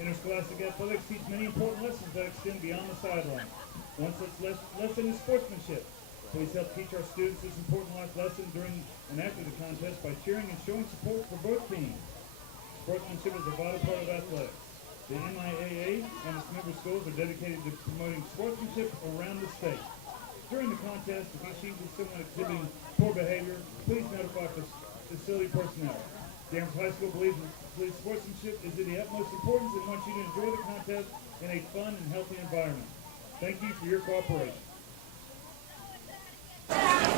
Interscholastic athletics teach many important lessons that extend beyond the sideline. One such lesson is sportsmanship. Please help teach our students this important life lesson during and after the contest by cheering and showing support for both teams. Sportsmanship is a vital part of athletics. The MIAA and its member schools are dedicated to promoting sportsmanship around the state. During the contest, if you see someone exhibiting poor behavior, please notify facility personnel. Danvers High School believes sportsmanship is of the utmost importance and wants you to enjoy the contest in a fun and healthy environment. Thank you for your cooperation.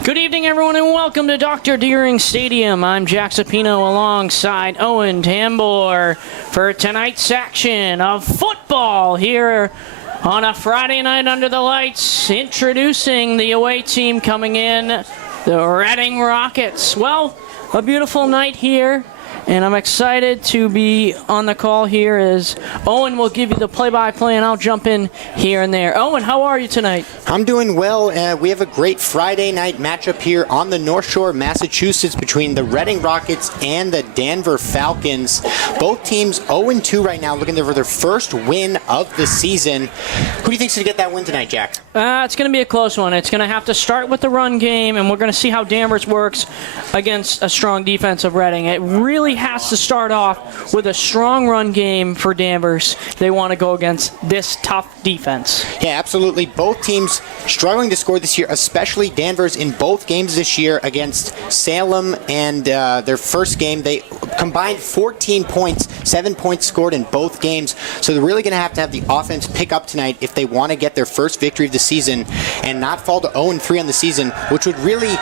Good evening, everyone, and welcome to Dr. Deering Stadium. I'm Jack Sapino alongside Owen Tambor for tonight's section of football here on a Friday night under the lights. Introducing the away team coming in, the Reading Rockets. Well, a beautiful night here, and I'm excited to be on the call here as Owen will give you the play-by-play, and I'll jump in here and there. Owen, how are you tonight? I'm doing well. We have a great Friday night matchup here on the North Shore of Massachusetts between the Reading Rockets and the Denver Falcons. Both teams 0-2 right now, looking for their first win of the season. Who do you think's going to get that win tonight, Jack? It's going to be a close one. It's going to have to start with the run game, and we're going to see how Danvers works against a strong defense of Reading. It really has to start off with a strong run game for Danvers. They want to go against this tough defense. Yeah, absolutely. Both teams struggling to score this year, especially Danvers in both games this year against Salem and their first game. They combined 14 points, 7 points scored in both games. So they're really going to have the offense pick up tonight if they want to get their first victory of the season and not fall to 0-3 on the season, which would really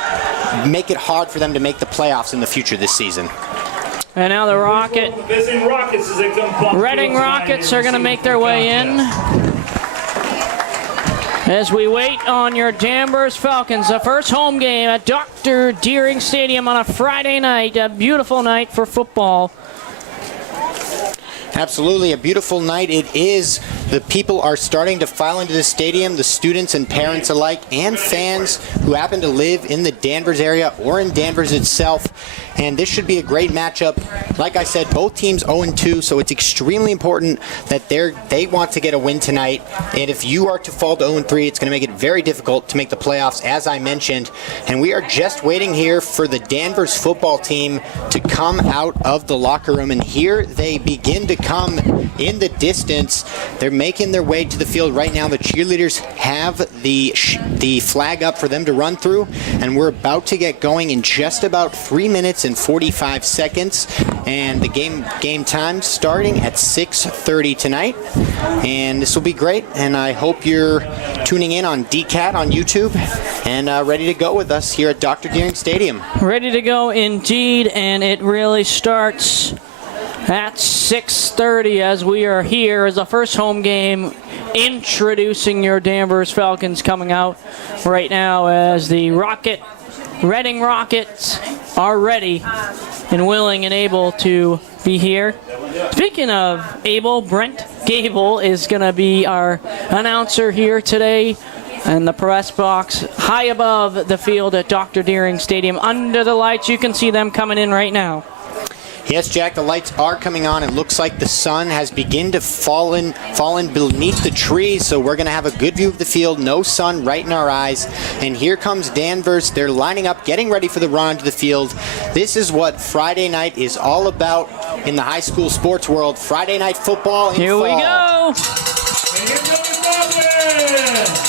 make it hard for them to make the playoffs in the future this season. And now the Reading Rockets are going to make their way in. As we wait on your Danvers Falcons, the first home game at Dr. Deering Stadium on a Friday night, a beautiful night for football. Absolutely, a beautiful night it is. The people are starting to file into the stadium, the students and parents alike, and fans who happen to live in the Danvers area or in Danvers itself. And this should be a great matchup. Like I said, both teams 0-2, so it's extremely important that they want to get a win tonight. And if you are to fall to 0-3, it's going to make it very difficult to make the playoffs, as I mentioned. And we are just waiting here for the Danvers football team to come out of the locker room. And here they begin to come in the distance. They're making their way to the field right now. The cheerleaders have the flag up for them to run through, and we're about to get going in just about 3 minutes and 45 seconds, and the game time starting at 6:30 tonight. And this will be great, and I hope you're tuning in on DCAT on YouTube and ready to go with us here at Dr. Deering Stadium. Ready to go indeed, and it really starts at 6:30 as we are here as the first home game, introducing your Danvers Falcons coming out right now as the Reading Rockets are ready and willing and able to be here. Speaking of able, Brent Gable is going to be our announcer here today. And the press box high above the field at Dr. Deering Stadium. Under the lights, you can see them coming in right now. Yes, Jack, the lights are coming on. It looks like the sun has begun to fall in beneath the trees, so we're going to have a good view of the field. No sun right in our eyes. And here comes Danvers. They're lining up, getting ready for the run to the field. This is what Friday night is all about in the high school sports world. Friday night football in Here fall. We go. And here comes the Falcons!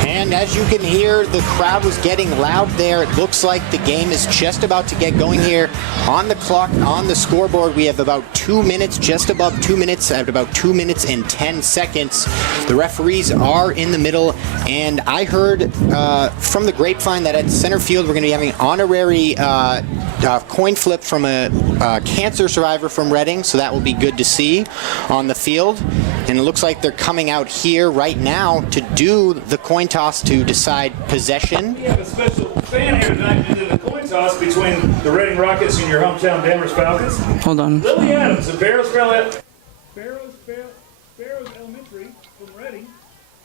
And as you can hear, the crowd was getting loud there. It looks like the game is just about to get going here. On the clock, on the scoreboard, we have about 2 minutes, just above 2 minutes, at about 2 minutes and 10 seconds. The referees are in the middle, and I heard from the grapevine that at center field we're going to be having an honorary coin flip from a cancer survivor from Reading, so that will be good to see on the field. And it looks like they're coming out here right now to do the coin toss to decide possession. We have a special fan here tonight. tonight to do the coin toss between the Reading Rockets and your hometown Danvers Falcons. Hold on. Lily Adams of Barrows Elementary from Reading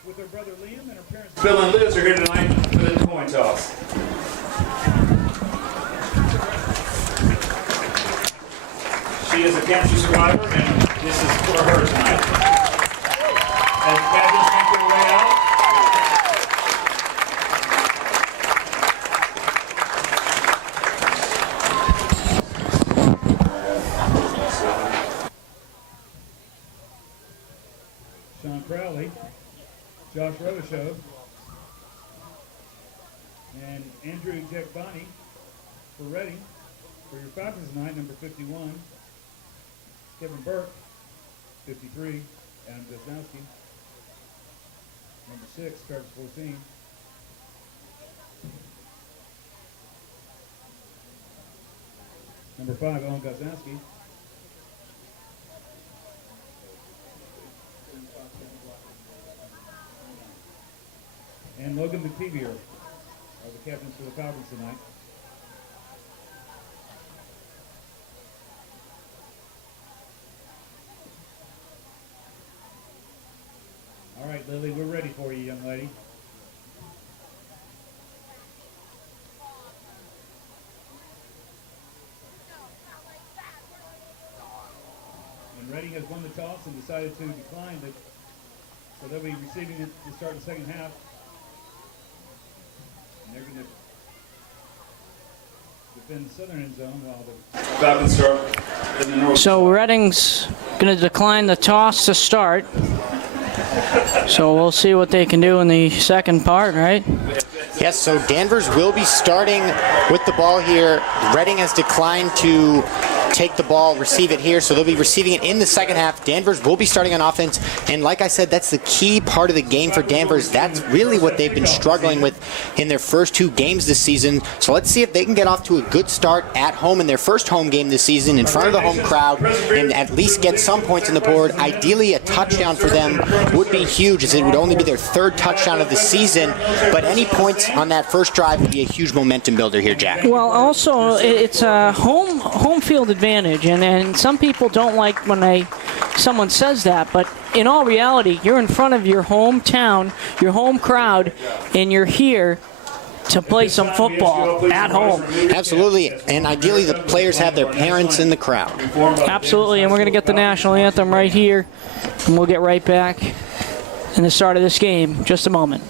with her brother Liam and her parents Bill and Liz are here tonight for the coin toss. She is a cancer survivor, and this is for her tonight. As Captain's make their way out. Sean Crowley, Josh Robichaud, and Andrew Jackbani for Reading. For your Falcons tonight, number 51, Kevin Burke, 53, Adam Gosnowski, number 6, Travis 14, number 5, Owen Gosnowski, and Logan McTevier are the captains for the Falcons tonight. All right, Lily, we're ready for you, young lady. And Reading has won the toss and decided to decline it, so they'll be receiving it to start the second half. And they're going to defend the southern end zone while the Falcons start in the north. So Reading's going to decline the toss to start. So we'll see what they can do in the second part, right? Yes, so Danvers will be starting with the ball here. Reading has declined to take the ball, receive it here, so they'll be receiving it in the second half. Danvers will be starting on offense, and like I said, that's the key part of the game for Danvers. That's really what they've been struggling with in their first 2 games this season. So let's see if they can get off to a good start at home in their first home game this season in front of the home crowd and at least get some points on the board. Ideally, a touchdown for them would be huge, as it would only be their 3rd touchdown of the season, but any points on that first drive would be a huge momentum builder here, Jack. Well, also, it's a home field advantage, and some people don't like when someone says that, but in all reality, you're in front of your hometown, your home crowd, and you're here to play some football at home. Absolutely, and ideally the players have their parents in the crowd. Absolutely, and we're going to get the national anthem right here, and we'll get right back in the start of this game. Just a moment.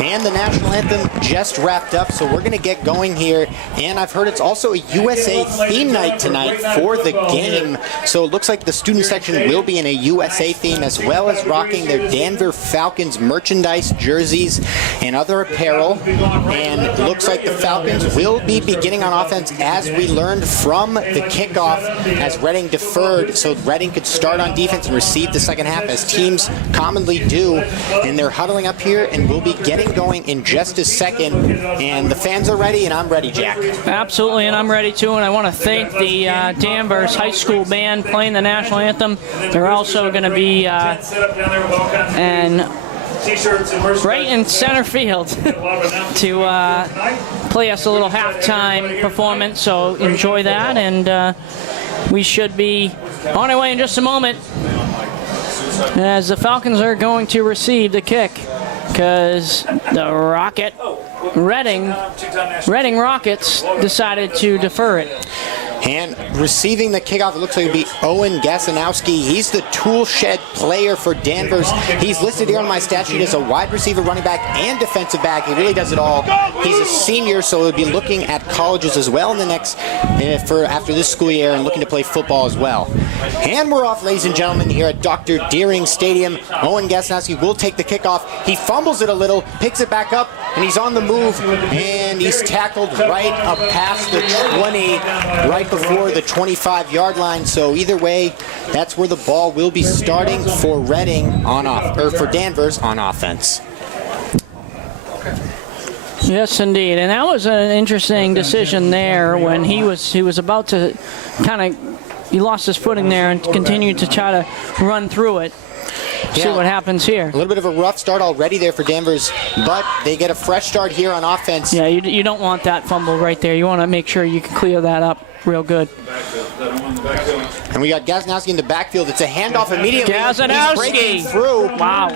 And the national anthem just wrapped up, so we're going to get going here. And I've heard it's also a USA theme night tonight for the game. So it looks like the student section will be in a USA theme, as well as rocking their Danvers Falcons merchandise, jerseys, and other apparel. And it looks like the Falcons will be beginning on offense, as we learned from the kickoff, as Reading deferred, so Reading could start on defense and receive the second half, as teams commonly do. And they're huddling up here, and we'll be getting going in just a second. And the fans are ready, and I'm ready, Jack. Absolutely, and I'm ready too. And I want to thank the Danvers High School band playing the national anthem. They're also going to be and right in center field to play us a little halftime performance. So enjoy that, and we should be on our way in just a moment, as the Falcons are going to receive the kick, because the Reading Rockets decided to defer it. And receiving the kickoff, it looks like it'll be Owen Gasanowski. He's the tool shed player for Danvers. He's listed here on my stat sheet as a wide receiver, running back, and defensive back. He really does it all. He's a senior, so he'll be looking at colleges as well in the next, after this school year, and looking to play football as well. And we're off, ladies and gentlemen, here at Dr. Deering Stadium. Owen Gasanowski will take the kickoff. He fumbles it a little, picks it back up, and he's on the move, and he's tackled right up past the 20, right before the 25-yard line. So either way, that's where the ball will be starting for Reading for Danvers on offense. Yes, indeed, and that was an interesting decision there when he was about to he lost his footing there and continued to try to run through it. See what happens here. A little bit of a rough start already there for Danvers, but they get a fresh start here on offense. Yeah, you don't want that fumble right there. You want to make sure you can clear that up real good. And we got Gasanowski in the backfield. It's a handoff immediately. Gasanowski! He's breaking through. Wow.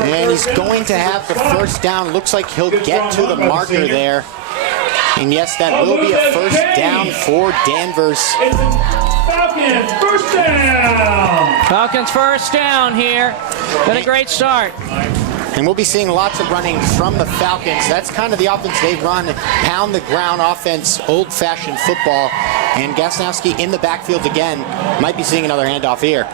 And he's going to have the first down. Looks like he'll get to the marker there. And yes, that will be a first down for Danvers. Falcons first down! Falcons first down here. Been a great start. And we'll be seeing lots of running from the Falcons. That's kind of the offense they run, pound the ground offense, old-fashioned football. And Gasanowski in the backfield again. Might be seeing another handoff here.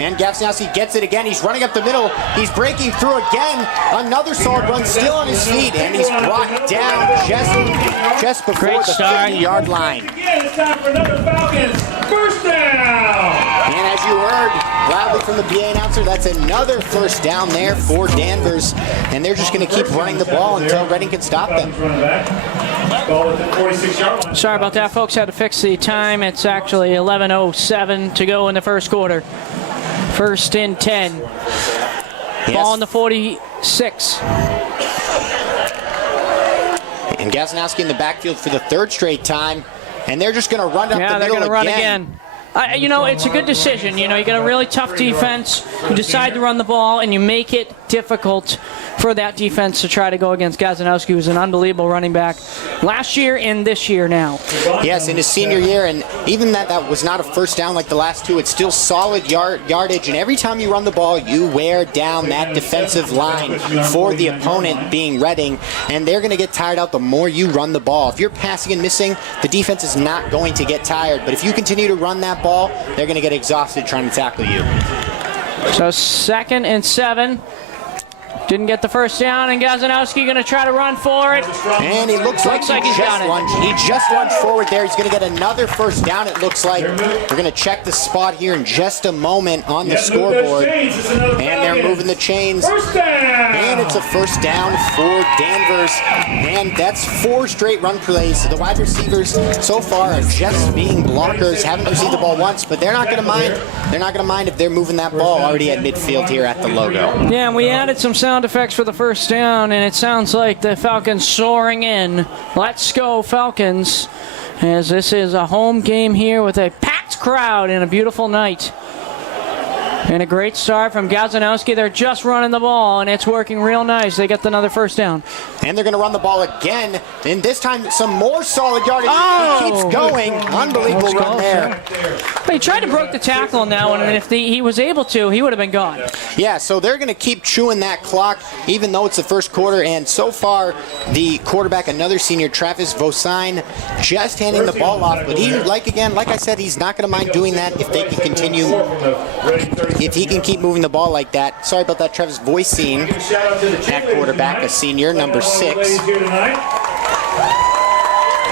And Gasanowski gets it again. He's running up the middle. He's breaking through again. Another solid run, still on his feet, and he's brought down just before the 50-yard line. Again, it's time for another Falcons first down. And as you heard loudly from the PA announcer, that's another first down there for Danvers. And they're just going to keep running the ball until Reading can stop them. Sorry about that, folks. Had to fix the time. It's actually 11:07 to go in the first quarter. First and 10. Yes. Ball on the 46. And Gasanowski in the backfield for the third straight time. And they're just going to run up the middle again. Yeah, they're going to run again. It's a good decision. You got a really tough defense. You decide to run the ball, and you make it difficult for that defense to try to go against Gasanowski, who's an unbelievable running back last year and this year now. Yes, in his senior year, and even that was not a first down like the last two. It's still solid yardage, and every time you run the ball, you wear down that defensive line for the opponent, being Reading, and they're going to get tired out the more you run the ball. If you're passing and missing, the defense is not going to get tired, but if you continue to run that ball, they're going to get exhausted trying to tackle you. So 2nd and 7. Didn't get the first down, and Gasanowski going to try to run for it. And he looks like he's got it. He just lunged forward there. He's going to get another first down, it looks like. We're going to check the spot here in just a moment on the scoreboard. And they're moving the chains. And it's a first down for Danvers. And that's 4 straight run plays. So the wide receivers so far are just being blockers. Haven't received the ball once, but they're not going to mind. They're not going to mind if they're moving that ball already at midfield here at the logo. Yeah, and we added some sound effects for the first down, and it sounds like the Falcons soaring in. Let's go Falcons, as this is a home game here with a packed crowd and a beautiful night. And a great start from Gasanowski. They're just running the ball, and it's working real nice. They get another first down. And they're going to run the ball again. And this time, some more solid yardage. He keeps going. Unbelievable run there. But he tried to break the tackle on that one, and if he was able to, he would have been gone. Yeah, so they're going to keep chewing that clock, even though it's the first quarter. And so far, the quarterback, another senior, Travis Vosine, just handing the ball off. But he, like I said, he's not going to mind doing that if they can continue. If he can keep moving the ball like that. Sorry about that, Travis Voicine at quarterback, a senior, number 6.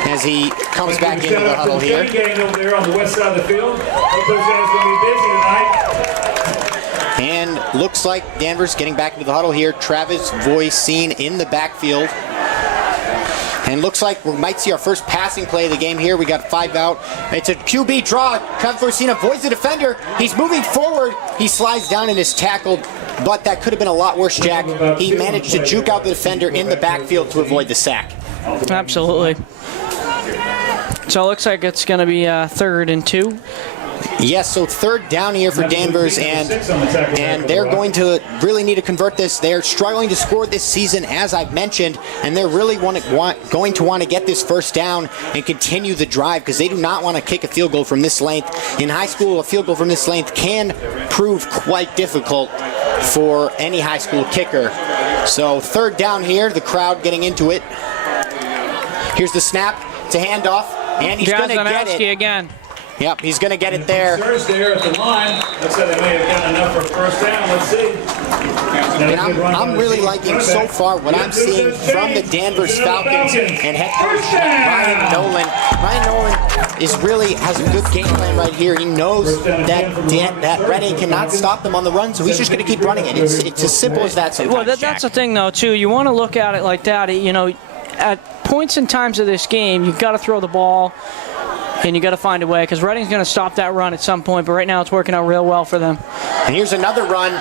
As he comes back into the huddle here. And looks like Danvers getting back into the huddle here. Travis Voicine in the backfield. And looks like we might see our first passing play of the game here. We got 5 out. It's a QB draw. Travis Voicine avoids the defender. He's moving forward. He slides down and is tackled. But that could have been a lot worse, Jack. He managed to juke out the defender in the backfield to avoid the sack. Absolutely. So it looks like it's going to be 3rd and 2. Yes, so 3rd down here for Danvers, and they're going to really need to convert this. They're struggling to score this season, as I've mentioned, and they're really going to want to get this 1st down and continue the drive because they do not want to kick a field goal from this length. In high school, a field goal from this length can prove quite difficult for any high school kicker. So 3rd down here, the crowd getting into it. Here's the snap. It's a handoff, and he's going to get it. Again. Yep, he's going to get it there. First there at the line. Looks like they may have gotten enough for 1st down. Let's see. And I'm really liking so far what I'm seeing from the Danvers Falcons and head coach Ryan Nolan. Ryan Nolan has a good game plan right here. He knows that Reading cannot stop them on the run, so he's just going to keep running it. It's as simple as that sometimes. Well, that's the thing, though, too. You want to look at it like that. You know, at points and times of this game, you've got to throw the ball. And you got to find a way because Reading's going to stop that run at some point. But right now, it's working out real well for them. And here's another run.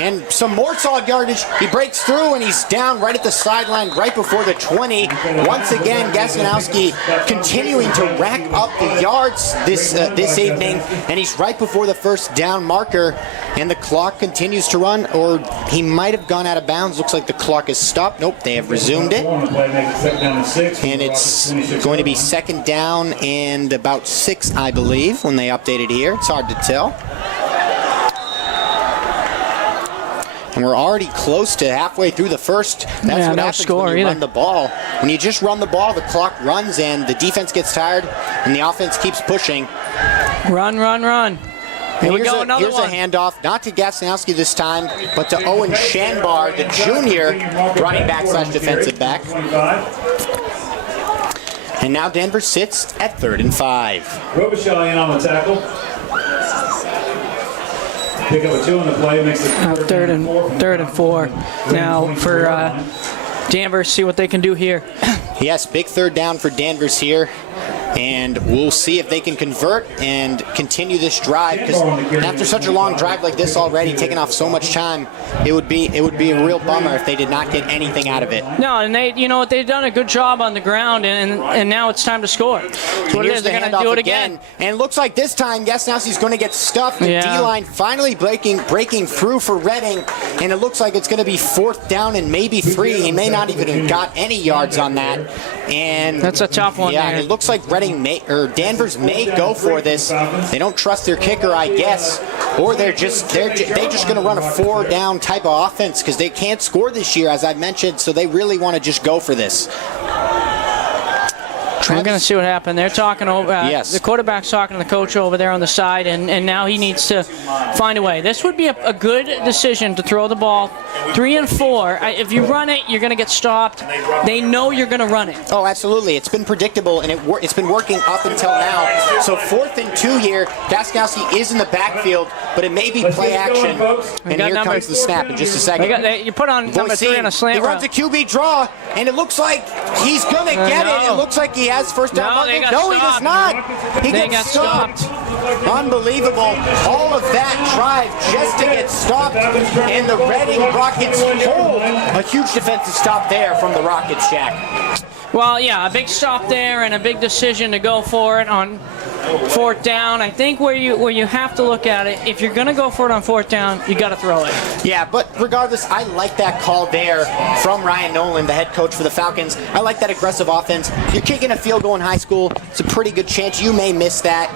And some more solid yardage. He breaks through, and he's down right at the sideline, right before the 20. Once again, Gaskowski continuing to rack up the yards this evening, and he's right before the 1st down marker. And the clock continues to run, or he might have gone out of bounds. Looks like the clock is stopped. Nope, they have resumed it. And it's going to be 2nd down and about 6, I believe, when they update it here. It's hard to tell. And we're already close to halfway through the 1st. That's what happens when you run the ball. When you just run the ball, the clock runs and the defense gets tired and the offense keeps pushing. Run. Here we go, another one. Here's a handoff, not to Gaskowski this time, but to Owen Shanbar, the junior running back / defensive back. And now Denver sits at 3rd and 5. Robichaud in on the tackle. Pick up a 2 on the play, makes it 3rd and 4. Now for Danvers, see what they can do here. Yes, big 3rd down for Danvers here. And we'll see if they can convert and continue this drive, because after such a long drive like this already, taking off so much time, it would be a real bummer if they did not get anything out of it. No, and they've done a good job on the ground, and now it's time to score. That's what it is. They're going to do it again. And it looks like this time Gaskowski's going to get stuffed. The D-line finally breaking through for Reading, and it looks like it's going to be 4th down and maybe 3. He may not even have got any yards on that. And that's a tough one. Yeah, there. It looks like Danvers may go for this. They don't trust their kicker, I guess, or they're just going to run a 4-down type of offense because they can't score this year, as I mentioned. So they really want to just go for this. We're going to see what happened. They're talking over. Yes. The quarterback's talking to the coach over there on the side, and now he needs to find a way. This would be a good decision to throw the ball 3 and 4. If you run it, you're going to get stopped. They know you're going to run it. Oh, absolutely. It's been predictable, and it's been working up until now. So 4th and 2 here. Gaskowski is in the backfield, but it may be play action. And here comes the snap in just a second. You put on number 3 on a slant. He runs a QB draw, and it looks like he's going to get it. It looks like he has 1st down. No, he does not. He gets stopped. Unbelievable. All of that drive just to get stopped, and the Reading Rockets hold a huge defensive stop there from the Rockets, Jack. Well, yeah, a big stop there and a big decision to go for it on 4th down. I think where you have to look at it, if you're going to go for it on 4th down, you got to throw it. Yeah, but regardless, I like that call there from Ryan Nolan, the head coach for the Falcons. I like that aggressive offense. You're kicking a field goal in high school. It's a pretty good chance you may miss that,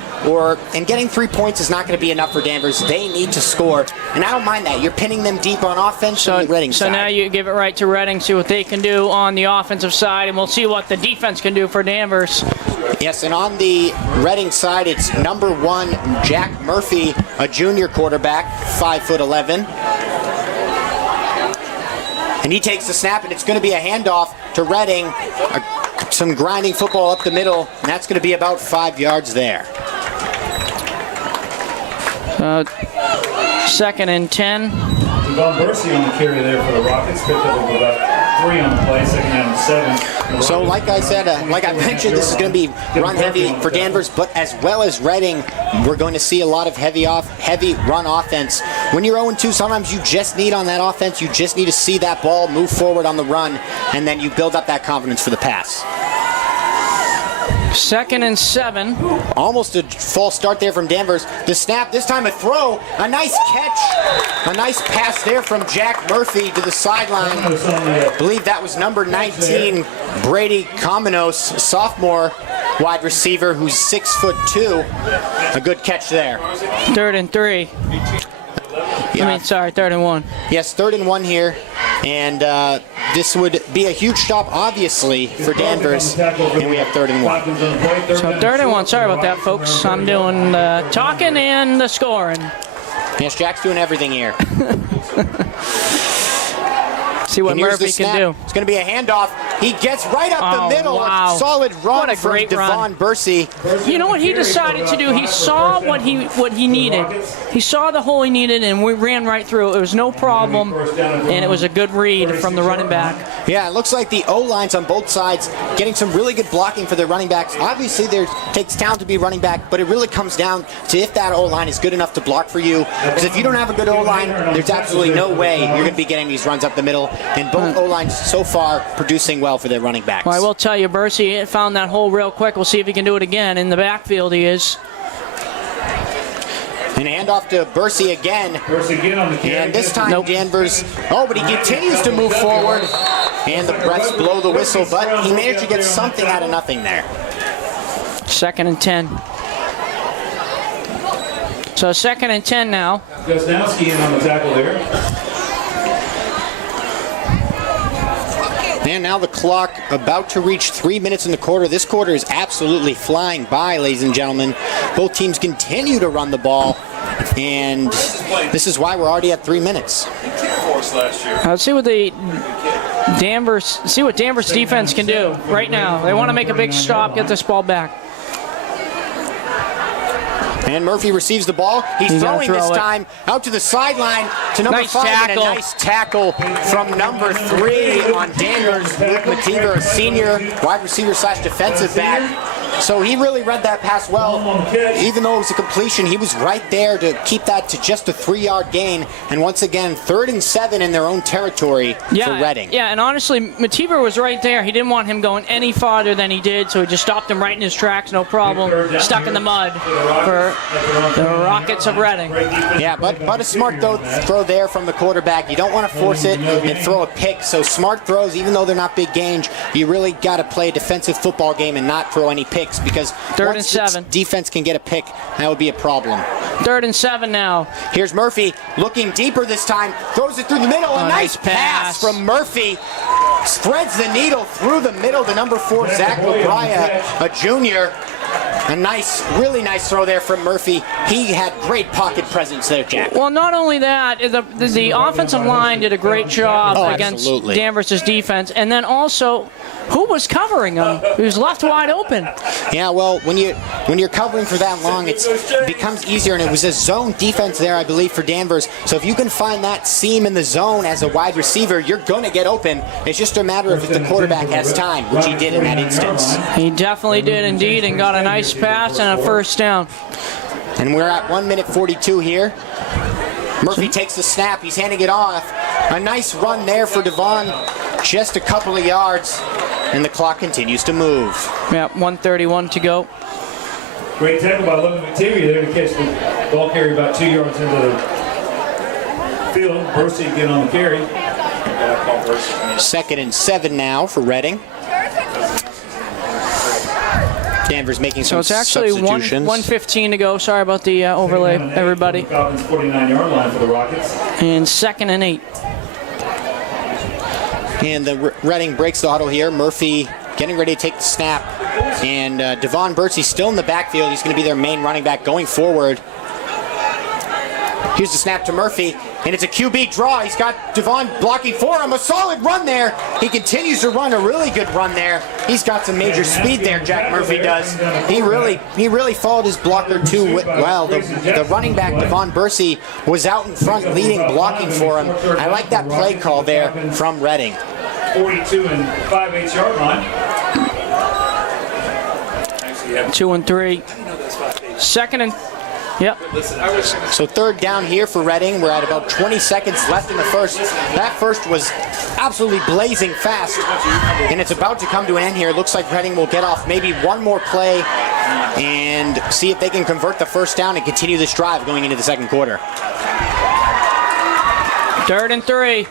and getting 3 points is not going to be enough for Danvers. They need to score, and I don't mind that. You're pinning them deep on offense on the Reading side. So now you give it right to Reading, see what they can do on the offensive side, and we'll see what the defense can do for Danvers. Yes, and on the Reading side, it's number 1, Jack Murphy, a junior quarterback, 5'11". And he takes the snap, and it's going to be a handoff to Reading. Some grinding football up the middle, and that's going to be about 5 yards there. 2nd and 10. Von Bursey on the carry there for the Rockets. Picked up about 3 on the play, 2nd down and 7. So like I said, like I mentioned, this is going to be run heavy for Danvers, but as well as Reading, we're going to see a lot of heavy run offense. When you're 0-2, sometimes you just need on that offense, you just need to see that ball move forward on the run, and then you build up that confidence for the pass. 2nd and 7. Almost a false start there from Danvers. The snap, this time a throw. A nice catch. A nice pass there from Jack Murphy to the sideline. I believe that was number 19, Brady Cominos, sophomore wide receiver who's 6'2". A good catch there. 3rd and 3. Yeah. 3rd and 1. Yes, 3rd and 1 here. And this would be a huge stop, obviously, for Danvers. And we have 3rd and 1. So 3rd and 1. Sorry about that, folks. I'm doing the talking and the scoring. Yes, Jack's doing everything here. See what Murphy can do. It's going to be a handoff. He gets right up the middle. Wow. A solid run What a from great Devon Bursey. You know what he decided to do? He saw what he needed. He saw the hole he needed, and we ran right through it. It was no problem, and it was a good read from the running back. Yeah, it looks like the O-lines on both sides getting some really good blocking for their running backs. Obviously, there takes talent to be a running back, but it really comes down to if that O-line is good enough to block for you. Because if you don't have a good O-line, there's absolutely no way you're going to be getting these runs up the middle. And both O-lines so far producing well for their running backs. Well, I will tell you, Bursey found that hole real quick. We'll see if he can do it again. In the backfield, he is. And a handoff to Bursey again. And this time Danvers, but he continues to move forward. And the refs blow the whistle, but he managed to get something out of nothing there. 2nd and 10. So 2nd and 10 now. Gosnowski in on the tackle there. And now the clock about to reach 3 minutes in the quarter. This quarter is absolutely flying by, ladies and gentlemen. Both teams continue to run the ball, and this is why we're already at 3 minutes. Let's see what Danvers defense can do right now. They want to make a big stop, get this ball back. And Murphy receives the ball. He's throwing this time out to the sideline to number 5. And a nice tackle from number 3 on Danvers. Luke Mativer, a senior wide receiver / defensive back. So he really read that pass well. Even though it was a completion, he was right there to keep that to just a 3-yard gain. And once again, 3rd and 7 in their own territory for Reading. Yeah, and honestly, Mativer was right there. He didn't want him going any farther than he did, so he just stopped him right in his tracks, no problem. Stuck in the mud for the Rockets of Reading. Yeah, but a smart throw there from the quarterback. You don't want to force it and throw a pick. So smart throws, even though they're not big gains, you really got to play a defensive football game and not throw any picks, because 3rd and 7. Defense can get a pick, that would be a problem. 3rd and 7 now. Here's Murphy looking deeper this time, throws it through the middle. A nice pass from Murphy. Threads the needle through the middle to number 4, Zach LaBria, a junior. A really nice throw there from Murphy. He had great pocket presence there, Jack. Well, not only that, the offensive line did a great job against Danvers' defense, and then also, who was covering him? He was left wide open. Yeah, well, when you're covering for that long, it becomes easier, and it was a zone defense there, I believe, for Danvers. So if you can find that seam in the zone as a wide receiver, you're going to get open. It's just a matter of if the quarterback has time, which he did in that instance. He definitely did indeed, and got a nice pass and a 1st down. And we're at 1 minute 42 here. Murphy takes the snap. He's handing it off. A nice run there for Devon. Just a couple of yards, and the clock continues to move. Yeah, 1:31 to go. Great tackle by Logan McTivier there to catch the ball carry about 2 yards into the field. Bursey again on the carry. 2nd and 7 now for Reading. Danvers making some substitutions. So it's actually 1:15 to go. Sorry about the overlay, everybody. Falcons 49-yard line for the Rockets. And 2nd and 8. And the Reading breaks the huddle here. Murphy getting ready to take the snap. And Devon Bursey still in the backfield. He's going to be their main running back going forward. Here's the snap to Murphy, and it's a QB draw. He's got Devon blocking for him. A solid run there. He continues to run a really good run there. He's got some major speed there, Jack Murphy does. He really followed his blocker too well. The running back, Devon Bursey, was out in front leading, blocking for him. I like that play call there from Reading. 42 and 5/8 yard line. 2 and 3. Yep. So third down here for Reading. We're at about 20 seconds left in the first. That first was absolutely blazing fast, and it's about to come to an end here. It looks like Reading will get off maybe one more play and see if they can convert the first down and continue this drive going into the second quarter. 3rd and 3.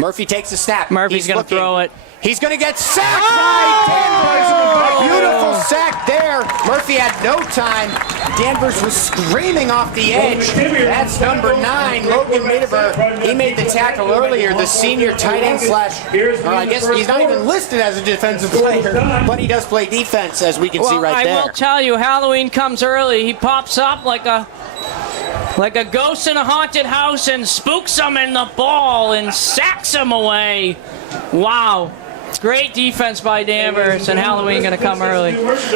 Murphy takes the snap. Murphy's going to throw it. He's going to get sacked by Danvers. A beautiful sack there. Murphy had no time. Danvers was screaming off the edge. That's number 9, Logan Midiver. He made the tackle earlier, the senior tight end slash, I guess he's not even listed as a defensive player, but he does play defense, as we can see right there. I will tell you, Halloween comes early. He pops up like a ghost in a haunted house and spooks him in the ball and sacks him away. Wow. Great defense by Danvers, and Halloween going to come early.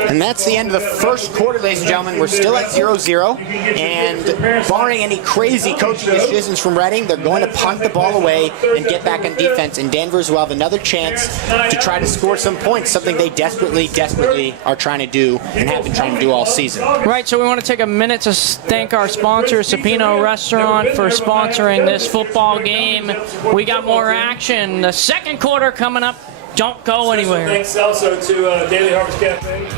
And that's the end of the first quarter, ladies and gentlemen. We're still at 0-0, and barring any crazy coaching decisions from Reading, they're going to punt the ball away and get back on defense, and Danvers will have another chance to try to score some points, something they desperately are trying to do and have been trying to do all season. Right, so we want to take a minute to thank our sponsor, Sapino Restaurant, for sponsoring this football game. We got more action. The second quarter coming up. Don't go anywhere. Thanks also to Daily Harvest Cafe.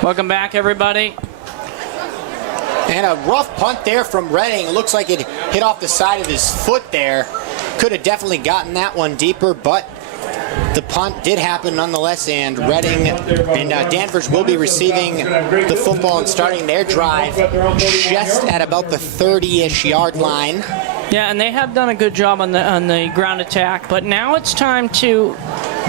Welcome back, everybody. And a rough punt there from Reading. It looks like it hit off the side of his foot there. Could have definitely gotten that one deeper, but the punt did happen nonetheless, and Reading and Danvers will be receiving the football and starting their drive just at about the 30-ish yard line. Yeah, and they have done a good job on the ground attack, but now it's time to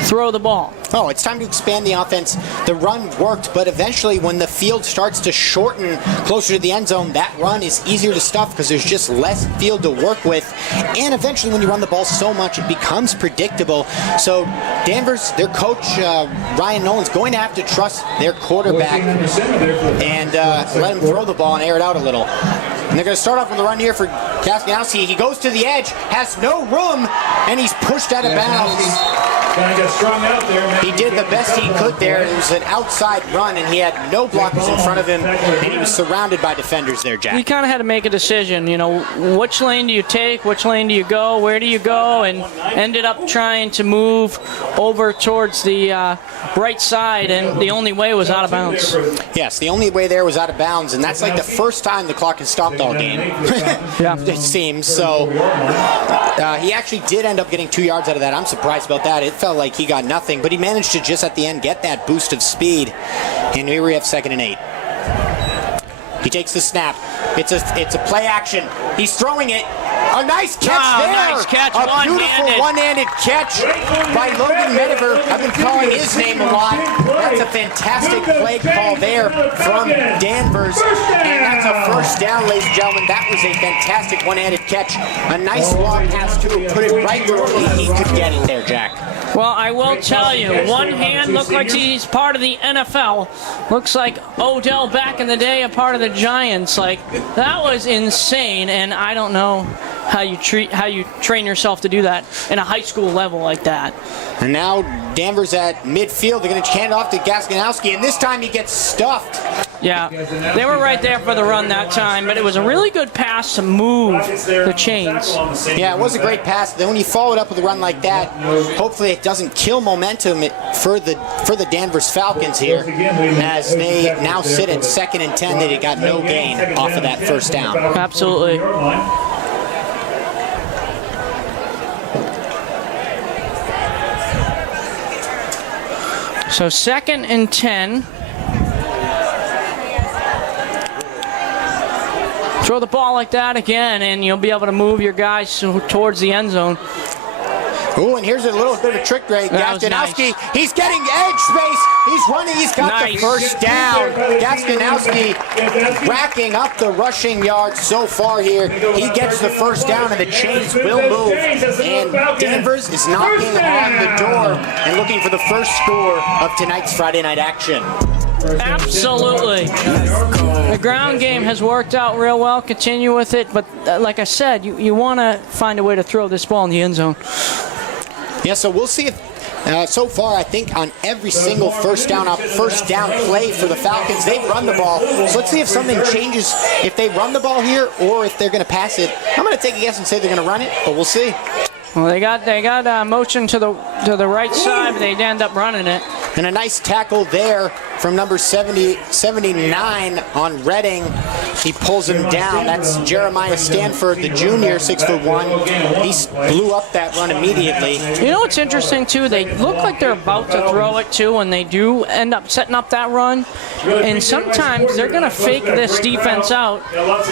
throw the ball. Oh, it's time to expand the offense. The run worked, but eventually when the field starts to shorten closer to the end zone, that run is easier to stuff because there's just less field to work with. And eventually when you run the ball so much, it becomes predictable. So Danvers, their coach, Ryan Nolan's going to have to trust their quarterback and let him throw the ball and air it out a little. And they're going to start off with a run here for Kaskanowski. He goes to the edge, has no room, and he's pushed out of bounds. He did the best he could there. It was an outside run, and he had no blockers in front of him, and he was surrounded by defenders there, Jack. He kind of had to make a decision, you know, which lane do you take, which lane do you go, where do you go, and ended up trying to move over towards the right side, and the only way was out of bounds. Yes, the only way there was out of bounds, and that's like the first time the clock has stopped all game, Yeah. it seems. So he actually did end up getting 2 yards out of that. I'm surprised about that. It felt like he got nothing, but he managed to just at the end get that boost of speed. And here we have 2nd and 8. He takes the snap. It's a play action. He's throwing it. A nice catch there. Nice catch. A beautiful one-handed catch by Logan Mediver. I've been calling his name a lot. That's a fantastic play call there from Danvers. And that's a first down, ladies and gentlemen. That was a fantastic one-handed catch. A nice long pass to him. Put it right where only he could get it there, Jack. Well, I will tell you, one hand looked like he's part of the NFL. Looks like Odell back in the day, a part of the Giants. Like, that was insane, and I don't know how you train yourself to do that in a high school level like that. And now Danvers at midfield. They're going to hand off to Gaskanowski, and this time he gets stuffed. Yeah, they were right there for the run that time, but it was a really good pass to move the chains. Yeah, it was a great pass. Then when you follow it up with a run like that, hopefully it doesn't kill momentum for the Danvers Falcons here, as they now sit at 2nd and 10. They got no gain off of that first down. Absolutely. So 2nd and 10. Throw the ball like that again, and you'll be able to move your guys towards the end zone. Ooh, and here's a little bit of a trick play. Gaskinowski, nice. He's getting edge space. He's running. He's got the first down. Gaskinowski racking up the rushing yards so far here. He gets the first down, and the chains will move. And Danvers is knocking on the door and looking for the first score of tonight's Friday night action. Absolutely. The ground game has worked out real well. Continue with it. But like I said, you want to find a way to throw this ball in the end zone. Yeah, so we'll see if, so far, I think on every single first down play for the Falcons, they've run the ball. So let's see if something changes if they run the ball here or if they're going to pass it. I'm going to take a guess and say they're going to run it, but we'll see. Well, they got motion to the right side, but they end up running it. And a nice tackle there from number 79 on Redding. He pulls him down. That's Jeremiah Stanford, the junior, 6'1". He blew up that run immediately. You know what's interesting, too? They look like they're about to throw it, too, when they do end up setting up that run. And sometimes they're going to fake this defense out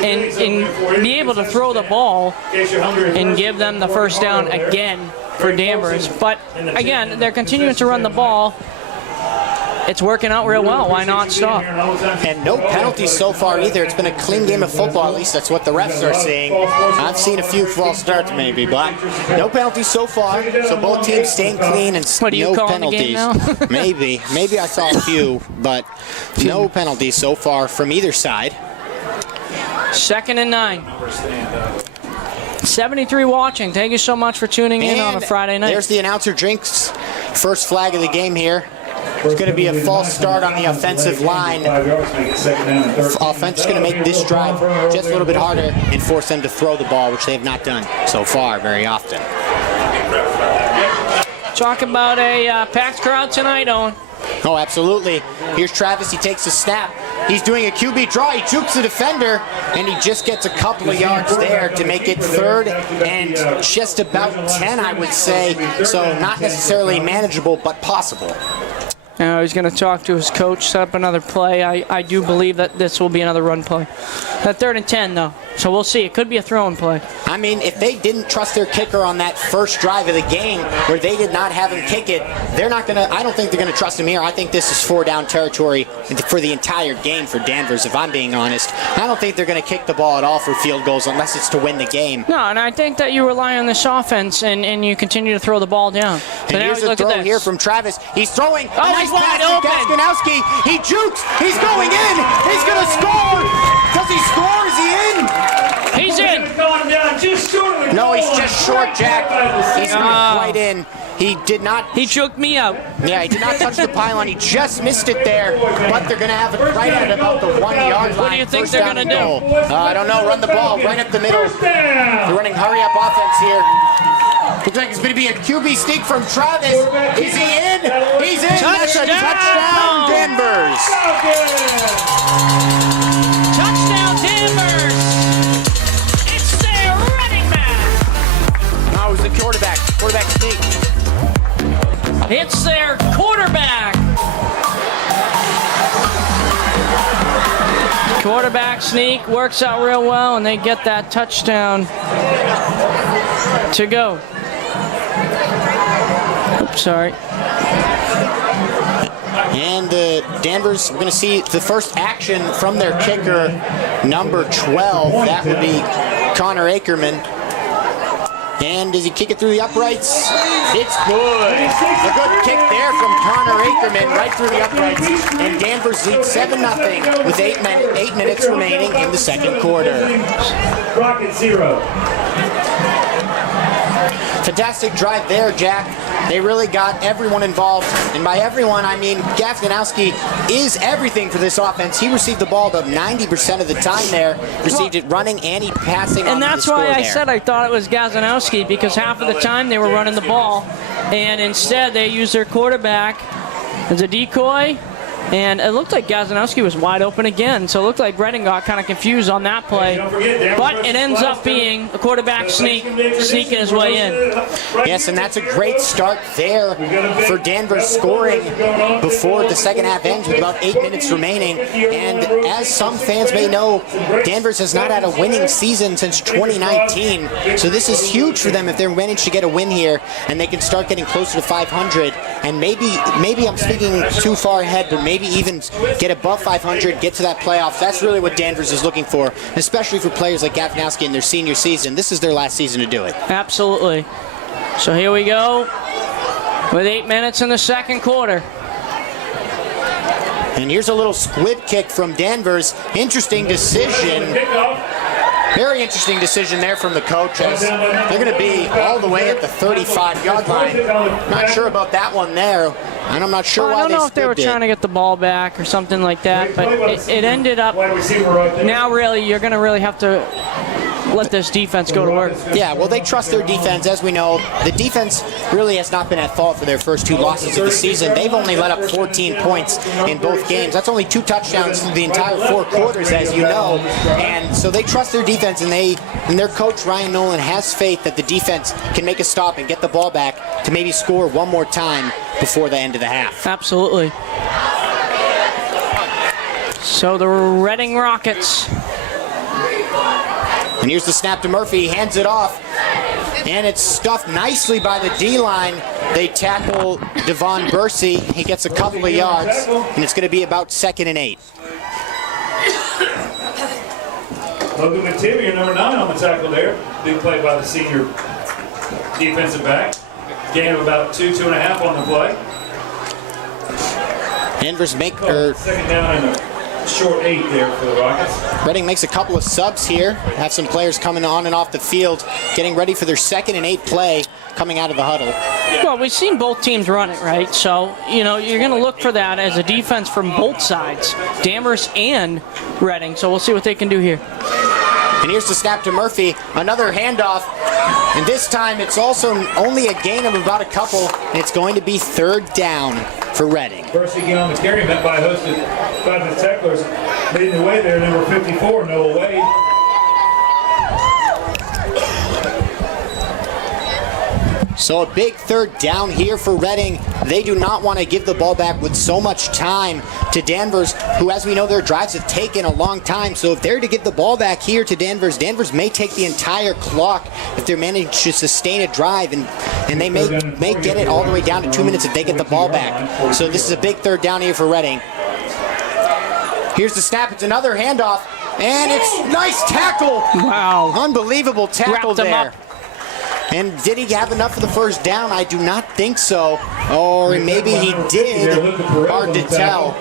and be able to throw the ball and give them the first down again for Danvers. But, again, they're continuing to run the ball. It's working out real well. Why not stop? And no penalties so far either. It's been a clean game of football. At least that's what the refs are seeing. I've seen a few false starts maybe, but no penalties so far. So both teams staying clean and no penalties. Maybe I saw a few, but no penalties so far from either side. 2nd and 9. 73 watching. Thank you so much for tuning in on a Friday night. There's the announcer drinks. First flag of the game here. It's going to be a false start on the offensive line. Offense is going to make this drive just a little bit harder and force them to throw the ball, which they have not done so far very often. Talk about a packed crowd tonight, Owen. Oh, absolutely. Here's Travis. He takes a snap. He's doing a QB draw. He jukes the defender, and he just gets a couple of yards there to make it 3rd and just about 10, I would say. So not necessarily manageable, but possible. Now he's going to talk to his coach, set up another play. I do believe that this will be another run play. That 3rd and 10, though. So we'll see. It could be a throwing play. I mean, if they didn't trust their kicker on that first drive of the game where they did not have him kick it, they're not going to, I don't think they're going to trust him here. I think this is 4-down territory for the entire game for Danvers, if I'm being honest. I don't think they're going to kick the ball at all for field goals unless it's to win the game. No, and I think that you rely on this offense and you continue to throw the ball down. And here's a throw here from Travis. He's throwing a nice pass to Gaskinowski. He jukes. He's going in. He's going to score. Does he score? Is he in? He's in. No, he's just short, Jack. He's not quite in. He did not. He choked me out. Yeah, he did not touch the pylon. He just missed it there. But they're going to have it right at about the 1-yard line. What do you think they're going to do? I don't know. Run the ball right up the middle. They're running hurry-up offense here. Looks like it's going to be a QB sneak from Travis. Is he in? He's in. That's a touchdown, Danvers. Touchdown, Danvers. It's their running back. No, it was the quarterback. Quarterback sneak. It's their quarterback. Quarterback sneak works out real well, and they get that touchdown to go. Oops, sorry. And Danvers, we're going to see the first action from their kicker, number 12. That would be Connor Ackerman. And does he kick it through the uprights? It's good. A good kick there from Connor Ackerman right through the uprights. And Danvers leads 7-0 with 8 minutes remaining in the second quarter. Rocket 0. Fantastic drive there, Jack. They really got everyone involved. And by everyone, I mean Gaskinowski is everything for this offense. He received the ball about 90% of the time there. Received it running and he passing. And that's why I said I thought it was Gaskinowski, because half of the time they were running the ball. And instead they used their quarterback as a decoy. And it looked like Gazanowski was wide open again, so it looked like Reading got kind of confused on that play. But it ends up being a quarterback sneaking his way in. Yes, and that's a great start there for Danvers, scoring before the second half ends with about 8 minutes remaining. And as some fans may know, Danvers has not had a winning season since 2019. So this is huge for them if they're managed to get a win here and they can start getting closer to 500. And maybe I'm speaking too far ahead, but maybe even get above 500, get to that playoff. That's really what Danvers is looking for, especially for players like Gafnowski in their senior season. This is their last season to do it. Absolutely. So here we go with 8 minutes in the second quarter. And here's a little squib kick from Danvers. Interesting decision. Very interesting decision there from the coach, as they're going to be all the way at the 35-yard line. Not sure about that one there, and I'm not sure why they I don't know if they were trying to get the ball back or something like that, but it ended up, now really, you're going to really have to let this defense go to work. Yeah, well, they trust their defense. As we know, the defense really has not been at fault for their first 2 losses of the season. They've only let up 14 points in both games. That's only 2 touchdowns through the entire 4 quarters, as you know. And so they trust their defense, and their coach, Ryan Nolan, has faith that the defense can make a stop and get the ball back to maybe score one more time before the end of the half. Absolutely. So the Reading Rockets. And here's the snap to Murphy. He hands it off. And it's stuffed nicely by the D-line. They tackle Devon Bursey. He gets a couple of yards. And it's going to be about 2nd and 8. Logan Matibia, number 9 on the tackle there. Big play by the senior defensive back. Gain of about 2.5 on the play. Danvers second down and a short 8 there for the Rockets. Reading makes a couple of subs here. Have some players coming on and off the field, getting ready for their 2nd and 8 play coming out of the huddle. Well, we've seen both teams run it, right? So, you know, you're going to look for that as a defense from both sides, Danvers and Reading. So we'll see what they can do here. And here's the snap to Murphy. Another handoff. And this time it's also only a gain of about a couple. And it's going to be 3rd down for Reading. First again on the carry, met by hosted by the tacklers. Leading the way there, number 54, Noah Wade. So a big 3rd down here for Reading. They do not want to give the ball back with so much time to Danvers, who, as we know, their drives have taken a long time. So if they're to give the ball back here to Danvers, Danvers may take the entire clock if they're managed to sustain a drive, and they may get it all the way down to 2 minutes if they get the ball back. So this is a big 3rd down here for Reading. Here's the snap. It's another handoff, and it's nice tackle. Wow. Unbelievable tackle Wrapped him there. up. And did he have enough for the 1st down? I do not think so. Or maybe he did. Hard to tell.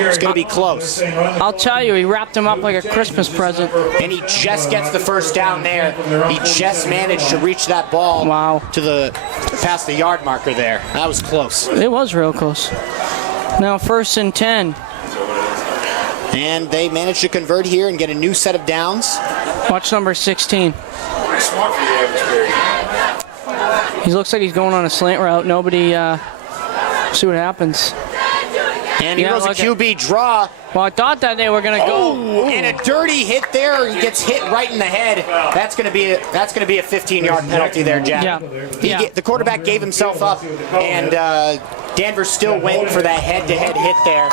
It's going to be close. I'll tell you, he wrapped him up like a Christmas present. And he just gets the 1st down there. He just managed to reach that ball to past the yard marker there. That was close. It was real close. Now 1st and 10. And they managed to convert here and get a new set of downs. Watch number 16. Smart for the average carry. He looks like he's going on a slant route. Nobody, see what happens. And he goes a QB draw. Well, I thought that they were going to go. And a dirty hit there. He gets hit right in the head. That's going to be a 15-yard penalty there, Jack. Yeah. The quarterback gave himself up, and Danvers still went for that head-to-head hit there.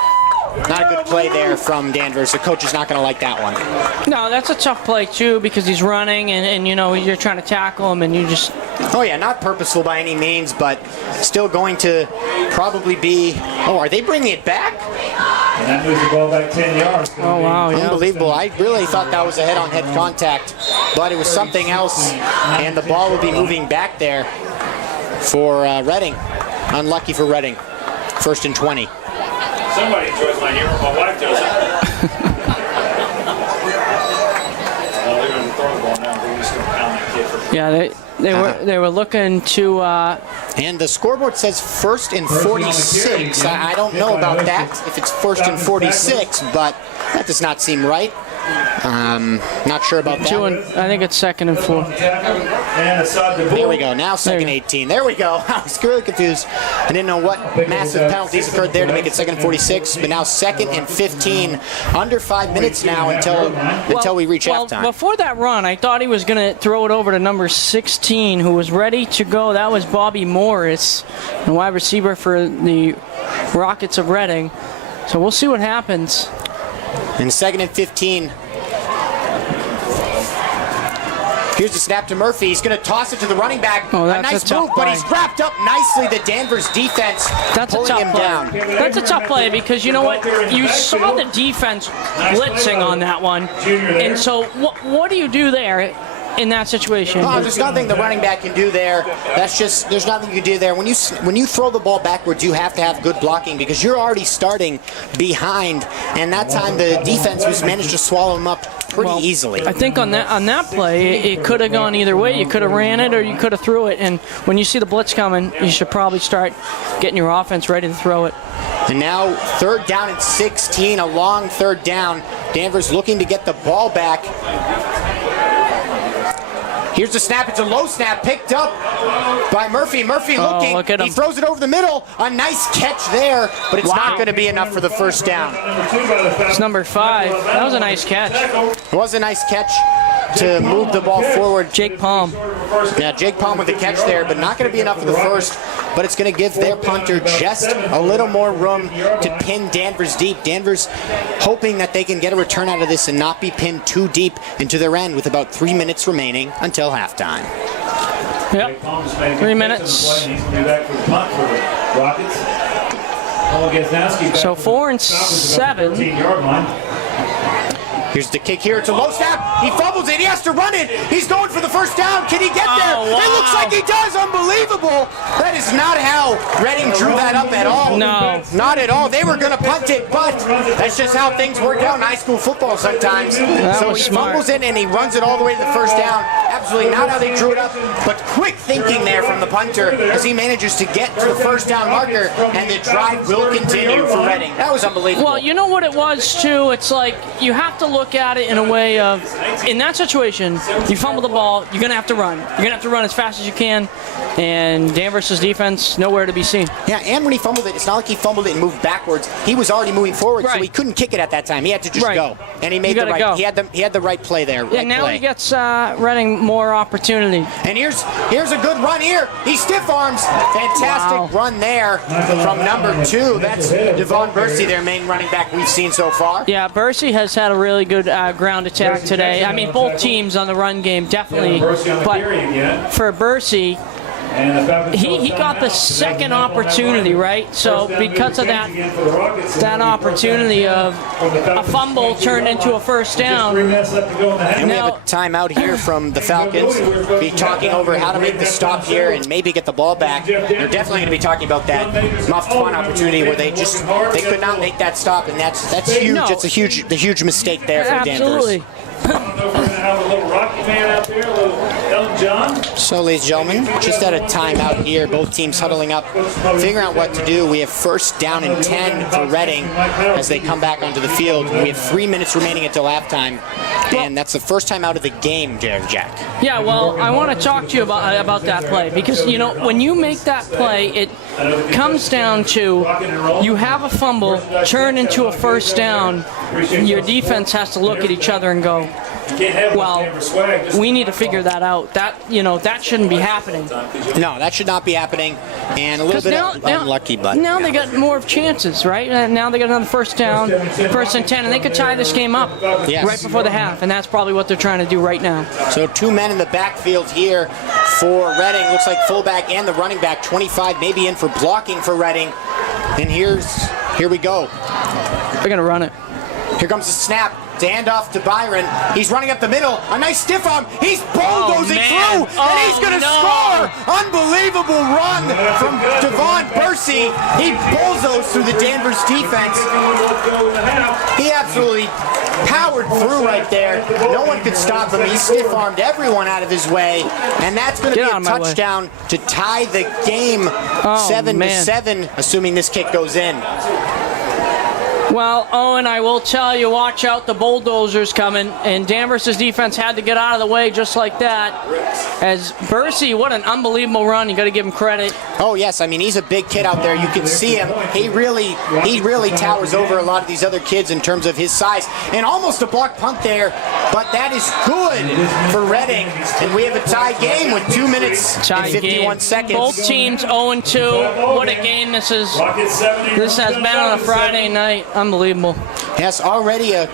Not a good play there from Danvers. The coach is not going to like that one. No, that's a tough play, too, because he's running, and you know, you're trying to tackle him, and you just... Oh, yeah, not purposeful by any means, but still going to probably be... Oh, are they bringing it back? And that moves the ball back 10 yards. Oh, wow, yeah. Unbelievable. I really thought that was a head-on-head contact, but it was something else, and the ball will be moving back there for Reading. Unlucky for Reading. 1st and 20. Somebody enjoys my humor. My wife doesn't. They're going to throw the ball now. They're just going to pound that kid for. Yeah, they were looking to. And the scoreboard says 1st and 46. I don't know about that. If it's 1st and 46, but that does not seem right. Not sure about that. I think it's 2nd and 4. There we go. Now 2nd 18. There we go. I was really confused. I didn't know what massive penalties occurred there to make it 2nd and 46, but now 2nd and 15. Under 5 minutes now until we reach halftime. Before that run, I thought he was going to throw it over to number 16, who was ready to go. That was Bobby Morris, the wide receiver for the Rockets of Reading. So we'll see what happens. And 2nd and 15. Here's the snap to Murphy. He's going to toss it to the running back. Oh, a nice move, but he's wrapped up nicely. The Danvers defense pulling him down. That's a tough play because you know what? You saw the defense blitzing on that one. And so what do you do there in that situation? Oh, there's nothing the running back can do there. There's nothing you can do there. When you throw the ball backwards, you have to have good blocking because you're already starting behind. And that time the defense was managed to swallow him up pretty easily. I think on that play, it could have gone either way. You could have ran it or you could have threw it. And when you see the blitz coming, you should probably start getting your offense ready to throw it. And now 3rd down and 16, a long 3rd down. Danvers looking to get the ball back. Here's the snap. It's a low snap picked up by Murphy. Murphy looking. Look at him. He throws it over the middle. A nice catch there, but it's not going to be enough for the 1st down. It's number 5. That was a nice catch. It was a nice catch to move the ball forward. Jake Palm. Yeah, Jake Palm with the catch there, but not going to be enough for the 1st. But it's going to give their punter just a little more room to pin Danvers deep. Danvers hoping that they can get a return out of this and not be pinned too deep into their end with about 3 minutes remaining until halftime. Yep, 3 minutes. So 4 and 7. Here's the kick here. It's a low snap. He fumbles it. He has to run it. He's going for the 1st down. Can he get there? Oh, wow. It looks like he does. Unbelievable. That is not how Reading drew that up at all. No. Not at all. They were going to punt it, but that's just how things work out in high school football sometimes. So he fumbles it and he runs it all the way to the 1st down. Absolutely not how they drew it up, but quick thinking there from the punter as he manages to get to the 1st down marker, and the drive will continue for Reading. That was unbelievable. Well, you know what it was, too? It's like you have to look at it in a way of, in that situation, you fumble the ball, you're going to have to run. You're going to have to run as fast as you can, and Danvers' defense, nowhere to be seen. Yeah, and when he fumbled it, it's not like he fumbled it and moved backwards. He was already moving forward, Right. so he couldn't kick it at that time. He had to just Right. go, and he made You the gotta right. go. He had the right play there. Yeah, right now play. he gets Reading more opportunity. And here's a good run here. He stiff arms. Fantastic run there from number 2. That's Devon Bursey, their main running back we've seen so far. Yeah, Bursey has had a really good ground attack today. I mean, both teams on the run game, definitely. But for Bursey, he got the 2nd opportunity, right? So because of that opportunity of a fumble turned into a 1st down. And we have a timeout here from the Falcons. Be talking over how to make the stop here and maybe get the ball back. They're definitely going to be talking about that muffed punt opportunity where they could not make that stop, and that's huge. No. It's a huge mistake there from Danvers. Absolutely. So, ladies and gentlemen, just at a timeout here, both teams huddling up, figuring out what to do. We have 1st down and 10 for Reading as they come back onto the field. We have 3 minutes remaining until halftime, and that's the 1st time out of the game, Jack. Yeah, well, I want to talk to you about that play because, you know, when you make that play, it comes down to you have a fumble, turn into a 1st down, your defense has to look at each other and go, well, we need to figure that out. That shouldn't be happening. No, that should not be happening. And a little bit unlucky, but now they got more chances, right? Now they got another 1st down, 1st and 10, and they could tie this game up right before the half, and that's probably what they're trying to do right now. So 2 men in the backfield here for Reading. Looks like fullback and the running back, 25 maybe in for blocking for Reading. And here we go. They're gonna run it. Here comes the snap. To hand off to Byron. He's running up the middle. A nice stiff arm. He's bulldozing through, and he's going to score. Unbelievable run from Devon Bursey. He bulldozed through the Danvers defense. He absolutely powered through right there. No one could stop him. He stiff-armed everyone out of his way, and that's going to be a touchdown to tie the game 7-7, assuming this kick goes in. Well, Owen, I will tell you, watch out, the bulldozers coming, and Danvers' defense had to get out of the way just like that. As Bursey, what an unbelievable run. You got to give him credit. Oh yes, I mean he's a big kid out there. You can see him. He really towers over a lot of these other kids in terms of his size. And almost a blocked punt there, but that is good for Reading. And we have a tie game with 2 minutes and 51 seconds. Both teams 0-2. What a game this is. This has been on a Friday night. Unbelievable. Yes, already a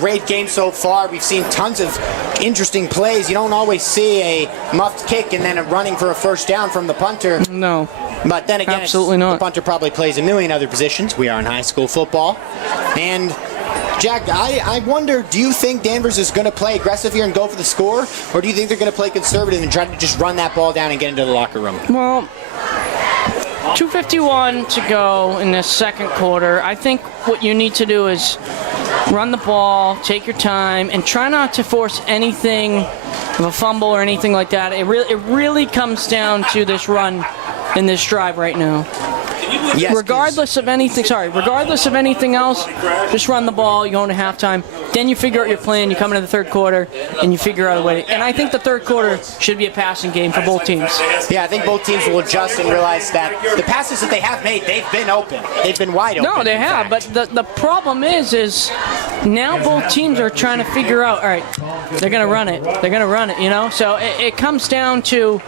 great game so far. We've seen tons of interesting plays. You don't always see a muffed kick and then a running for a first down from the punter. No. But then again, absolutely not. The punter probably plays a million other positions. We are in high school football. And Jack, I wonder, do you think Danvers is going to play aggressive here and go for the score? Or do you think they're going to play conservative and try to just run that ball down and get into the locker room? Well, 2:51 to go in this second quarter. I think what you need to do is run the ball, take your time, and try not to force anything of a fumble or anything like that. It really comes down to this run in this drive right now. Yes, regardless of anything else, just run the ball, you go into halftime, then you figure out your plan, you come into the third quarter, and you figure out a way. And I think the third quarter should be a passing game for both teams. Yeah, I think both teams will adjust and realize that the passes that they have made, they've been open. They've been wide open. No, they have, but the problem is now both teams are trying to figure out, all right, they're going to run it. They're going to run it, you know? So it comes down to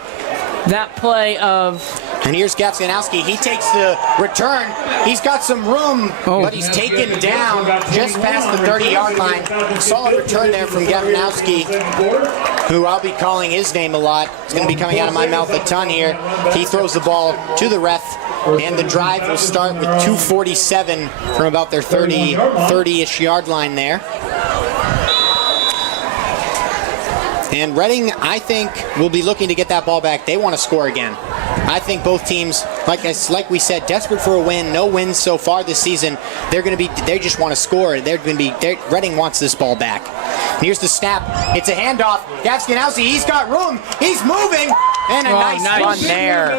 that play of... And here's Gafsganowski. He takes the return. He's got some room, but he's taken down just past the 30-yard line. Solid return there from Gafsganowski, who I'll be calling his name a lot. It's going to be coming out of my mouth a ton here. He throws the ball to the ref, and the drive will start with 2:47 from about their 30-ish yard line there. And Reading, I think, will be looking to get that ball back. They want to score again. I think both teams, like we said, desperate for a win. No wins so far this season. They just want to score. Reading wants this ball back. And here's the snap. It's a handoff. Gafsganowski, he's got room. He's moving. And a nice run there.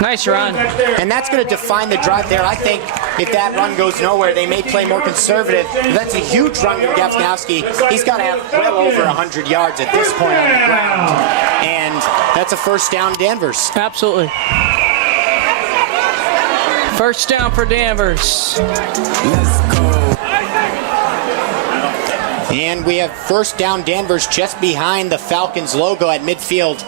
Nice run. And that's going to define the drive there. I think if that run goes nowhere, they may play more conservative. But that's a huge run from Gafsganowski. He's got to have well over 100 yards at this point on the ground. And that's a first down, Danvers. Absolutely. First down for Danvers. Let's go. And we have first down, Danvers, just behind the Falcons logo at midfield.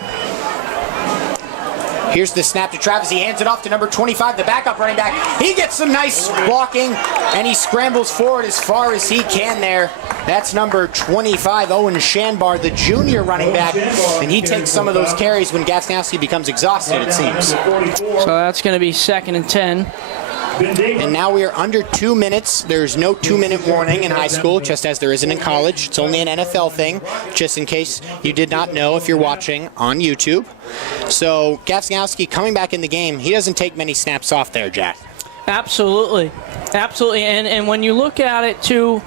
Here's the snap to Travis. He hands it off to number 25, the backup running back. He gets some nice blocking, and he scrambles forward as far as he can there. That's number 25, Owen Shanbar, the junior running back, and he takes some of those carries when Gafsganowski becomes exhausted, it seems. So that's going to be 2nd and 10. And now we are under 2 minutes. There's no 2-minute warning in high school, just as there isn't in college. It's only an NFL thing, just in case you did not know if you're watching on YouTube. So Gafsganowski coming back in the game, he doesn't take many snaps off there, Jack. Absolutely. Absolutely. And when you look at it, too,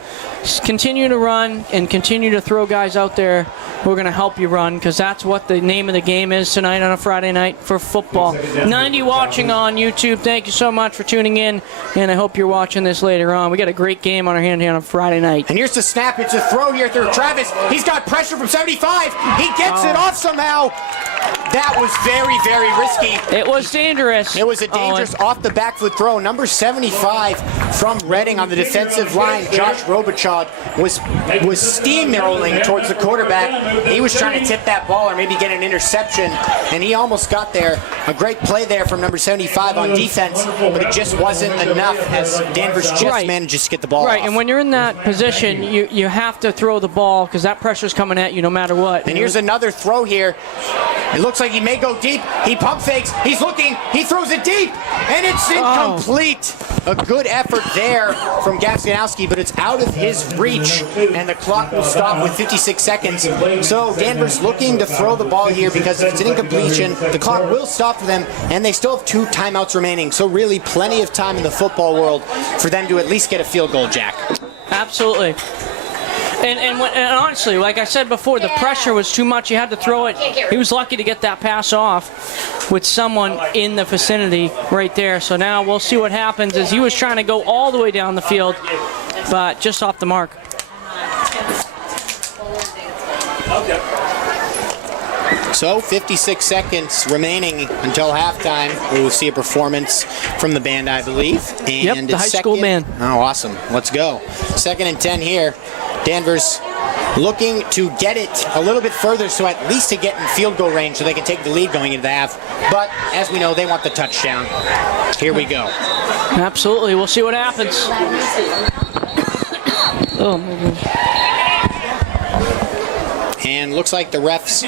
continue to run and continue to throw guys out there who are going to help you run, because that's what the name of the game is tonight on a Friday night for football. 90 watching on YouTube, thank you so much for tuning in, and I hope you're watching this later on. We got a great game on our hand here on a Friday night. And here's the snap. It's a throw here through Travis. He's got pressure from 75. He gets it off somehow. That was very, very risky. It was dangerous. It was a dangerous off-the-back foot throw. Number 75 from Reading on the defensive line, Josh Robichaud, was steamrolling towards the quarterback. He was trying to tip that ball or maybe get an interception, and he almost got there. A great play there from number 75 on defense, but it just wasn't enough as Danvers just manages to get the ball off. And when you're in that position, you have to throw the ball because that pressure's coming at you no matter what. And here's another throw here. It looks like he may go deep. He pump fakes. He's looking. He throws it deep. And it's incomplete. A good effort there from Gafsganowski, but it's out of his reach. And the clock will stop with 56 seconds. So Danvers looking to throw the ball here because if it's an incompletion, the clock will stop for them. And they still have 2 timeouts remaining. So really plenty of time in the football world for them to at least get a field goal, Jack. Absolutely. And honestly, like I said before, the pressure was too much. He had to throw it. He was lucky to get that pass off with someone in the vicinity right there. So now we'll see what happens as he was trying to go all the way down the field, but just off the mark. So 56 seconds remaining until halftime. We will see a performance from the band, I believe. And Yep, the high school band. Oh, awesome. Let's go. 2nd and 10 here. Danvers looking to get it a little bit further, so at least to get in field goal range so they can take the lead going into the half. But as we know, they want the touchdown. Here we go. Absolutely. We'll see what happens. Oh, my goodness. And looks like the refs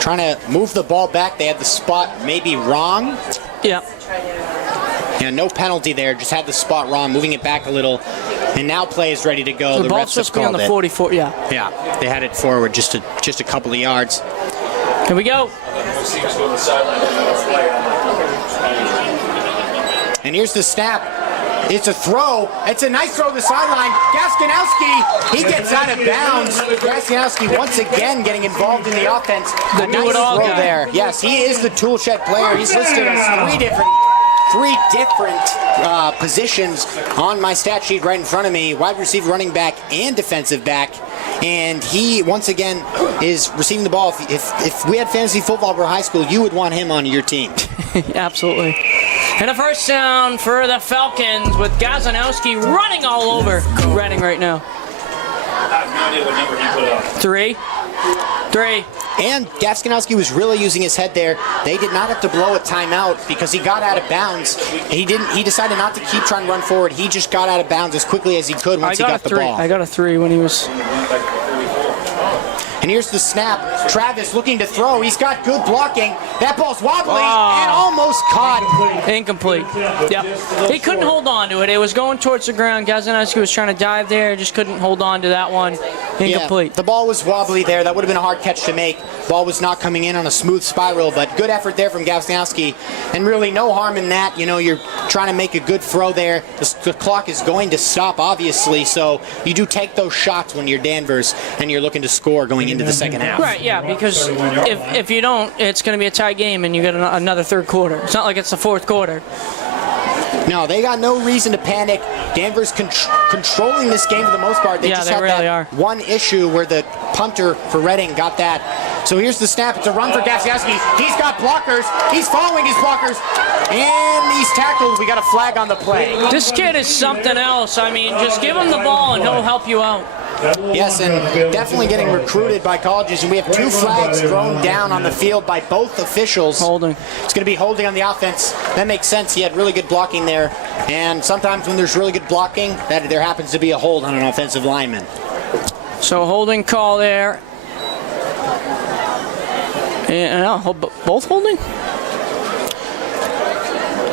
trying to move the ball back. They had the spot maybe wrong. Yep. Yeah, no penalty there. Just had the spot wrong, moving it back a little. And now play is ready to go. The ball's supposed to be on the 44. Yeah. Yeah, they had it forward just a couple of yards. Here we go. And here's the snap. It's a throw. It's a nice throw to the sideline. Gaskinowski, he gets out of bounds. Gaskinowski once again getting involved in the offense. The A nice do-it-all throw guy. there. Yes, he is the tool shed player. He's listed as three different positions on my stat sheet right in front of me: wide receiver, running back, and defensive back. And he once again is receiving the ball. If we had fantasy football for high school, you would want him on your team. Absolutely. And a first down for the Falcons with Gazanowski running all over Reading right now. I have no idea what number he put up. Three. And Gaskinowski was really using his head there. They did not have to blow a timeout because he got out of bounds. He decided not to keep trying to run forward. He just got out of bounds as quickly as he could once he got the ball. I got a 3 when he was. And here's the snap. Travis looking to throw. He's got good blocking. That ball's wobbly and almost caught. Incomplete. Yep. He couldn't hold on to it. It was going towards the ground. Gazanowski was trying to dive there. Just couldn't hold on to that one. Incomplete. Yeah, the ball was wobbly there. That would have been a hard catch to make. Ball was not coming in on a smooth spiral, but good effort there from Gaskinowski. And really no harm in that. You know, you're trying to make a good throw there. The clock is going to stop, obviously, so you do take those shots when you're Danvers and you're looking to score going into the second half. Right, yeah, because if you don't, it's going to be a tight game and you get another third quarter. It's not like it's the fourth quarter. No, they got no reason to panic. Danvers controlling this game for the most part. They just had really that one issue where the punter for Reading got that. So here's the snap. It's a run for Gaskinowski. He's got blockers. He's following his blockers. And he's tackled. We got a flag on the play. This kid is something else. I mean, just give him the ball and he'll help you out. Yes, and definitely getting recruited by colleges. And we have 2 flags thrown down on the field by both officials. Holding. It's going to be holding on the offense. That makes sense. He had really good blocking there. And sometimes when there's really good blocking, that there happens to be a hold on an offensive lineman. So holding call there. And both holding?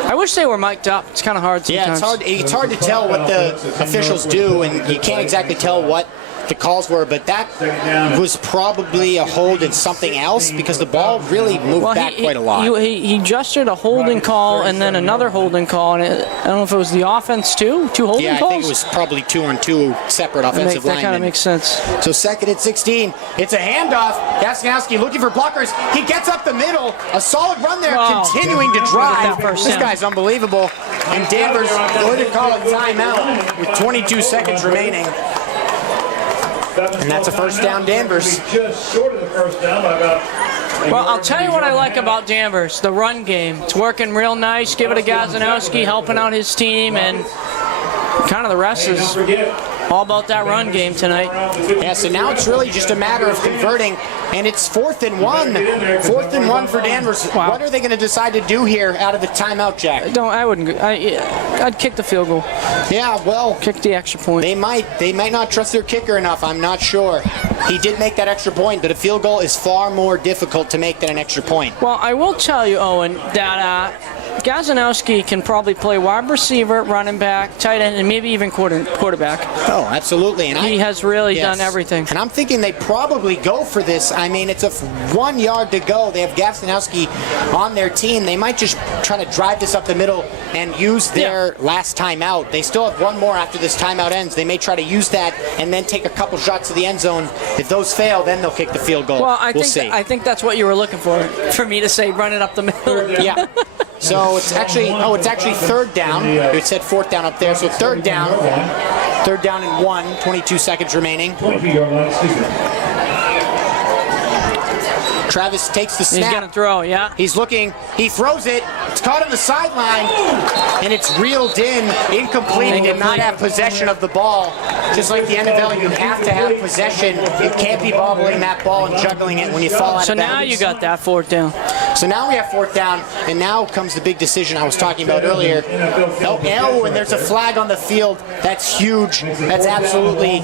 I wish they were mic'd up. It's kind of hard sometimes. Yeah, it's hard to tell what the officials do, and you can't exactly tell what the calls were, but that was probably a hold in something else because the ball really moved back quite a lot. He gestured a holding call and then another holding call, and I don't know if it was the offense too? 2 holding calls? Yeah, I think it was probably 2 on 2 separate offensive linemen. That kind of makes sense. So 2nd and 16. It's a handoff. Gaskinowski looking for blockers. He gets up the middle. A solid run there, continuing to drive. This guy's unbelievable. And Danvers going to call a timeout with 22 seconds remaining. And that's a first down, Danvers. Just short of the first down by about. Well, I'll tell you what I like about Danvers, the run game. It's working real nice. Give it to Gazanowski, helping out his team, and kind of the rest is all about that run game tonight. Yeah, so now it's really just a matter of converting, and it's 4th and 1. 4th and 1 for Danvers. Wow. What are they going to decide to do here out of the timeout, Jack? I'd kick the field goal. Yeah, well, Kick the extra point. They might not trust their kicker enough. I'm not sure. He did make that extra point, but a field goal is far more difficult to make than an extra point. Well, I will tell you, Owen, that Gazanowski can probably play wide receiver, running back, tight end, and maybe even quarterback. Oh, absolutely. And He has really yes. done everything. And I'm thinking they probably go for this. I mean, it's a 1 yard to go. They have Gazanowski on their team. They might just try to drive this up the middle and use their last timeout. They still have one more after this timeout ends. They may try to use that and then take a couple shots to the end zone. If those fail, then they'll kick the field goal. Well, we'll see. I think that's what you were looking for me to say, run it up the middle. Yeah. So it's actually third down. It said fourth down up there. So third down and 1, 22 seconds remaining. 22-yard line, excuse me. Travis takes the snap. He's going to throw, yeah. He's looking. He throws it. It's caught on the sideline, and it's reeled in, incomplete. He did not have possession of the ball. Just like the NFL, you have to have possession. You can't be bobbling that ball and juggling it when you fall out So of bounds. now you got that fourth down. So now we have fourth down, and now comes the big decision I was talking about earlier. Oh, and there's a flag on the field. That's huge. That's absolutely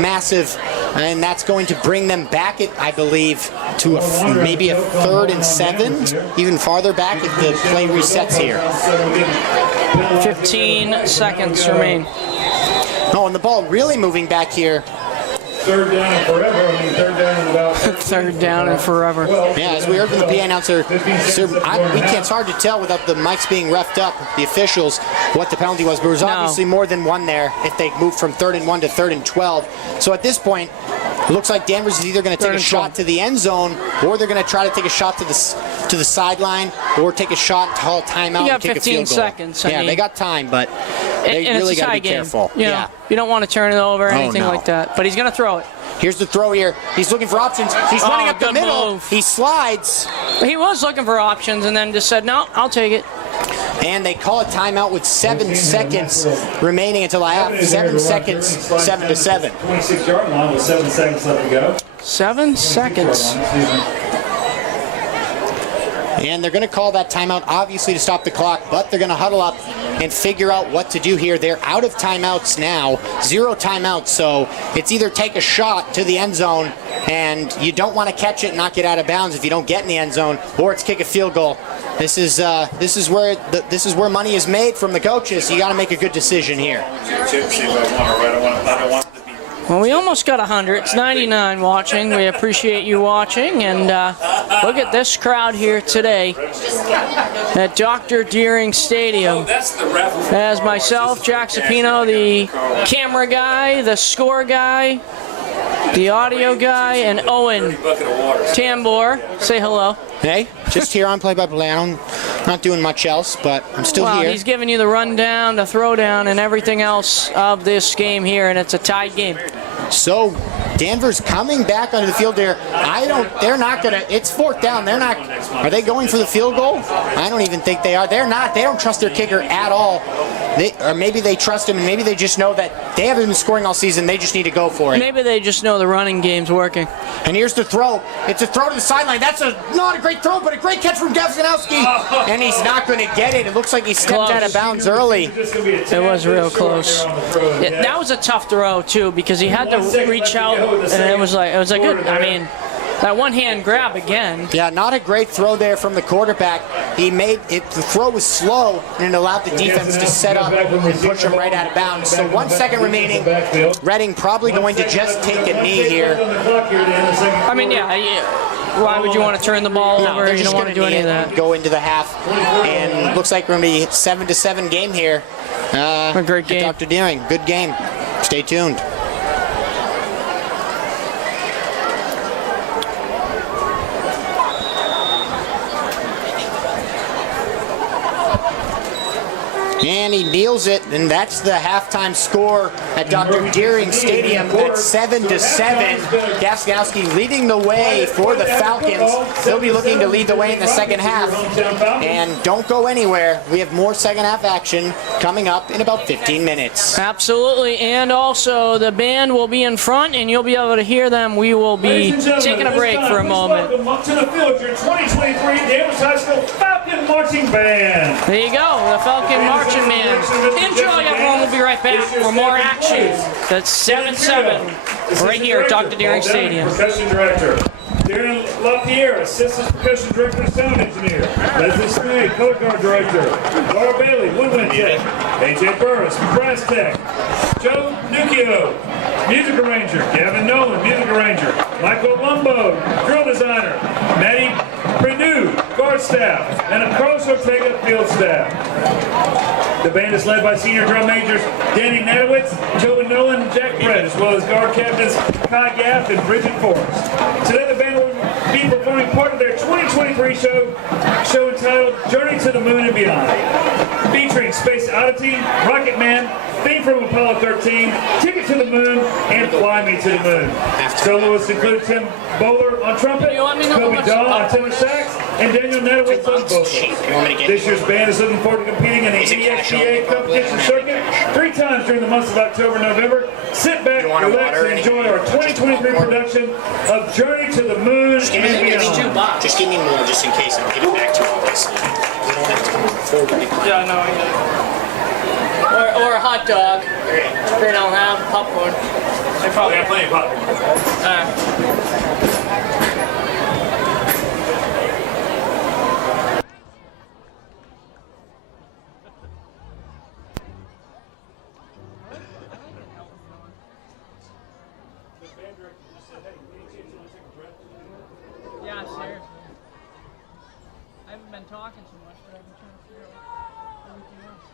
massive, and that's going to bring them back, I believe, to maybe a 3rd and 7, even farther back if the play resets here. 15 seconds remain. Oh, and the ball really moving back here. Third down and forever. I mean, third down and about. Third down and forever. Yeah, as we heard from the PA announcer, it's hard to tell without the mics being reffed up, the officials, what the penalty was. But there was obviously more than one there if they moved from 3rd and 1 to 3rd and 12. So at this point, it looks like Danvers is either going to take a shot to the end zone, or they're going to try to take a shot to the sideline, or take a shot, call a timeout, and kick a field goal. 15 seconds. They got time, but they really got to be careful. You know, you don't want to turn it over or anything like that. But he's going to throw it. Here's the throw here. He's looking for options. He's running up the middle. Move. He slides. He was looking for options and then just said, no, I'll take it. And they call a timeout with 7 seconds remaining until I have 7 seconds, 7 to 7. 26-yard line with 7 seconds left to go. 7 seconds. And they're going to call that timeout, obviously, to stop the clock, but they're going to huddle up and figure out what to do here. They're out of timeouts now, 0 timeouts, so it's either take a shot to the end zone, and you don't want to catch it and not get out of bounds if you don't get in the end zone, or it's kick a field goal. This is where money is made from the coaches. You got to make a good decision here. Well, we almost got 100. It's 99 watching. We appreciate you watching. And look at this crowd here today at Dr. Deering Stadium. As myself, Jack Sapino, the camera guy, the score guy, the audio guy, and Owen Tambor. Say hello. Hey, just here on Play-by-Play. I'm not doing much else, but I'm still here. He's giving you the rundown, the throwdown, and everything else of this game here, and it's a tied game. So, Danvers coming back onto the field there. They're not going to, it's fourth down. Are they going for the field goal? I don't even think they are. They're not. They don't trust their kicker at all. Or maybe they trust him, and maybe they just know that they haven't been scoring all season. They just need to go for it. Maybe they just know the running game's working. And here's the throw. It's a throw to the sideline. That's not a great throw, but a great catch from Gazanowski. And he's not going to get it. It looks like he stepped out of bounds early. It was real close. Yeah, that was a tough throw too, because he had to reach out, and it was a good. I mean, that one-hand grab again. Yeah, not a great throw there from the quarterback. He made it. The throw was slow, and it allowed the defense to set up and push him right out of bounds. So 1 second remaining. Reading probably going to just take a knee here. I mean, why would you want to turn the ball over? You don't want to do any of that. Go into the half, and looks like we're going to be 7-7 game here. A great game. Dr. Deering, good game. Stay tuned. And he kneels it, and that's the halftime score at Dr. Deering Stadium at 7-7. Gazanowski leading the way for the Falcons. They'll be looking to lead the way in the second half. And don't go anywhere. We have more second half action coming up in about 15 minutes. Absolutely, and also the band will be in front, and you'll be able to hear them. We will be taking a break for a moment. Welcome to the field, your 2023 Danvers High School Falcon Marching Band. There you go, the Falcon Marching Band. Enjoy, everyone. We'll be right back for more action. That's 7-7 right here at Dr. Deering Stadium. Percussion director. Darren LaPierre, Assistant Percussion Director and Sound Engineer. Leslie Smith, Color Guard Director. Laura Bailey, Woodwind Tech. AJ Burris, Brass Tech. Joe Nucchio, Music Arranger. Gavin Nolan, Music Arranger. Michael Lumbo, Drill Designer. Maddie Perdue, Guard Staff. And Carlos Ortega, Field Staff. The band is led by Senior Drum Majors Danny Nadowitz, Joe Nolan, and Jack Brett, as well as Guard Captains Kai Gaff and Bridget Forrest. Today the band will be performing part of their 2023 show entitled Journey to the Moon and Beyond, featuring Space Oddity, Rocket Man, theme from Apollo 13, Ticket to the Moon, and Fly Me to the Moon. Soloists include Tim Bowler on trumpet, Kobe Dahl on tenor sax, and Daniel Nadowitz on vocals. This year's band is looking forward to competing in the ESPA competition circuit 3 times during the months of October and November. Sit back, relax, and enjoy our 2023 production of Journey to the Moon and Beyond. Just give me more, just in case. I'll give it back to you, obviously. We don't have to come forward. Yeah, no, I get it. Or a hot dog. If they don't have popcorn. They probably have plenty of popcorn. Yeah, seriously. I haven't been talking so much, but I've been trying to figure out everything else.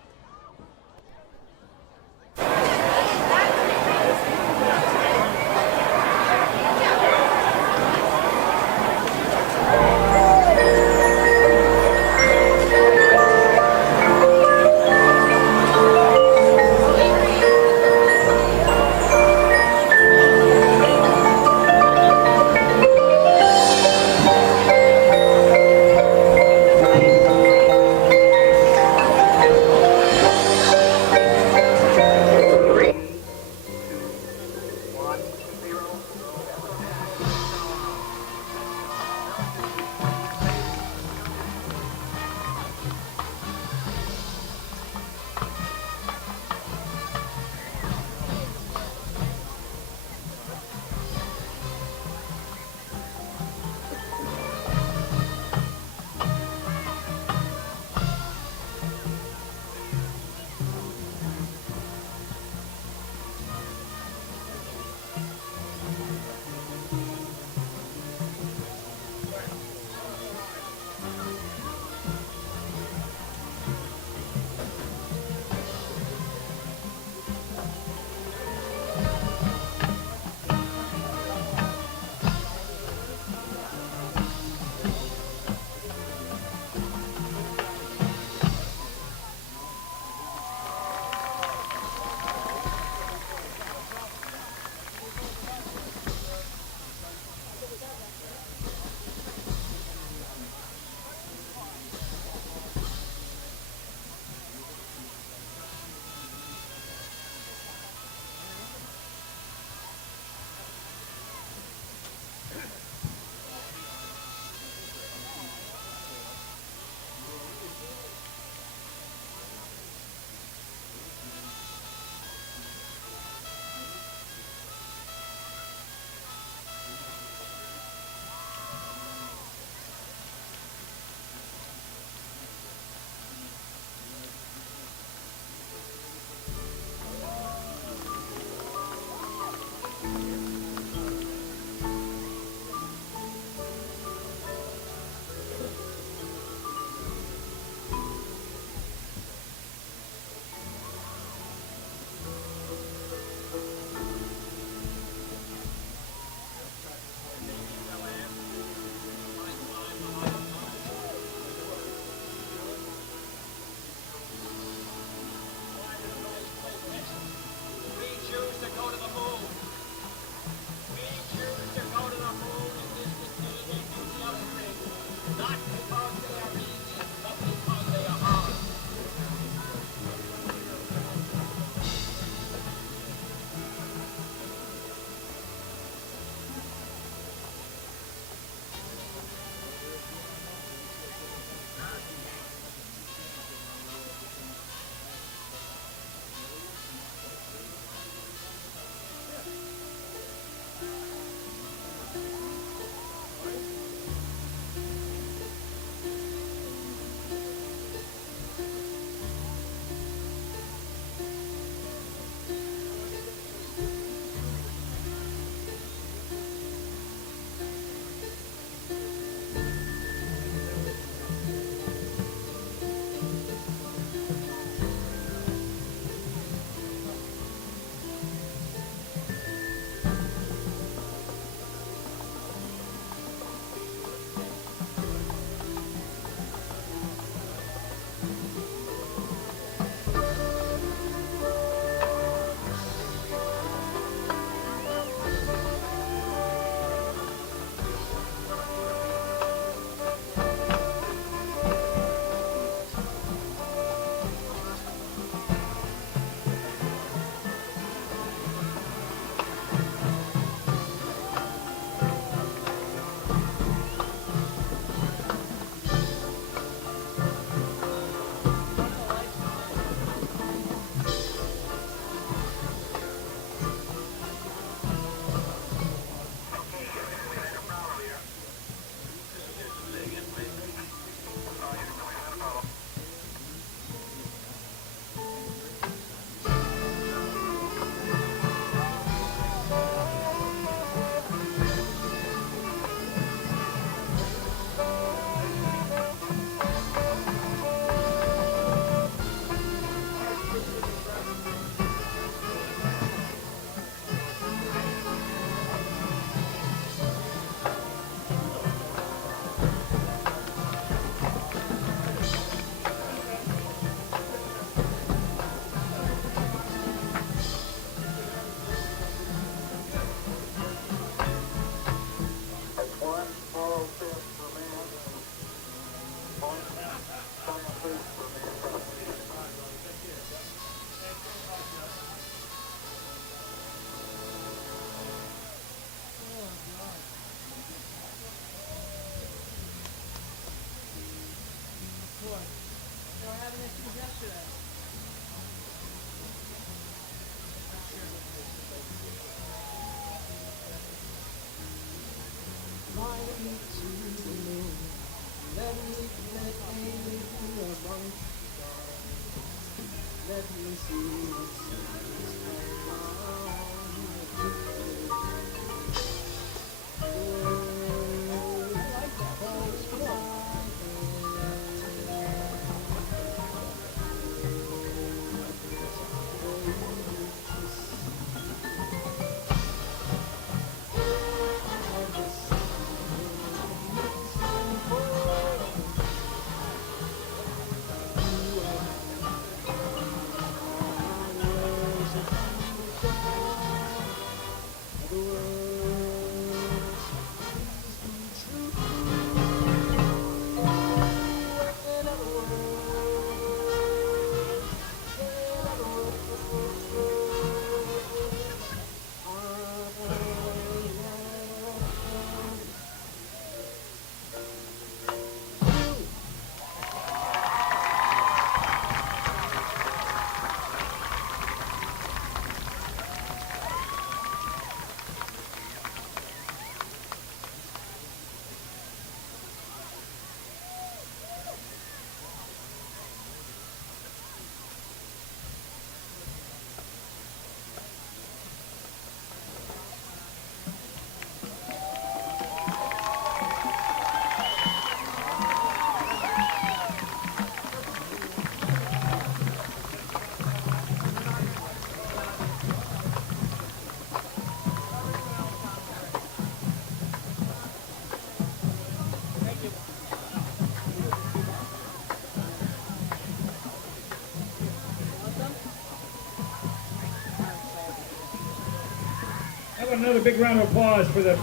How about another big round of applause for the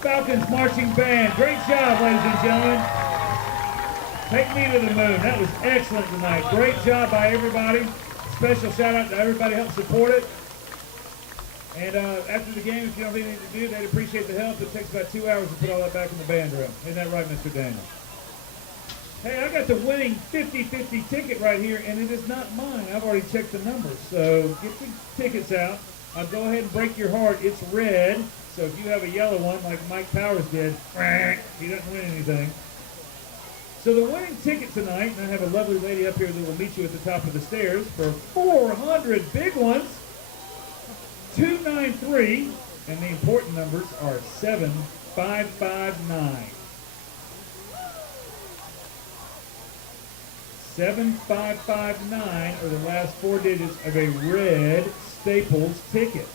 Falcons marching band. Great job, ladies and gentlemen. Take me to the moon. That was excellent tonight. Great job by everybody. Special shout out to everybody who helped support it. And after the game, if you don't have anything to do, they'd appreciate the help. It takes about 2 hours to put all that back in the band room. Isn't that right, Mr. Daniel? Hey, I got the winning 50-50 ticket right here, and it is not mine. I've already checked the numbers. So get the tickets out. I'll go ahead and break your heart. It's red. So if you have a yellow one like Mike Powers did, he doesn't win anything. So the winning ticket tonight, and I have a lovely lady up here that will meet you at the top of the stairs for 400 big ones, 293, and the important numbers are 7559. 7559 are the last four digits of a red Staples ticket.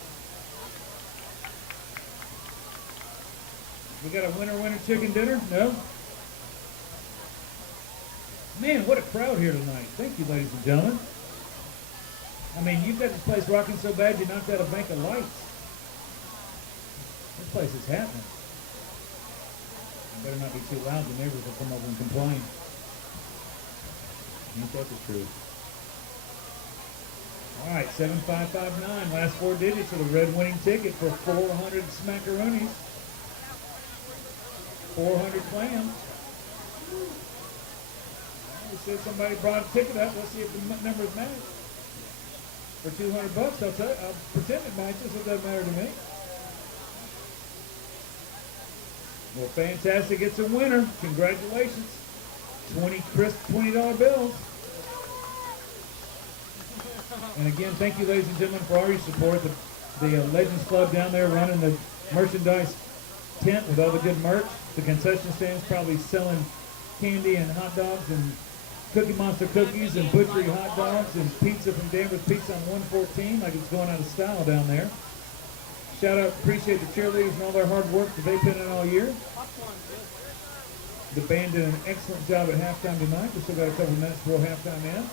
We got a winner chicken dinner? No? Man, what a crowd here tonight. Thank you, ladies and gentlemen. I mean, you've got this place rocking so bad you knocked out a bank of lights. This place is happening. You better not be too loud. The neighbors will come over and complain. Ain't that the truth? All right, 7559, last four digits of the red winning ticket for 400 smackaroonies. 400 clams. Well, we said somebody brought a ticket up. Let's see if the numbers match. For $200, I'll pretend it matches. It doesn't matter to me. Well, fantastic. It's a winner. Congratulations. 20 crisp $20 bills. And again, thank you, ladies and gentlemen, for all your support. The Legends Club down there running the merchandise tent with all the good merch. The concession stands probably selling candy and hot dogs and Cookie Monster cookies and butchery hot dogs and pizza from Danvers Pizza on 114, like it's going out of style down there. Shout out, appreciate the cheerleaders and all their hard work that they've put in all year. The band did an excellent job at halftime tonight. We still got a couple minutes before halftime ends.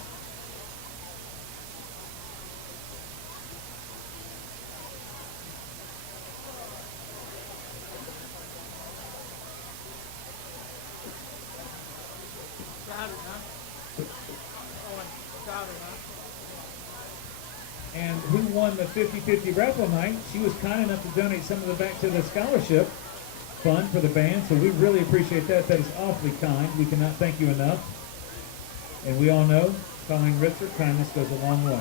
And who won the 50-50 raffle night? She was kind enough to donate some of it back to the scholarship fund for the band, so we really appreciate that. That is awfully kind. We cannot thank you enough. And we all know Following Richard, kindness goes a long way.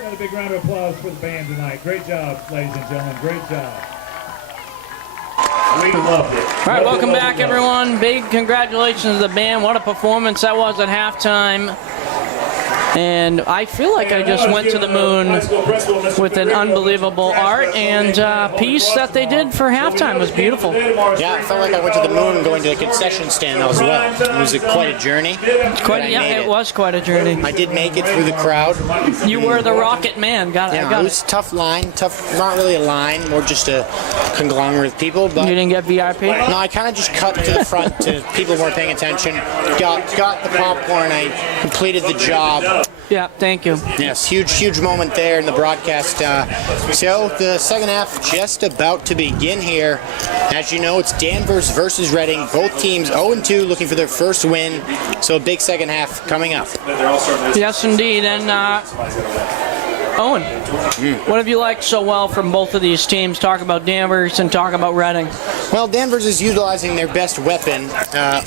Got a big round of applause for the band tonight. Great job, ladies and gentlemen. Great job. We loved it. All right, welcome back, everyone. Big congratulations to the band. What a performance that was at halftime. And I feel like I just went to the moon with an unbelievable art and piece that they did for halftime. It was beautiful. Yeah, I felt like I went to the moon going to the concession stand as well. It was quite a journey. It was quite a journey. I did make it through the crowd. You were the rocket man. It was a tough line. Not really a line, more just a conglomerate of people. But you didn't get VIP? No, I kind of just cut to the front to people who weren't paying attention. Got the popcorn. I completed the job. Yeah, thank you. Yes, huge moment there in the broadcast. So the second half just about to begin here. As you know, it's Danvers versus Reading. Both teams 0-2, looking for their first win. So a big second half coming up. Yes, indeed. And Owen, what have you liked so well from both of these teams? Talk about Danvers and talk about Reading. Well, Danvers is utilizing their best weapon,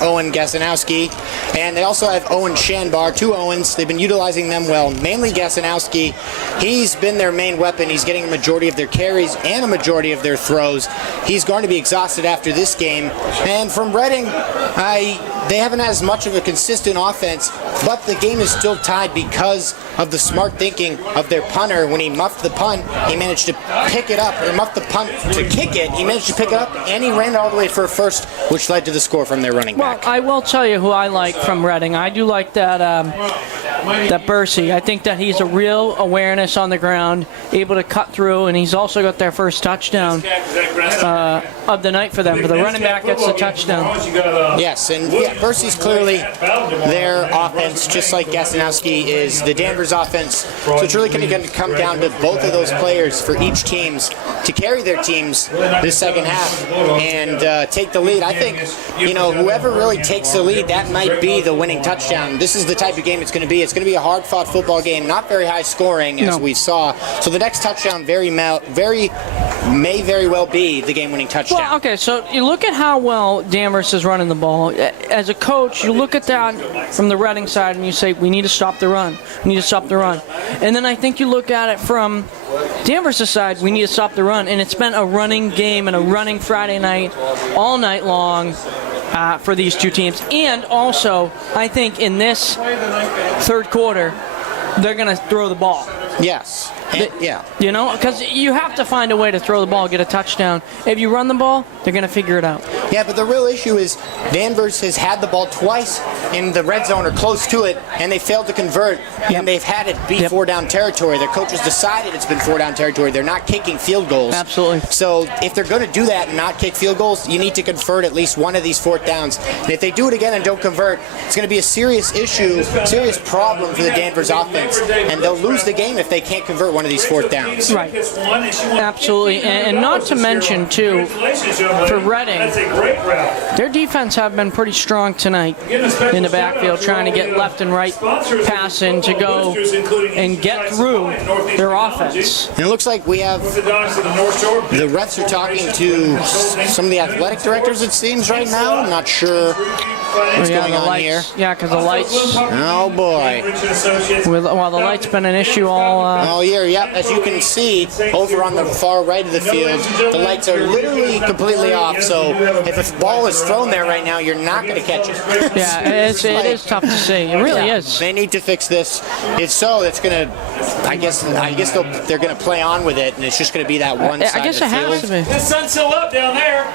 Owen Gasanowski, and they also have Owen Shanbar, 2 Owens. They've been utilizing them well, mainly Gasanowski. He's been their main weapon. He's getting a majority of their carries and a majority of their throws. He's going to be exhausted after this game. And from Reading, they haven't had as much of a consistent offense, but the game is still tied because of the smart thinking of their punter. When he muffed the punt, he managed to pick it up, or muffed the punt to kick it. He managed to pick it up, and he ran it all the way for a first, which led to the score from their running back. Well, I will tell you who I like from Reading. I do like that Bursey. I think that he's a real awareness on the ground, able to cut through, and he's also got their first touchdown of the night for them. For the running back gets the touchdown. Yes, and Bursey's clearly their offense, just like Gasanowski is the Danvers offense. So it's really going to come down to both of those players for each teams to carry their teams this second half and take the lead. I think, whoever really takes the lead, that might be the winning touchdown. This is the type of game it's going to be. It's going to be a hard-fought football game, not very high scoring as we saw. So the next touchdown may very well be the game-winning touchdown. Well, okay, so you look at how well Danvers is running the ball. As a coach, you look at that from the Reading side and you say, we need to stop the run. We need to stop the run. And then I think you look at it from Danvers' side, we need to stop the run. And it's been a running game and a running Friday night all night long for these two teams. And also, I think in this third quarter, they're going to throw the ball. Yes. Yeah. Because you have to find a way to throw the ball, get a touchdown. If you run the ball, they're going to figure it out. Yeah, but the real issue is Danvers has had the ball twice in the red zone or close to it, and they failed to convert, and they've had it be 4-down territory. Their coaches decided it's been 4-down territory. They're not kicking field goals. Absolutely. So if they're going to do that and not kick field goals, you need to convert at least one of these 4th downs. And if they do it again and don't convert, it's going to be a serious issue, serious problem for the Danvers offense, and they'll lose the game if they can't convert one of these 4th downs. Right. Absolutely. And not to mention, too, for Reading, their defense have been pretty strong tonight in the backfield, trying to get left and right passing to go and get through their offense. And it looks like we have the refs are talking to some of the athletic directors, it seems, right now. I'm not sure what's going on here. Yeah, because the lights. Oh, boy. The light's been an issue all year. Yep, as you can see, over on the far right of the field, the lights are literally completely off. So if a ball is thrown there right now, you're not going to catch it. Yeah, it is tough to see. It really is. They need to fix this. It's going to, I guess they're going to play on with it, and it's just going to be that one side I guess of the it field. has to be. The sun's still up down there.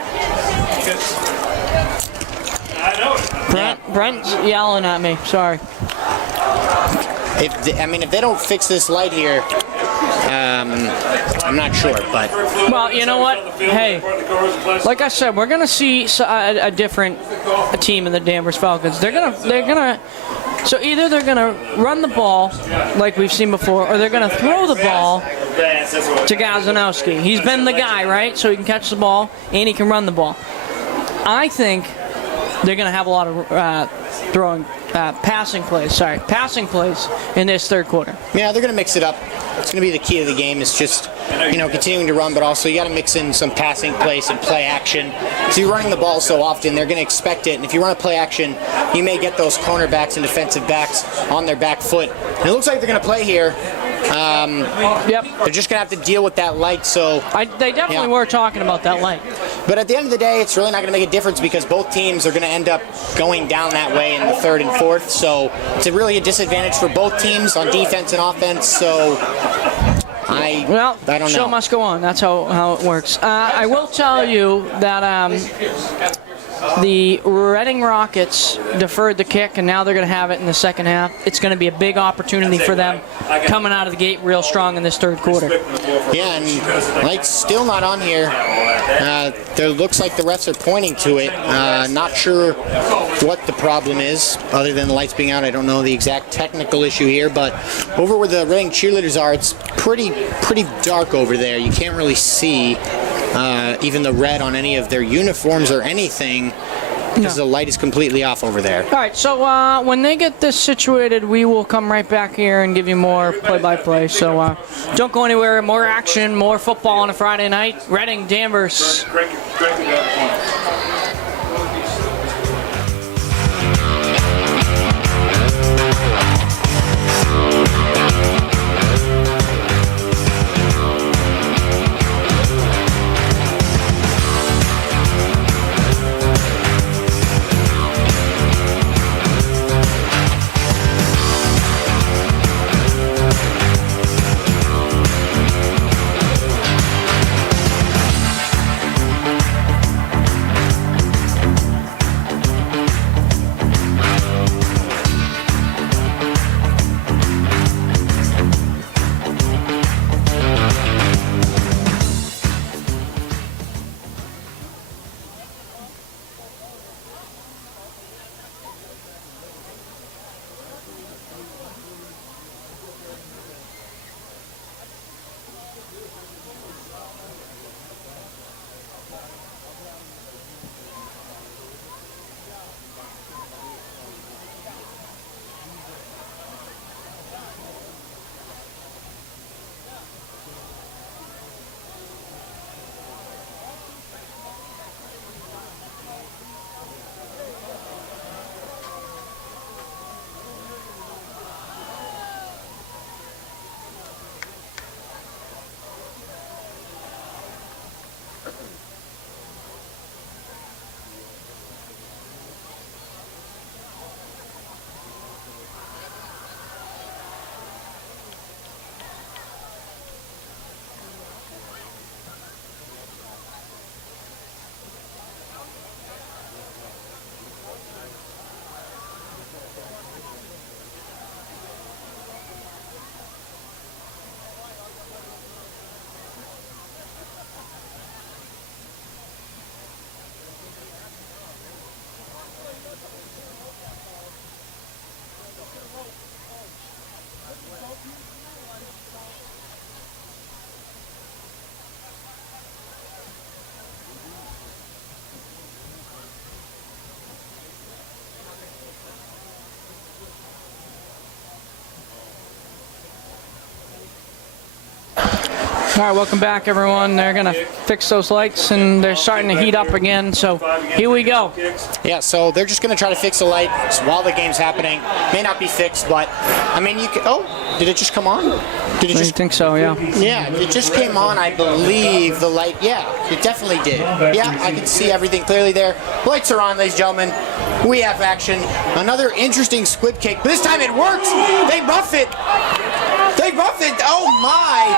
I know it. Brent's yelling at me. Sorry. If they don't fix this light here, I'm not sure, but Well, you know what? Hey, like I said, we're gonna see a different team in the Danvers Falcons. They're gonna. So either they're gonna run the ball like we've seen before, or they're gonna throw the ball to Gazanowski. He's been the guy, right? So he can catch the ball and he can run the ball. I think they're gonna have a lot of passing plays in this third quarter. yeah, they're going to mix it up. It's going to be the key to the game. It's just, continuing to run, but also you got to mix in some passing plays and play action. So you're running the ball so often, they're going to expect it. And if you run a play action, you may get those cornerbacks and defensive backs on their back foot. And it looks like they're going to play here. Yep. They're just going to have to deal with that light. So They definitely were talking about that light. But at the end of the day, it's really not going to make a difference because both teams are going to end up going down that way in the third and fourth. So it's really a disadvantage for both teams on defense and offense. So I don't know. Show must go on. That's how it works. I will tell you that the Reading Rockets deferred the kick, and now they're going to have it in the second half. It's going to be a big opportunity for them coming out of the gate real strong in this third quarter. Yeah, and light's still not on here. There looks like the refs are pointing to it. Not sure what the problem is, other than the lights being out. I don't know the exact technical issue here, but over where the Reading cheerleaders are, it's pretty dark over there. You can't really see even the red on any of their uniforms or anything because the light is completely off over there. All right, so when they get this situated, we will come right back here and give you more play-by-play. So don't go anywhere. More action, more football on a Friday night. Reading, Danvers. All right, welcome back, everyone. They're going to fix those lights, and they're starting to heat up again, so here we go. Yeah, so they're just going to try to fix the light while the game's happening. May not be fixed, but, I mean, you can... Oh, did it just come on? Did it I think so, yeah. Yeah, it just came on, I believe, the light. Yeah, it definitely did. Yeah, I can see everything clearly there. Lights are on, ladies and gentlemen. We have action. Another interesting squib kick. This time it works. They muff it. They muff it. Oh, my.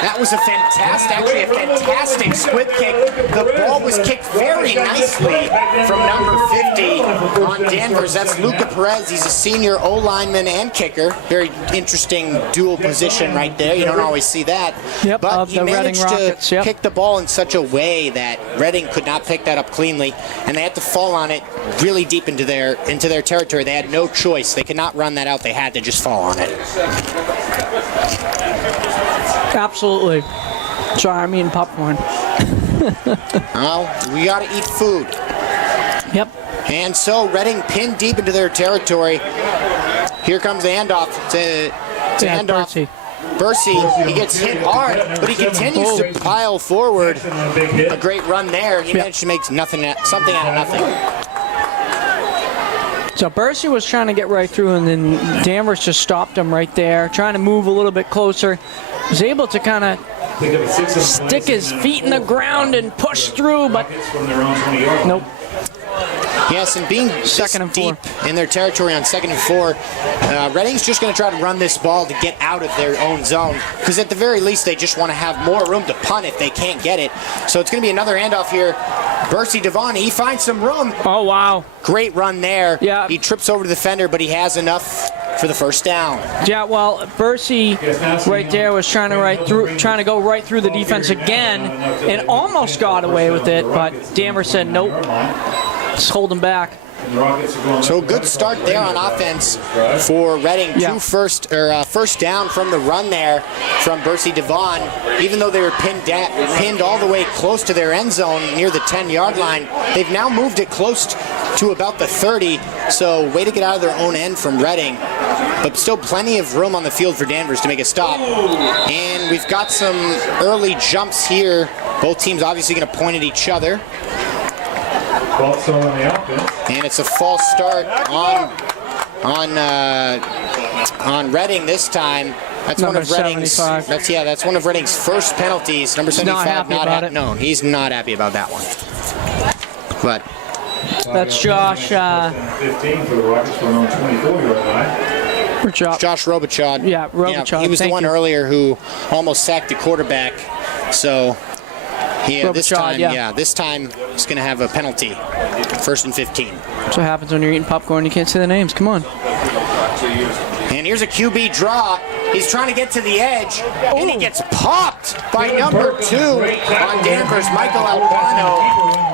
That was a fantastic squib kick. The ball was kicked very nicely from number 50 on Danvers. That's Luca Perez. He's a senior O-lineman and kicker. Very interesting dual position right there. You don't always see that. Yep, but he managed Rockets, to kick the ball in such a way that Reading could not pick that up cleanly, and they had to fall on it really deep into their territory. They had no choice. They could not run that out. They had to just fall on it. Absolutely. Sorry, I'm eating popcorn. Well, we got to eat food. Yep. And so Reading pinned deep into their territory. Here comes the handoff to handoff. Bursey, he gets hit hard, but he continues to pile forward. A great run there. He managed to make something out of nothing. So Bursey was trying to get right through, and then Danvers just stopped him right there, trying to move a little bit closer. Was able to kind of stick his feet in the ground and push through, but nope. Yes, and being deep in their territory on 2nd and 4, Reading's just going to try to run this ball to get out of their own zone, because at the very least they just want to have more room to punt if they can't get it. So it's going to be another handoff here. Bursey Devon, he finds some room. Oh, wow. Great run there. Yeah. He trips over to the defender, but he has enough for the first down. Yeah, well, Bursey right there was trying to go right through the defense again, and almost got away with it, but Danvers said nope. Just hold him back. So good start there on offense for Reading. Yeah. First down from the run there from Bursey Devon. Even though they were pinned all the way close to their end zone near the 10-yard line, they've now moved it close to about the 30. So way to get out of their own end from Reading. But still plenty of room on the field for Danvers to make a stop. And we've got some early jumps here. Both teams obviously going to point at each other. And it's a false start on Reading this time. That's one of Reading's. That's one of Reading's first penalties. Number 75. No, he's not happy about that one. But that's Josh. 15 for the Rockets for an 24-yard line. Josh Robichaud. Yeah, Robichaud. Yeah, he was the one earlier who almost sacked the quarterback. So. Yeah, this time he's going to have a penalty. 1st and 15. That's what happens when you're eating popcorn. You can't say the names. Come on. And here's a QB draw. He's trying to get to the edge, and he gets popped by number 2 on Danvers, Michael Albano,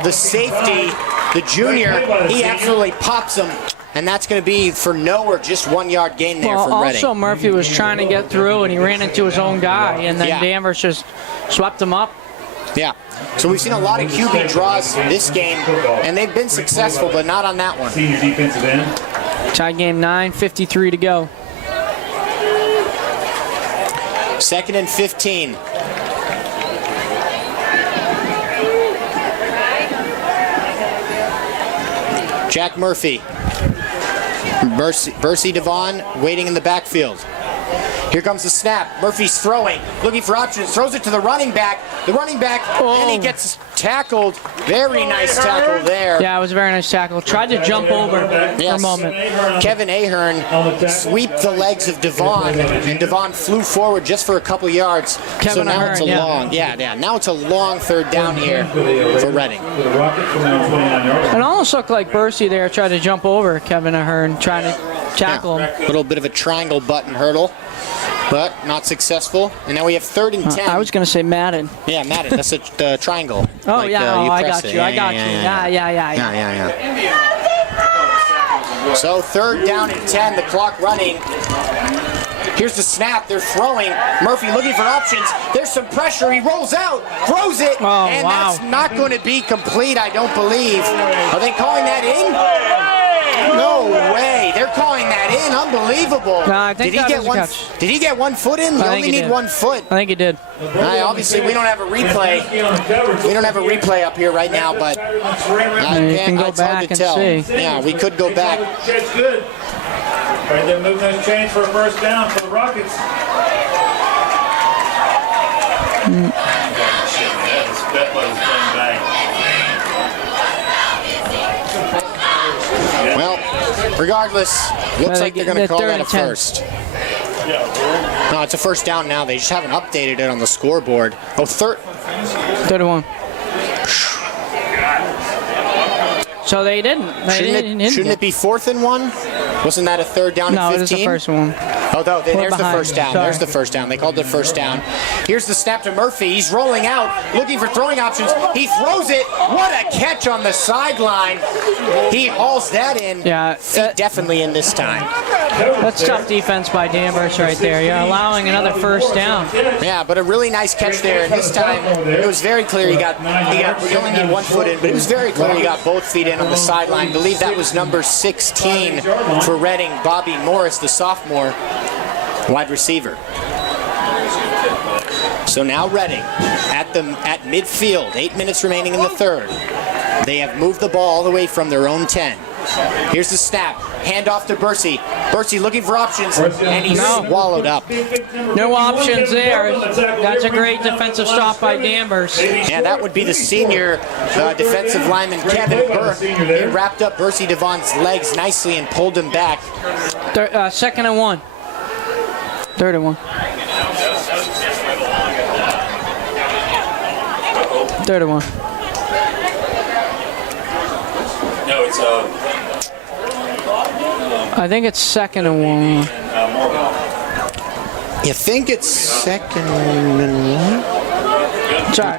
the safety, the junior. He absolutely pops him. And that's going to be for no or just 1-yard gain there from Reading. Also, Murphy was trying to get through, and he ran into his own guy, and then Danvers just swept him up. Yeah, so we've seen a lot of QB draws this game, and they've been successful, but not on that one. Senior defensive end. Tie game 9:53 to go. 2nd and 15. Jack Murphy. Bursey Devon waiting in the backfield. Here comes the snap. Murphy's throwing, looking for options, throws it to the running back. The running back, and he gets tackled. Very nice tackle there. Yeah, it was a very nice tackle. Tried to jump over for a moment. Kevin Ahern swept the legs of Devon, and Devon flew forward just for a couple yards. So now it's a long, now it's a long 3rd down here for Reading. It almost looked like Bursey there tried to jump over Kevin Ahern, trying to tackle him. A little bit of a triangle button hurdle, but not successful. And now we have 3rd and 10. I was going to say Madden. Yeah, Madden. That's a triangle. Oh, like, I got you. I got you. Yeah. So 3rd down and 10. The clock running. Here's the snap. They're throwing. Murphy looking for options. There's some pressure. He rolls out, throws it, and that's not going to be complete, I don't believe. Are they calling that in? No way. They're they're calling that in. Unbelievable. No, I think that was a catch. Did he get 1 foot in? You I think only he need did. 1 foot. I think he did. Obviously, we don't have a replay. We don't have a replay up here right now, but You can go it's hard back to and tell. see. Yeah, we could go back. That's good. All right, they're moving those chains for a first down for the Rockets. Well, regardless, looks like they're going to call that a first. No, it's a first down now. They just haven't updated it on the scoreboard. Oh, 31. So they didn't. Shouldn't it be 4th and 1? Wasn't that a 3rd down No, and it is 15? the first one. Oh, no, there's the behind. first down. Sorry. There's the first down. They called it first down. Here's the snap to Murphy. He's rolling out, looking for throwing options. He throws it. What a catch on the sideline. He hauls that in. Yeah, Feet definitely in this time. That's tough defense by Danvers right there. You're allowing another first down. Yeah, but a really nice catch there. And this time, it was very clear he only need 1 foot in, but it was very clear he got both feet in on the sideline. I believe that was number 16 for Reading, Bobby Morris, the sophomore wide receiver. So now Reading at midfield, 8 minutes remaining in the third. They have moved the ball all the way from their own 10. Here's the snap. Hand off to Bursey. Bursey looking for options, and he's swallowed up. No options there. That's a great defensive stop by Danvers. Yeah, that would be the senior defensive lineman, Kevin Burke. He wrapped up Bursey Devon's legs nicely and pulled him back. 2nd and 1. 3rd and 1. 3rd and 1. No, it's I think it's 2nd and 1. You think it's 2nd and 1? Sorry.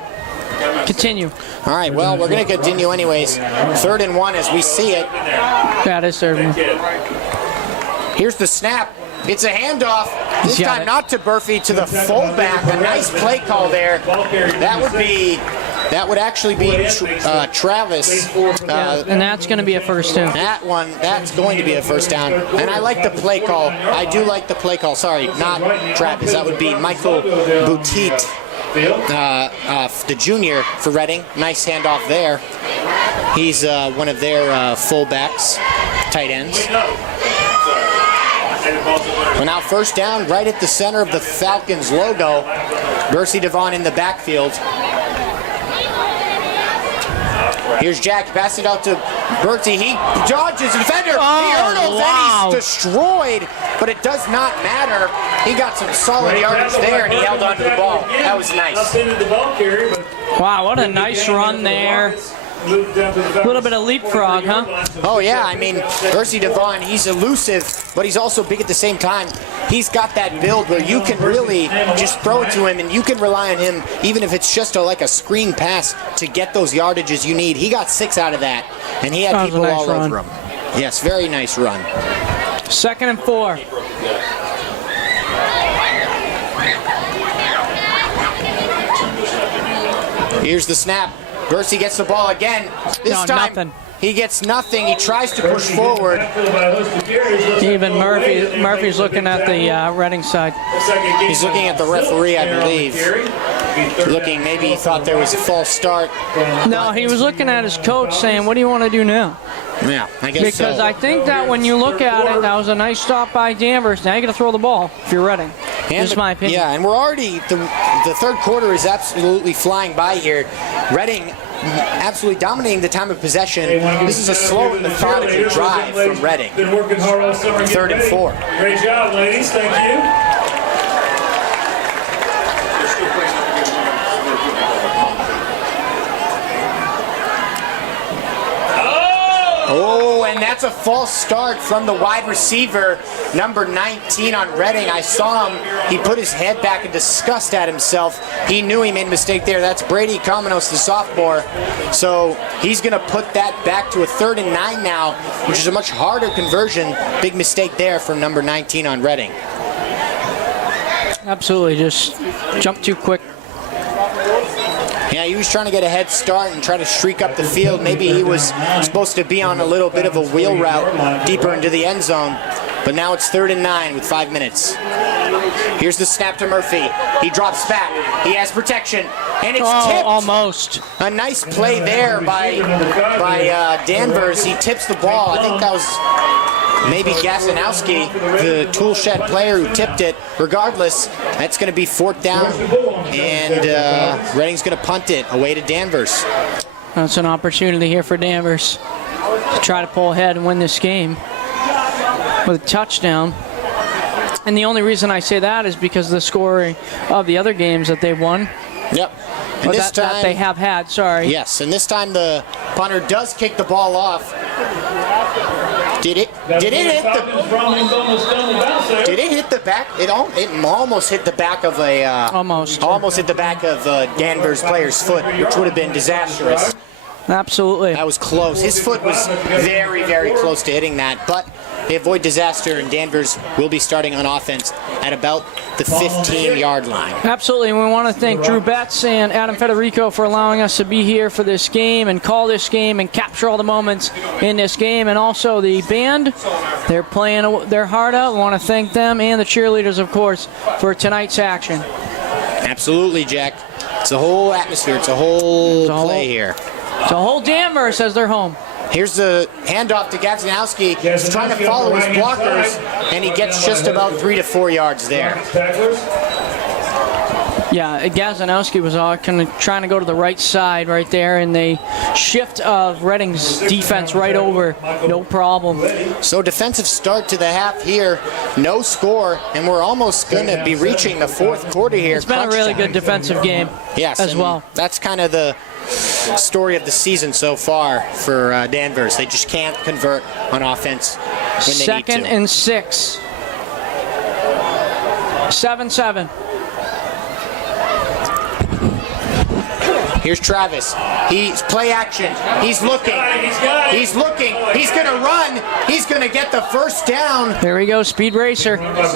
Continue. All right, well, we're going to continue anyways. 3rd and 1 as we see it. Yeah, it is 3rd and 1. Here's the snap. It's a handoff. This He's got time it. not to Murphy, to the fullback. A nice play call there. That would actually be Travis. And that's going to be a first down. That's going to be a first down. And I like the play call. I do like the play call. Sorry, not Travis. That would be Michael Boutit, the junior for Reading. Nice handoff there. He's one of their fullbacks, tight ends. Well, now first down right at the center of the Falcons logo. Bursey Devon in the backfield. Here's Jack, pass it out to Bertie. He dodges the defender. He hurdles and he's destroyed, but it does not matter. He got some solid yardage there and he held onto the ball. That was nice. Wow, what a nice run there. A little bit of leapfrog, huh? Oh, yeah. I mean, Bursey Devon, he's elusive, but he's also big at the same time. He's got that build where you can really just throw it to him, and you can rely on him, even if it's just like a screen pass, to get those yardages you need. He got 6 out of that, and he had people all over him. Yes, very nice run. 2nd and 4. Here's the snap. Bursey gets the ball again. This time, nothing. He gets nothing. He tries to push forward. Even Murphy's looking at the Reading side. He's looking at the referee, I believe. Looking, maybe he thought there was a false start. No, he was looking at his coach saying, what do you want to do now? Yeah, I guess Because so. I think that when you look at it, that was a nice stop by Danvers. Now you got to throw the ball if you're Reading. That's my opinion. Yeah, and we're already, the third quarter is absolutely flying by here. Reading absolutely dominating the time of possession. This is a slow and methodical drive from Reading. Been working hard all summer. 3rd and 4. Great job, ladies. Thank you. Oh, and that's a false start from the wide receiver, number 19 on Reading. I saw him. He put his head back in disgust at himself. He knew he made a mistake there. That's Brady Kamenos, the sophomore. So he's going to put that back to a 3rd and 9 now, which is a much harder conversion. Big mistake there from number 19 on Reading. Absolutely, just jumped too quick. Yeah, he was trying to get a head start and try to streak up the field. Maybe he was supposed to be on a little bit of a wheel route deeper into the end zone. But now it's 3rd and 9 with 5 minutes. Here's the snap to Murphy. He drops back. He has protection. And it's tipped. Almost. A nice play there by Danvers. He tips the ball. I think that was maybe Gasanowski, the tool shed player who tipped it. Regardless, that's going to be 4th down. And Reading's going to punt it away to Danvers. That's an opportunity here for Danvers to try to pull ahead and win this game with a touchdown. And the only reason I say that is because of the score of the other games that they've won. Yep. And this time, that they have had, sorry. Yes, and this time the punter does kick the ball off. Did it hit the back? It almost hit the back of a almost hit the back of Danvers player's foot, which would have been disastrous. Absolutely. That was close. His foot was very, very close to hitting that, but they avoid disaster, and Danvers will be starting on offense at about the 15-yard line. Absolutely, and we want to thank Drew Betts and Adam Federico for allowing us to be here for this game and call this game and capture all the moments in this game, and also the band. They're playing their heart out. We want to thank them and the cheerleaders, of course, for tonight's action. Absolutely, Jack. It's a whole atmosphere. It's a whole play here. It's a whole Danvers as they're home. Here's the handoff to Gasanowski. He's trying to follow his blockers, and he gets just about 3 to 4 yards there. Yeah, Gasanowski was kind of trying to go to the right side right there, and they shift of Reading's defense right over, no problem. So defensive start to the half here, no score, and we're almost going to be reaching the 4th quarter here. It's been a really good defensive game as well. That's kind of the story of the season so far for Danvers. They just can't convert on offense when they need to. 2nd and 6. 7-7. Here's Travis. He's play action. He's looking. He's looking. He's going to run. He's going to get the first down. There we go, speed racer. Nice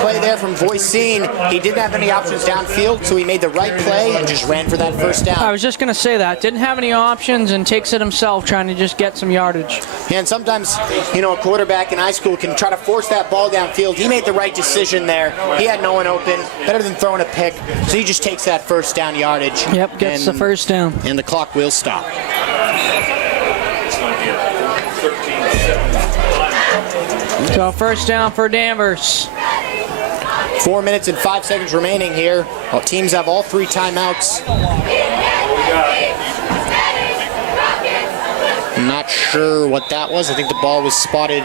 play there from Voisin. He didn't have any options downfield, so he made the right play and just ran for that first down. I was just going to say that. Didn't have any options and takes it himself, trying to just get some yardage. Yeah, and sometimes, a quarterback in high school can try to force that ball downfield. He made the right decision there. He had no one open. Better than throwing a pick. So he just takes that first down yardage. Yep, gets the first down. And the clock will stop. So first down for Danvers. 4 minutes and 5 seconds remaining here. Well, teams have all 3 timeouts. I'm not sure what that was. I think the ball was spotted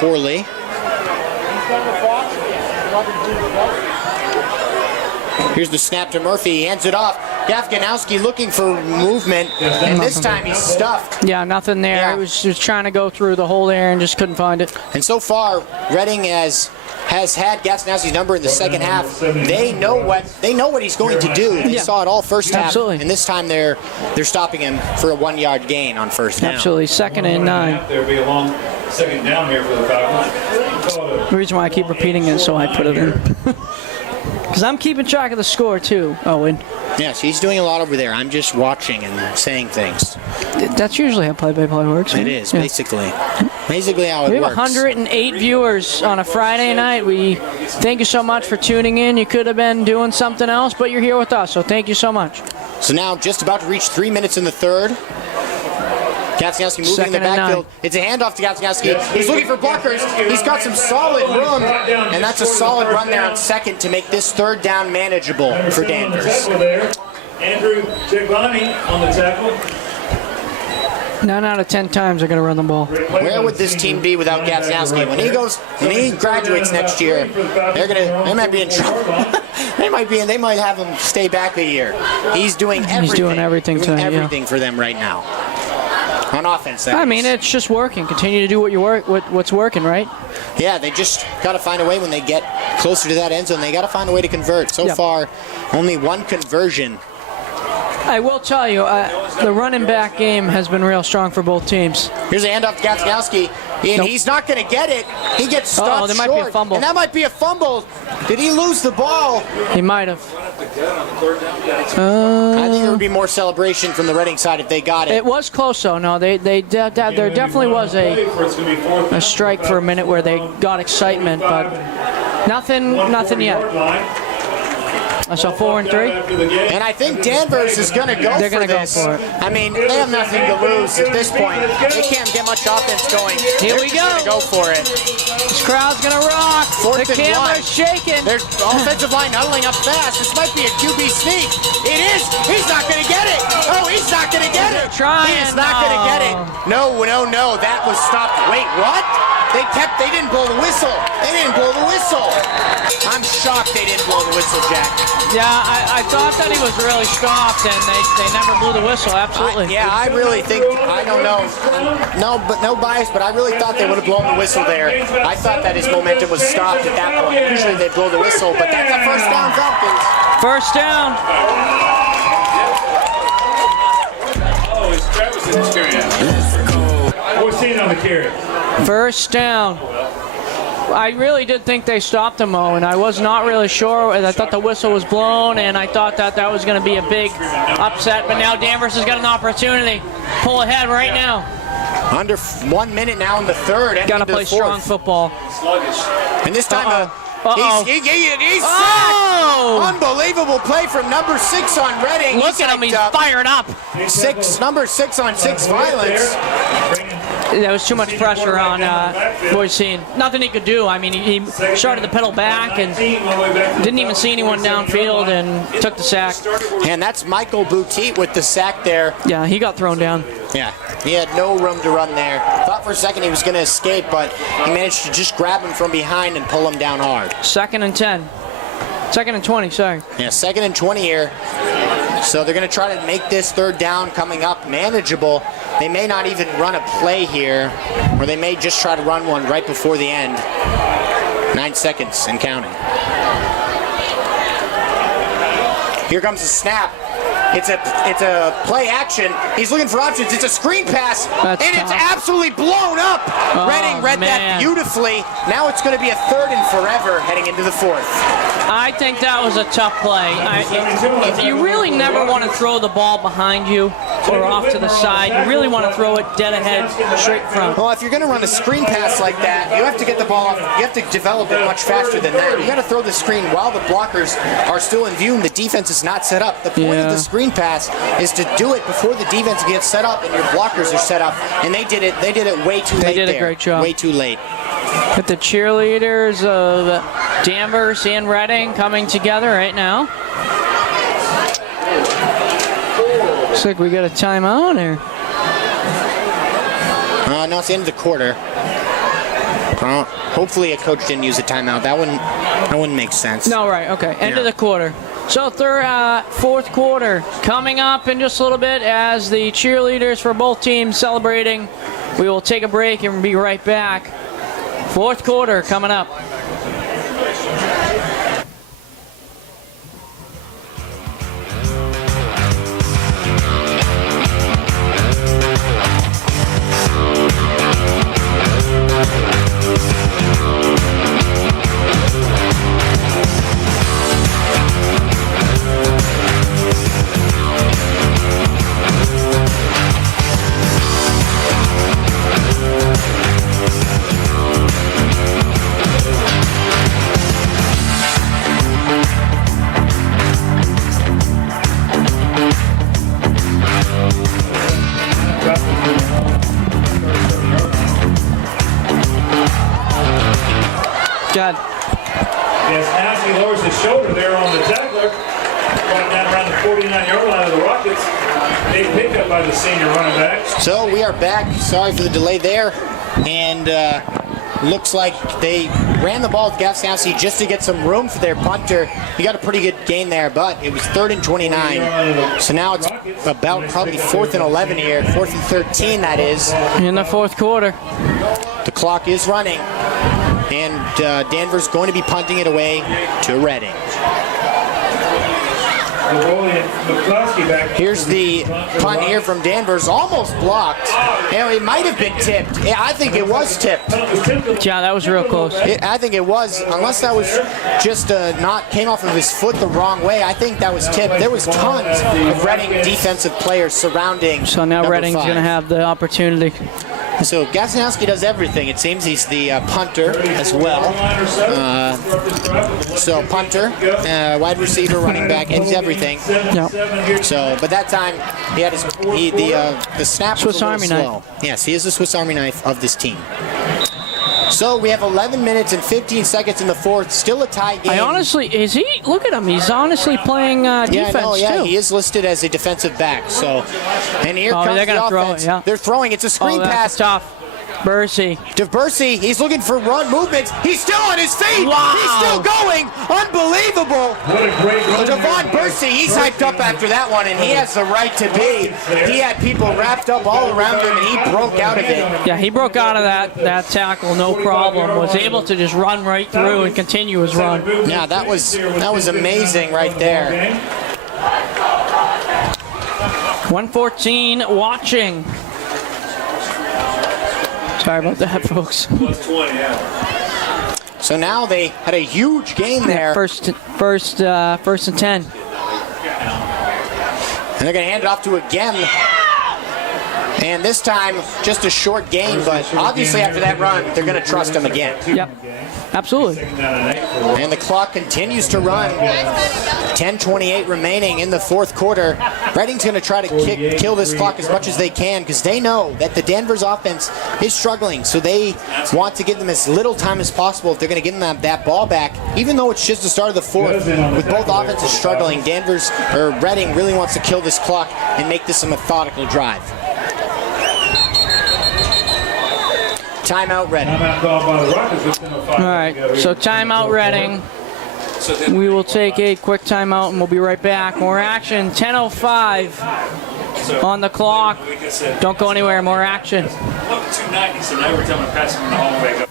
poorly. Here's the snap to Murphy. He hands it off. Gasanowski looking for movement, and this time he's stuffed. Yeah, nothing there. Yeah. He was just trying to go through the hole there and just couldn't find it. And so far, Reading has had Gasanowski's number in the second half. They know what he's going to do. They saw it all first half, and this time they're stopping him for a 1-yard gain on first down. Absolutely, 2nd and 9. There'll be a long 2nd down here for the Falcons. The reason why I keep repeating it is so I put it in. Because I'm keeping track of the score too, Owen. Yes, he's doing a lot over there. I'm just watching and saying things. That's usually how play-by-play works. It is, basically how it works. We have 108 viewers on a Friday night. We thank you so much for tuning in. You could have been doing something else, but you're here with us, so thank you so much. So now just about to reach 3 minutes in the third. Gasanowski moving in the backfield. It's a handoff to Gasanowski. He's looking for blockers. He's got some solid room, and that's a solid run there on second to make this 3rd down manageable for Danvers. Andrew Giovanni on the tackle. 9 out of 10 times they're going to run the ball. Where would this team be without Gasanowski? When he graduates next year, they might be in trouble. they might have him stay back a year. He's doing everything. He's doing everything for them right now. On offense, I mean, it's just working. Continue to do what's working, right? Yeah, they just got to find a way when they get closer to that end zone. They got to find a way to convert. So far, only 1 conversion I will tell you, the running back game has been real strong for both teams. Here's a handoff to Gafskowski, and Nope. He's not going to get it. He gets stopped there might short, be a fumble. and that might be a fumble. Did he lose the ball? He might have. I think there would be more celebration from the Reading side if they got it. It was close, though. No, there definitely was a strike for a minute where they got excitement, but nothing yet. So 4 and 3. And I think Danvers is going to go They're for gonna go this. for it. I mean, they have nothing to lose at this point. They can't get much offense going. Here They're we just go. gonna go for it. This crowd's gonna rock. Fourth The and camera's one. shaking. Their offensive line huddling up fast. This might be a QB sneak. It is. He's not going to get it. Oh, he's not going to get it. Trying. He is not going to get it. No. That was stopped. Wait, what? They didn't blow the whistle. They didn't blow the whistle. I'm shocked they didn't blow the whistle, Jack. Yeah, I thought that he was really stopped, and they never blew the whistle. Absolutely. I really think, I don't know. No bias, but I really thought they would have blown the whistle there. I thought that his momentum was stopped at that point. Usually they blow the whistle, but that's a first down, Falcons. First down. Oh, it's Travis experience. 14 on the carry. First down. I really did think they stopped him, and I was not really sure. I thought the whistle was blown, and I thought that was going to be a big upset. But now Danvers has got an opportunity. Pull ahead right now. Under 1 minute now in the third. Got to play strong football. Sluggish. And this time, he's sacked. Oh! Unbelievable play from number 6 on Reading. Look at him, he's fired up. Number 6 on 6 violence. There was too much pressure on Boycine. Nothing he could do. I mean, he started to pedal back and didn't even see anyone downfield and took the sack. And that's Michael Boutique with the sack there. Yeah, he got thrown down. Yeah, he had no room to run there. Thought for a second he was going to escape, but he managed to just grab him from behind and pull him down hard. 2nd and 10. 2nd and 20, sorry. Yeah, 2nd and 20 here. So they're going to try to make this third down coming up manageable. They may not even run a play here, or they may just try to run one right before the end. 9 seconds and counting. Here comes the snap. It's a play action. He's looking for options. It's a screen pass, That's and tough. it's absolutely blown up. Reading read that beautifully. Now it's going to be a 3rd and forever heading into the 4th. I think that was a tough play. You really never want to throw the ball behind you or off to the side. You really want to throw it dead ahead, straight front. Well, if you're going to run a screen pass like that, you have to get the ball off. You have to develop it much faster than that. You got to throw the screen while the blockers are still in view and the defense is not set up. The point of the screen pass is to do it before the defense gets set up and your blockers are set up. And they did it. They did it way too late. They did a great job. Way too late. With the cheerleaders of Danvers and Reading coming together right now. Looks like we got a timeout here. No, it's the end of the quarter. Hopefully a coach didn't use a timeout. That wouldn't make sense. No, right, okay. End of the quarter. So 4th quarter coming up in just a little bit as the cheerleaders for both teams celebrating. We will take a break and be right back. 4th quarter coming up. God. Yes, as he lowers his shoulder there on the tackler, going down around the 49-yard line of the Rockets. Big pickup by the senior running back. So we are back. Sorry for the delay there. And looks like they ran the ball with Gafskowski just to get some room for their punter. He got a pretty good gain there, but it was 3rd and 29. So now it's about probably 4th and 11 here. 4th and 13, that is. In the 4th quarter. The clock is running. And Danvers going to be punting it away to Reading. Here's the punt here from Danvers, almost blocked. And it might have been tipped. Yeah, I think it was tipped. Yeah, that was real close. I think it was, unless that was just came off of his foot the wrong way. I think that was tipped. There was tons of Reading defensive players surrounding. So now Reading's going to have the opportunity. So Gasinowski does everything. It seems he's the punter as well. So punter, wide receiver, running back, he's everything. Yep. So, but that time he had the snap was Swiss a little Army slow. knife. Yes, he is the Swiss Army knife of this team. So we have 11 minutes and 15 seconds in the fourth. Still a tie game. Is he? Look at him. He's honestly playing defense too. He is listed as a defensive back. So, and here comes they're the gonna offense. throw it, yeah. They're throwing. It's a screen pass. That's tough. Bursey. DeBursey, he's looking for run movements. He's still on his feet. Wow. He's still going. Unbelievable. What a great run. Devon Bursey, he's hyped up after that one, and he has the right to be. He had people wrapped up all around him, and he broke out of it. Yeah, he broke out of that tackle, no problem. Was able to just run right through and continue his run. Yeah, that was amazing right there. 114 watching. Sorry about that, folks. Plus 20, yeah. So now they had a huge game there. First and 10. And they're going to hand it off to again. And this time, just a short game, but obviously after that run, they're going to trust him again. Yep, absolutely. And the clock continues to run. 10:28 remaining in the fourth quarter. Reading's going to try to kill this clock as much as they can because they know that the Danvers offense is struggling. So they want to give them as little time as possible if they're going to give them that ball back. Even though it's just the start of the fourth, with both offenses struggling, Reading really wants to kill this clock and make this a methodical drive. Timeout Reading. All right, so timeout Reading. We will take a quick timeout and we'll be right back. More action, 10:05 on the clock. Don't go anywhere, more action. 290, so now we're telling to pass him in the hallway.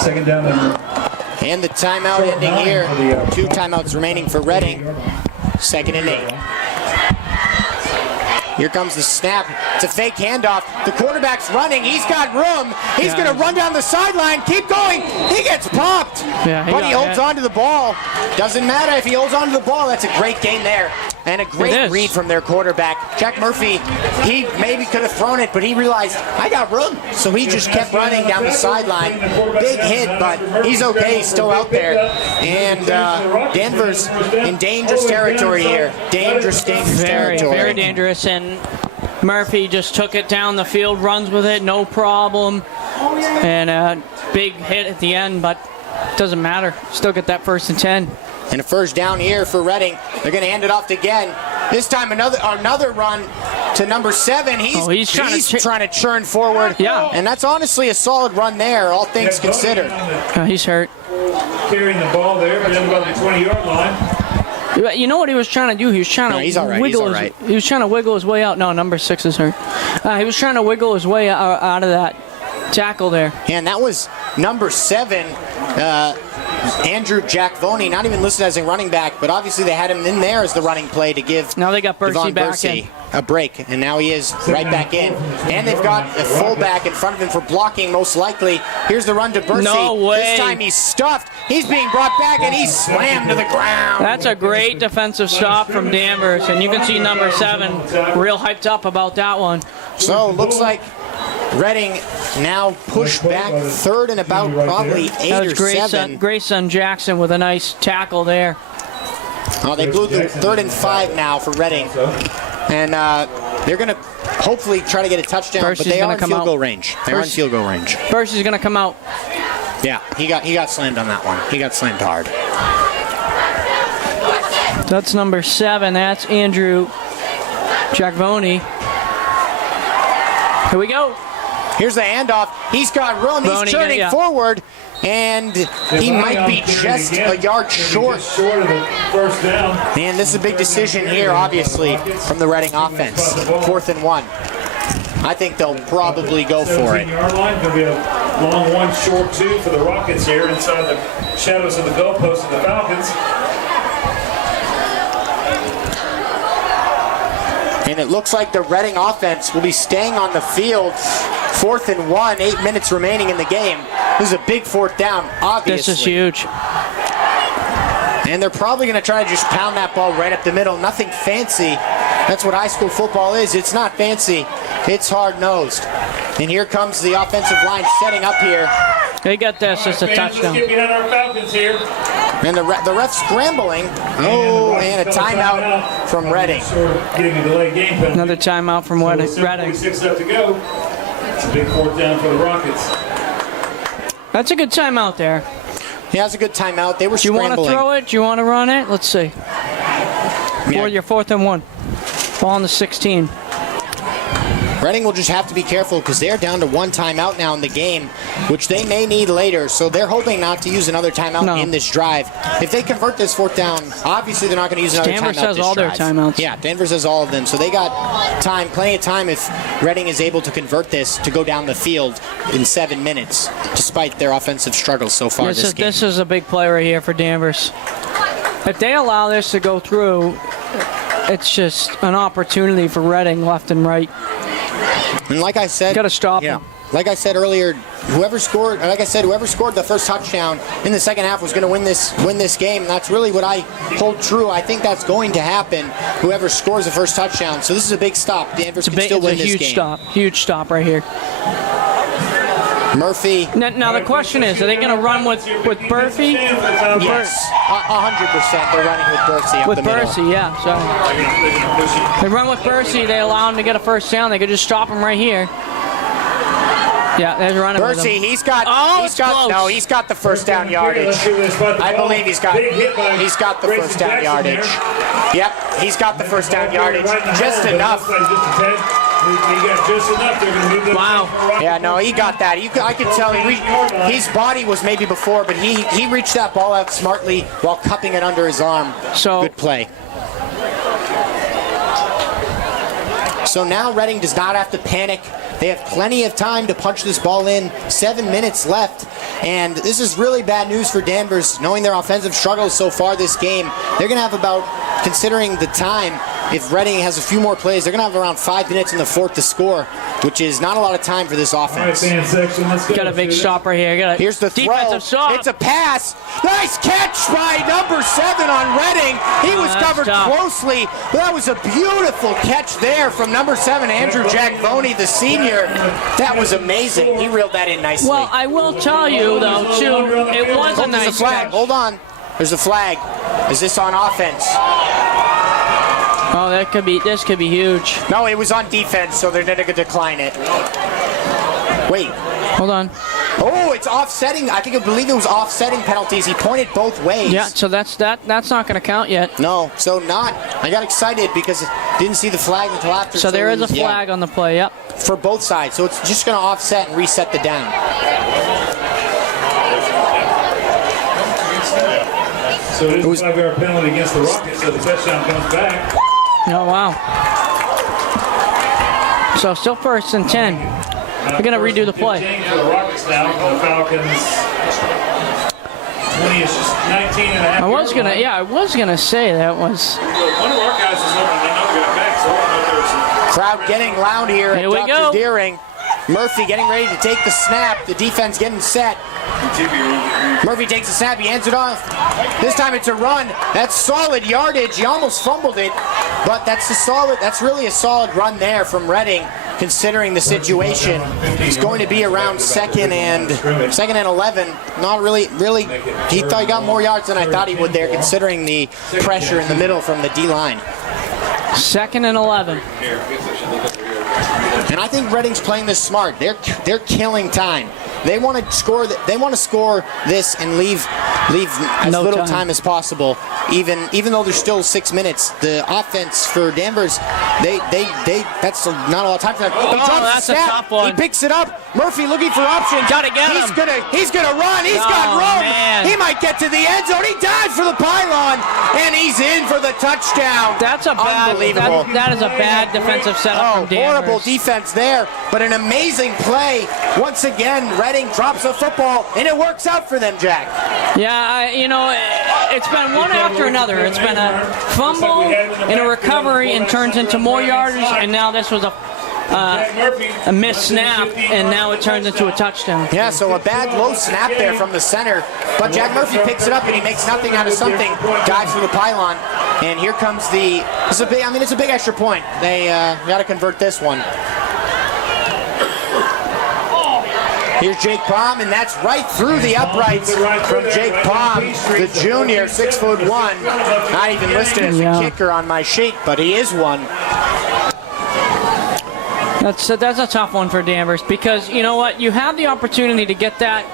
Second down. And the timeout ending here. 2 timeouts remaining for Reading. 2nd and 8. Here comes the snap. It's a fake handoff. The quarterback's running. He's got room. He's going to run down the sideline. Keep going. He gets popped. But he holds on to the ball. Doesn't matter if he holds on to the ball. That's a great gain there. And a great read from their quarterback. Jack Murphy, he maybe could have thrown it, but he realized, I got room. So he just kept running down the sideline. Big hit, but he's okay. He's still out there. And Denver's in dangerous territory here. Dangerous territory. Very dangerous. And Murphy just took it down the field, runs with it, no problem. And a big hit at the end, but doesn't matter. Still get that 1st and 10. And a first down here for Reading. They're going to hand it off again. This time another run to number 7. He's trying to churn forward. Yeah. And that's honestly a solid run there, all things considered. He's hurt. Carrying the ball there, but about the 20-yard line. You know what he was trying to do? He was trying to wiggle. He was trying to wiggle his way out. No, number 6 is hurt. He was trying to wiggle his way out of that tackle there. And that was number 7. Andrew Jackvoni, not even listed as a running back, but obviously they had him in there as the running play to give now they got Devon Bursey a break, and now he is right back in. And they've got a fullback in front of him for blocking, most likely. Here's the run to Bursey. No way. This time he's stuffed. He's being brought back, and he's slammed to the ground. That's a great defensive stop from Danvers, and you can see number 7 real hyped up about that one. So looks like Reading now pushed back third and about probably 8 That or was 7. Grayson Jackson with a nice tackle there. Oh, they blew the 3rd and 5 now for Reading. And they're going to hopefully try to get a touchdown, First but they he's are gonna in come field out. goal range. They're in field goal range. First he's going to come out. Yeah, he got slammed on that one. He got slammed hard. That's number 7. That's Andrew Jackvoni. Here we go. Here's the handoff. He's got room. He's turning forward, and he might be just a yard short. Of the first down. And this is a big decision here, obviously, from the Reading offense. 4th and 1. I think they'll probably go for it. 17-yard line. Going to be a long 1, short 2 for the Rockets here inside the shadows of the goalpost of the Falcons. And it looks like the Reading offense will be staying on the field. 4th and 1, 8 minutes remaining in the game. This is a big 4th down, obviously. This is huge. And they're probably going to try to just pound that ball right up the middle. Nothing fancy. That's what high school football is. It's not fancy. It's hard-nosed. And here comes the offensive line setting up here. They got this. It's a touchdown. Let's get behind our Falcons here. And the ref scrambling. Oh, and a timeout from Reading. Another timeout from Reading. 6 left to go. It's a big 4th down for the Rockets. That's a good timeout there. Yeah, that's a good timeout. They were Do you scrambling. want to throw it? Do you want to run it? Let's see. For your 4th and 1. Ball on the 16. Reading will just have to be careful because they're down to 1 timeout now in the game, which they may need later. So they're hoping not to use another timeout in this drive. If they convert this 4th down, obviously they're not going to use another Danvers timeout has this all drive. their timeouts. Yeah, Danvers has all of them. So they got plenty of time if Reading is able to convert this to go down the field in 7 minutes, despite their offensive struggles so far this game. This is a big play right here for Danvers. If they allow this to go through, it's just an opportunity for Reading left and right. And like I said, got to stop him. Like I said earlier, whoever scored the first touchdown in the second half was going to win this game. And that's really what I hold true. I think that's going to happen. Whoever scores the first touchdown. So this is a big stop. Danvers can still win this game. Huge stop right here. Murphy. Now the question is, are they going to run with Murphy? Yes, 100%. They're running with Bursey up With the middle. Bursey, yeah. So they run with Bursey. They allow him to get a first down. They could just stop him right here. Yeah, they're running with him. Bursey, he's got the first down yardage. I believe he's got the first down yardage. Yep, he's got the first down yardage. Just enough. Wow. Yeah, no, he got that. I could tell his body was maybe before, but he reached that ball out smartly while cupping it under his arm. So good play. So now Reading does not have to panic. They have plenty of time to punch this ball in. 7 minutes left. And this is really bad news for Danvers, knowing their offensive struggles so far this game. They're going to have about, considering the time, if Reading has a few more plays, they're going to have around 5 minutes in the 4th to score, which is not a lot of time for this offense. All right, fan section, let's go. Got a big stop right here. Here's the throw. Defensive stop. It's a pass. Nice catch by number 7 on Reading. He was covered closely. That was a beautiful catch there from number 7, Andrew Jackvoni, the senior. That was amazing. He reeled that in nicely. Well, I will tell you, though, too, it was a nice There's a flag. catch. Hold on. There's a flag. Is this on offense? Oh, this could be huge. No, it was on defense, so they're going to decline it. Wait. Hold on. Oh, it's offsetting. I believe it was offsetting penalties. He pointed both ways. Yeah, so that's not going to count yet. No, so not. I got excited because I didn't see the flag until after. So there is a flag on the play, yep. For both sides, so it's just going to offset and reset the down. So it is a 5-yard penalty against the Rockets, so the touchdown comes back. Oh, wow. So still 1st and 10. We're going to redo the play. 15 for the Rockets now, for the Falcons. 20 is just 19 and a half. I was gonna say that was. One of our guys is over, another guy back, so I don't know if there's some crowd getting loud here at we Dr. go. Deering. Murphy getting ready to take the snap. The defense getting set. Murphy takes the snap. He hands it off. This time it's a run. That's solid yardage. He almost fumbled it, but that's really a solid run there from Reading, considering the situation. He's going to be around second and 11. Not really. He thought he got more yards than I thought he would there, considering the pressure in the middle from the D-line. 2nd and 11. And I think Reading's playing this smart. They're killing time. They want to score. They want to score this and leave as little time as possible. Even though there's still 6 minutes, the offense for Danvers, that's not a lot of time for them. Oh, that's a tough one. He picks it up. Murphy looking for options. Gotta get him. He's gonna run. He's got room. Man. He might get to the end zone. He dives for the pylon, and he's in for the touchdown. That's a bad. Unbelievable. That is a bad defensive setup from Danvers. Horrible defense there, but an amazing play. Once again, Reading drops a football, and it works out for them, Jack. Yeah, it's been one after another. It's been a fumble and a recovery and turns into more yardage, and now this was a missed snap, and now it turns into a touchdown. Yeah, so a bad low snap there from the center, but Jack Murphy picks it up and he makes nothing out of something, dives for the pylon, and here comes it's a big extra point. They got to convert this one. Here's Jake Palm, and that's right through the uprights from Jake Palm, the junior, 6'1", not even listed as a kicker on my sheet, but he is one. That's a tough one for Danvers, because you know what? You have the opportunity to get that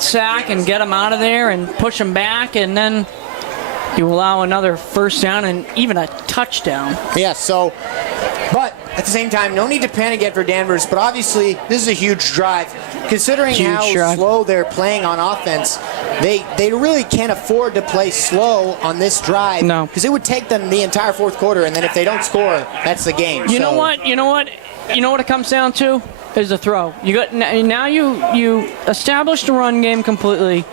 sack and get him out of there and push him back, and then you allow another first down and even a touchdown. Yeah, but at the same time, no need to panic yet for Danvers, but obviously this is a huge drive. Considering how slow they're playing on offense, they really can't afford to play slow on this drive. No. Because it would take them the entire fourth quarter, and then if they don't score, that's the game. You know what it comes down to? Is the throw. You established the run game completely.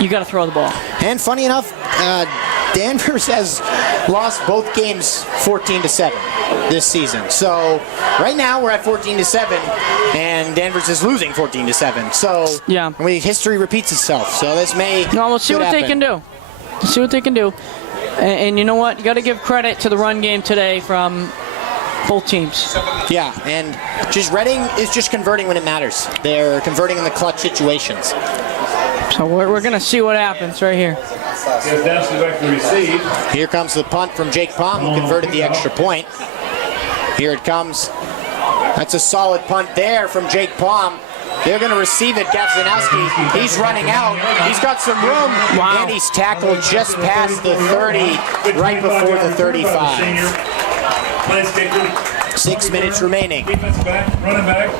You got to throw the ball. And funny enough, Danvers has lost both games 14-7 this season. So right now we're at 14-7, and Danvers is losing 14-7. So yeah, history repeats itself. So this may. No, let's see what they can do. Let's see what they can do. And you know what? You got to give credit to the run game today from both teams. Yeah, and Reading is just converting when it matters. They're converting in the clutch situations. So we're going to see what happens right here. Here comes the punt from Jake Palm, who converted the extra point. Here it comes. That's a solid punt there from Jake Palm. They're going to receive it, Gavzinowski. He's running out. He's got some room, and he's tackled just past the 30, right before the 35. 6 minutes remaining. Defensive back, running back.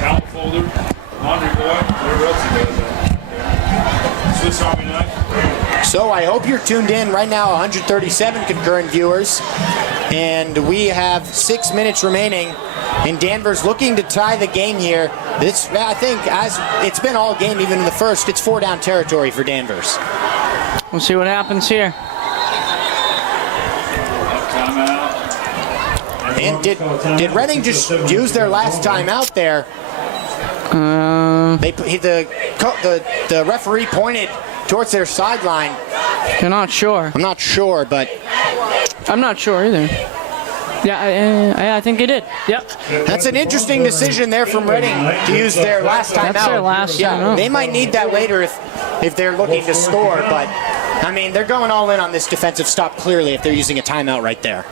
Count folder, laundry boy, whatever else he does. Swiss Army knife. So I hope you're tuned in right now, 137 concurrent viewers. And we have 6 minutes remaining. And Danvers looking to tie the game here. This, I think, as it's been all game, even in the first, it's 4-down territory for Danvers. We'll see what happens here. And did Reading just use their last timeout there? The referee pointed towards their sideline. You're not sure. I'm not sure, but I'm not sure either. Yeah, I think they did. Yep. That's an interesting decision there from Reading to use their last timeout. That's their last timeout. They might need that later if they're looking to score, but I mean they're going all in on this defensive stop clearly if they're using a timeout right there.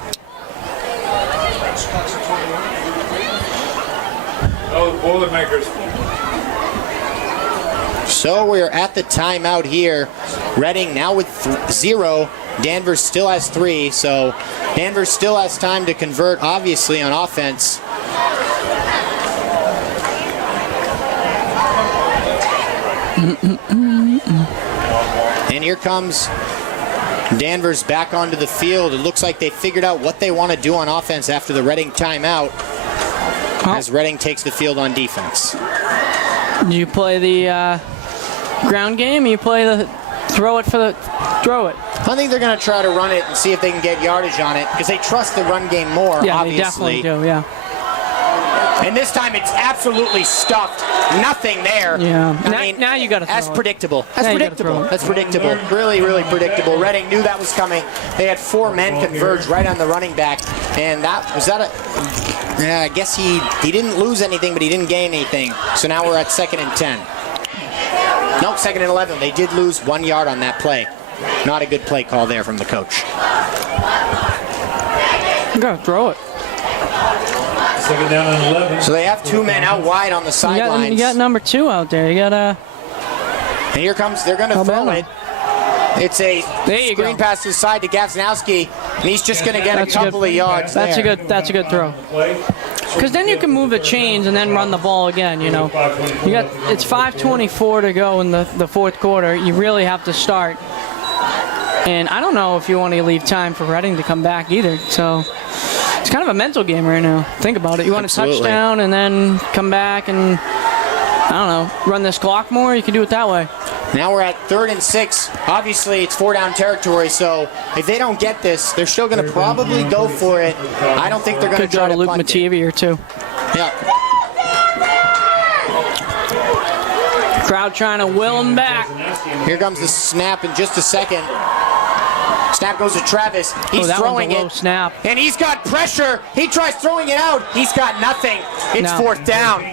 Oh, Boilermakers. So we're at the timeout here. Reading now with 0. Danvers still has 3. So Danvers still has time to convert, obviously, on offense. And here comes Danvers back onto the field. It looks like they figured out what they want to do on offense after the Reading timeout. As Reading takes the field on defense. Do you play the ground game? Or you play the Throw it. I think they're going to try to run it and see if they can get yardage on it because they trust the run game more, Yeah, obviously. they definitely do, yeah. And this time it's absolutely stuffed. Nothing there. Yeah. I mean, now you got to throw That's it. predictable. Now you gotta throw it. That's predictable. Really, really predictable. Reading knew that was coming. They had 4 men converge right on the running back. And yeah, I guess he didn't lose anything, but he didn't gain anything. So now we're at 2nd and 10. Nope, 2nd and 11. They did lose 1 yard on that play. Not a good play call there from the coach. You got to throw it. 2nd down and 11. So they have 2 men out wide on the sidelines. You got number 2 out there. You got And here comes, they're going to throw it. It's a screen pass to the side to Gavznowski, and he's just going to get a couple of yards That's there. a good throw. Because then you can move the chains and then run the ball again. You know, it's 5:24 to go in the 4th quarter. You really have to start. And I don't know if you want to leave time for Reading to come back either. So it's kind of a mental game right now. Think about it. You want a touchdown and then come back and, I don't know, run this clock more? You can do it that way. Now we're at 3rd and 6. Obviously, it's 4-down territory, so if they don't get this, they're still going to probably go for it. I don't think they're going to try to Luke punt Mativi it. here, too. Yeah. Crowd trying to will him back. Here comes the snap in just a second. Snap goes to Travis. He's throwing it. Snap. And he's got pressure. He tries throwing it out. He's got nothing. It's 4th down.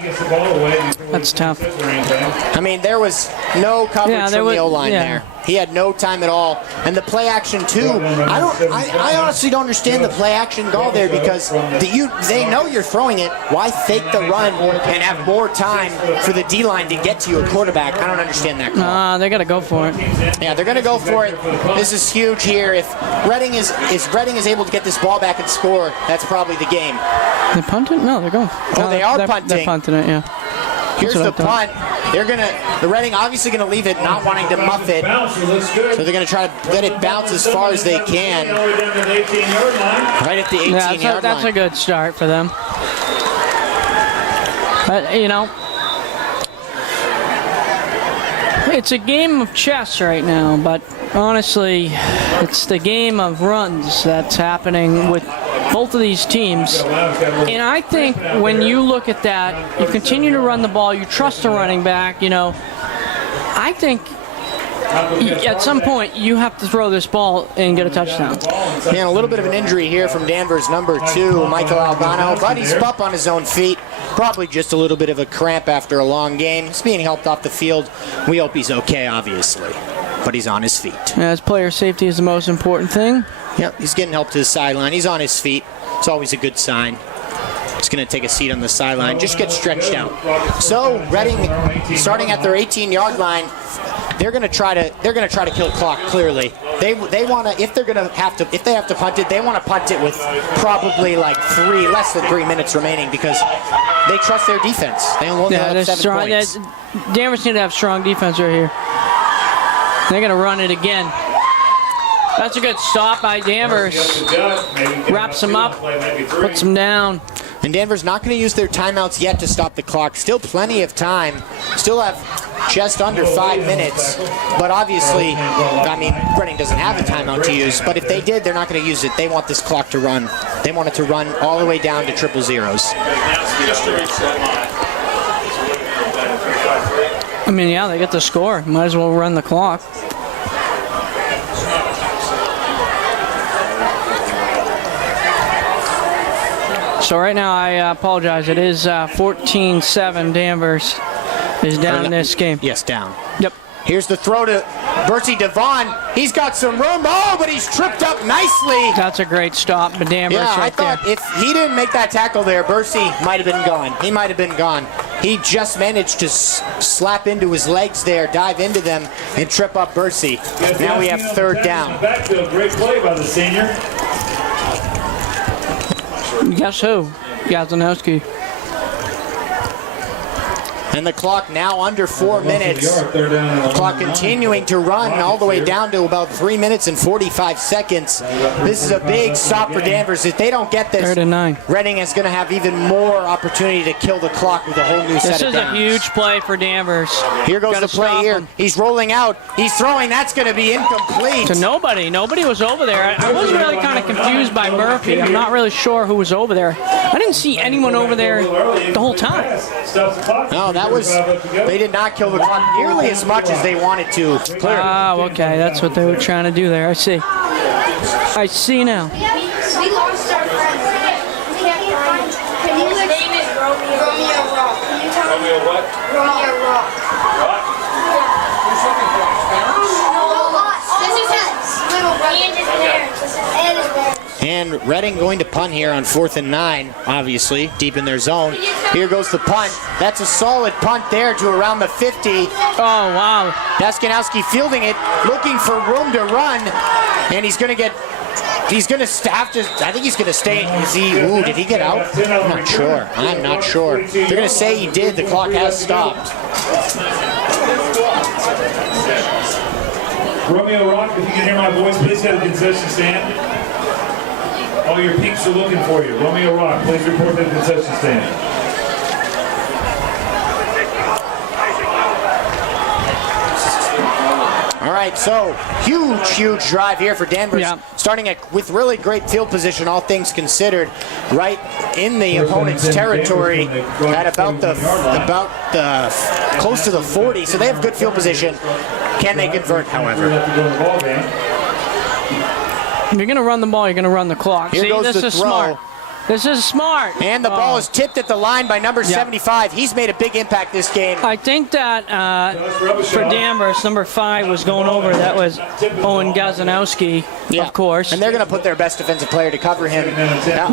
That's tough. I mean, there was no coverage from the O-line there. He had no time at all. And the play action, too. I honestly don't understand the play action call there because they know you're throwing it. Why fake the run and have more time for the D-line to get to your quarterback? I don't understand that call. They got to go for it. Yeah, they're going to go for it. This is huge here. If Reading is able to get this ball back and score, that's probably the game. They punting? No, they're going. They are punting. They're punting it, yeah. Here's the punt. The Reading obviously going to leave it, not wanting to muff it. So they're going to try to let it bounce as far as they can. Right at the 18-yard line. That's a good start for them. You know, it's a game of chess right now, but honestly, it's the game of runs that's happening with both of these teams. And I think when you look at that, you continue to run the ball, you trust the running back, you know, I think at some point you have to throw this ball and get a touchdown. Yeah, a little bit of an injury here from Danvers' number 2, Michael Albano, but he's up on his own feet. Probably just a little bit of a cramp after a long game. He's being helped off the field. We hope he's okay, obviously, but he's on his feet. Yeah, his player safety is the most important thing. Yep, he's getting help to the sideline. He's on his feet. It's always a good sign. He's going to take a seat on the sideline. Just get stretched out. So Reading, starting at their 18-yard line, they're going to try to kill clock. Clearly, they want to. If they have to punt it, they want to punt it with probably like less than 3 minutes remaining because they trust their defense. They only have 7 points. Danvers need to have strong defense right here. They're going to run it again. That's a good stop by Danvers. Wraps him up, puts him down. And Danvers not going to use their timeouts yet to stop the clock. Still plenty of time. Still have just under 5 minutes. But obviously, I mean, Reading doesn't have a timeout to use. But if they did, they're not going to use it. They want this clock to run. They want it to run all the way down to 000s. I mean, yeah, they get the score. Might as well run the clock. So right now, I apologize. It is 14-7. Danvers is down in this game. Yes, down. Yep. Here's the throw to Bertie Devon. He's got some room. Oh, but he's tripped up nicely. That's a great stop, but Danvers I thought if he didn't make that tackle there, Bertie might have been gone. He might have been gone. He just managed to slap into his legs there, dive into them, and trip up Bertie. Now we have 3rd down. Backfield, great play by the senior. Guess who? Gavznowski. And the clock now under 4 minutes. The clock continuing to run all the way down to about 3 minutes and 45 seconds. This is a big stop for Danvers. If they don't get this, 3rd and 9. Reading is going to have even more opportunity to kill the clock with a whole new set of downs. This is a huge play for Danvers. Here goes the play here. He's rolling out. He's throwing. That's going to be incomplete. To nobody. Nobody was over there. I was really kind of confused by Murphy. I'm not really sure who was over there. I didn't see anyone over there the whole time. No, they did not kill the clock nearly as much as they wanted to. Clear. Oh, okay. That's what they were trying to do there. I see. I see now. We lost our friend. We can't find. Can you His name is Romeo Rock. Can you tell me? Romeo what? Romeo Rock. Rock? Yeah. Who's looking for his parents? No, this is his little brother. And his parents. And his parents. And Reading going to punt here on 4th and 9, obviously, deep in their zone. Here goes the punt. That's a solid punt there to around the 50. Oh, wow. Daskanowski fielding it, looking for room to run, and he's going to have to, I think he's going to stay. Did he get out? I'm not sure. They're going to say he did. The clock has stopped. Romeo Rock, if you can hear my voice, please go to the concession stand. All your peeps are looking for you. Romeo Rock, please report to the concession stand. All right, so huge drive here for Danvers. Yeah. Starting with really great field position, all things considered, right in the opponent's territory at about the close to the 40. So they have good field position. Can they convert, however? If you're going to run the ball, you're going to run the clock. Here goes this the is throw. smart. This is smart. And the ball is tipped at the line by number 75. He's made a big impact this game. I think that for Danvers, number 5 was going over. That was Owen Gazanowski, of course. And they're going to put their best defensive player to cover him,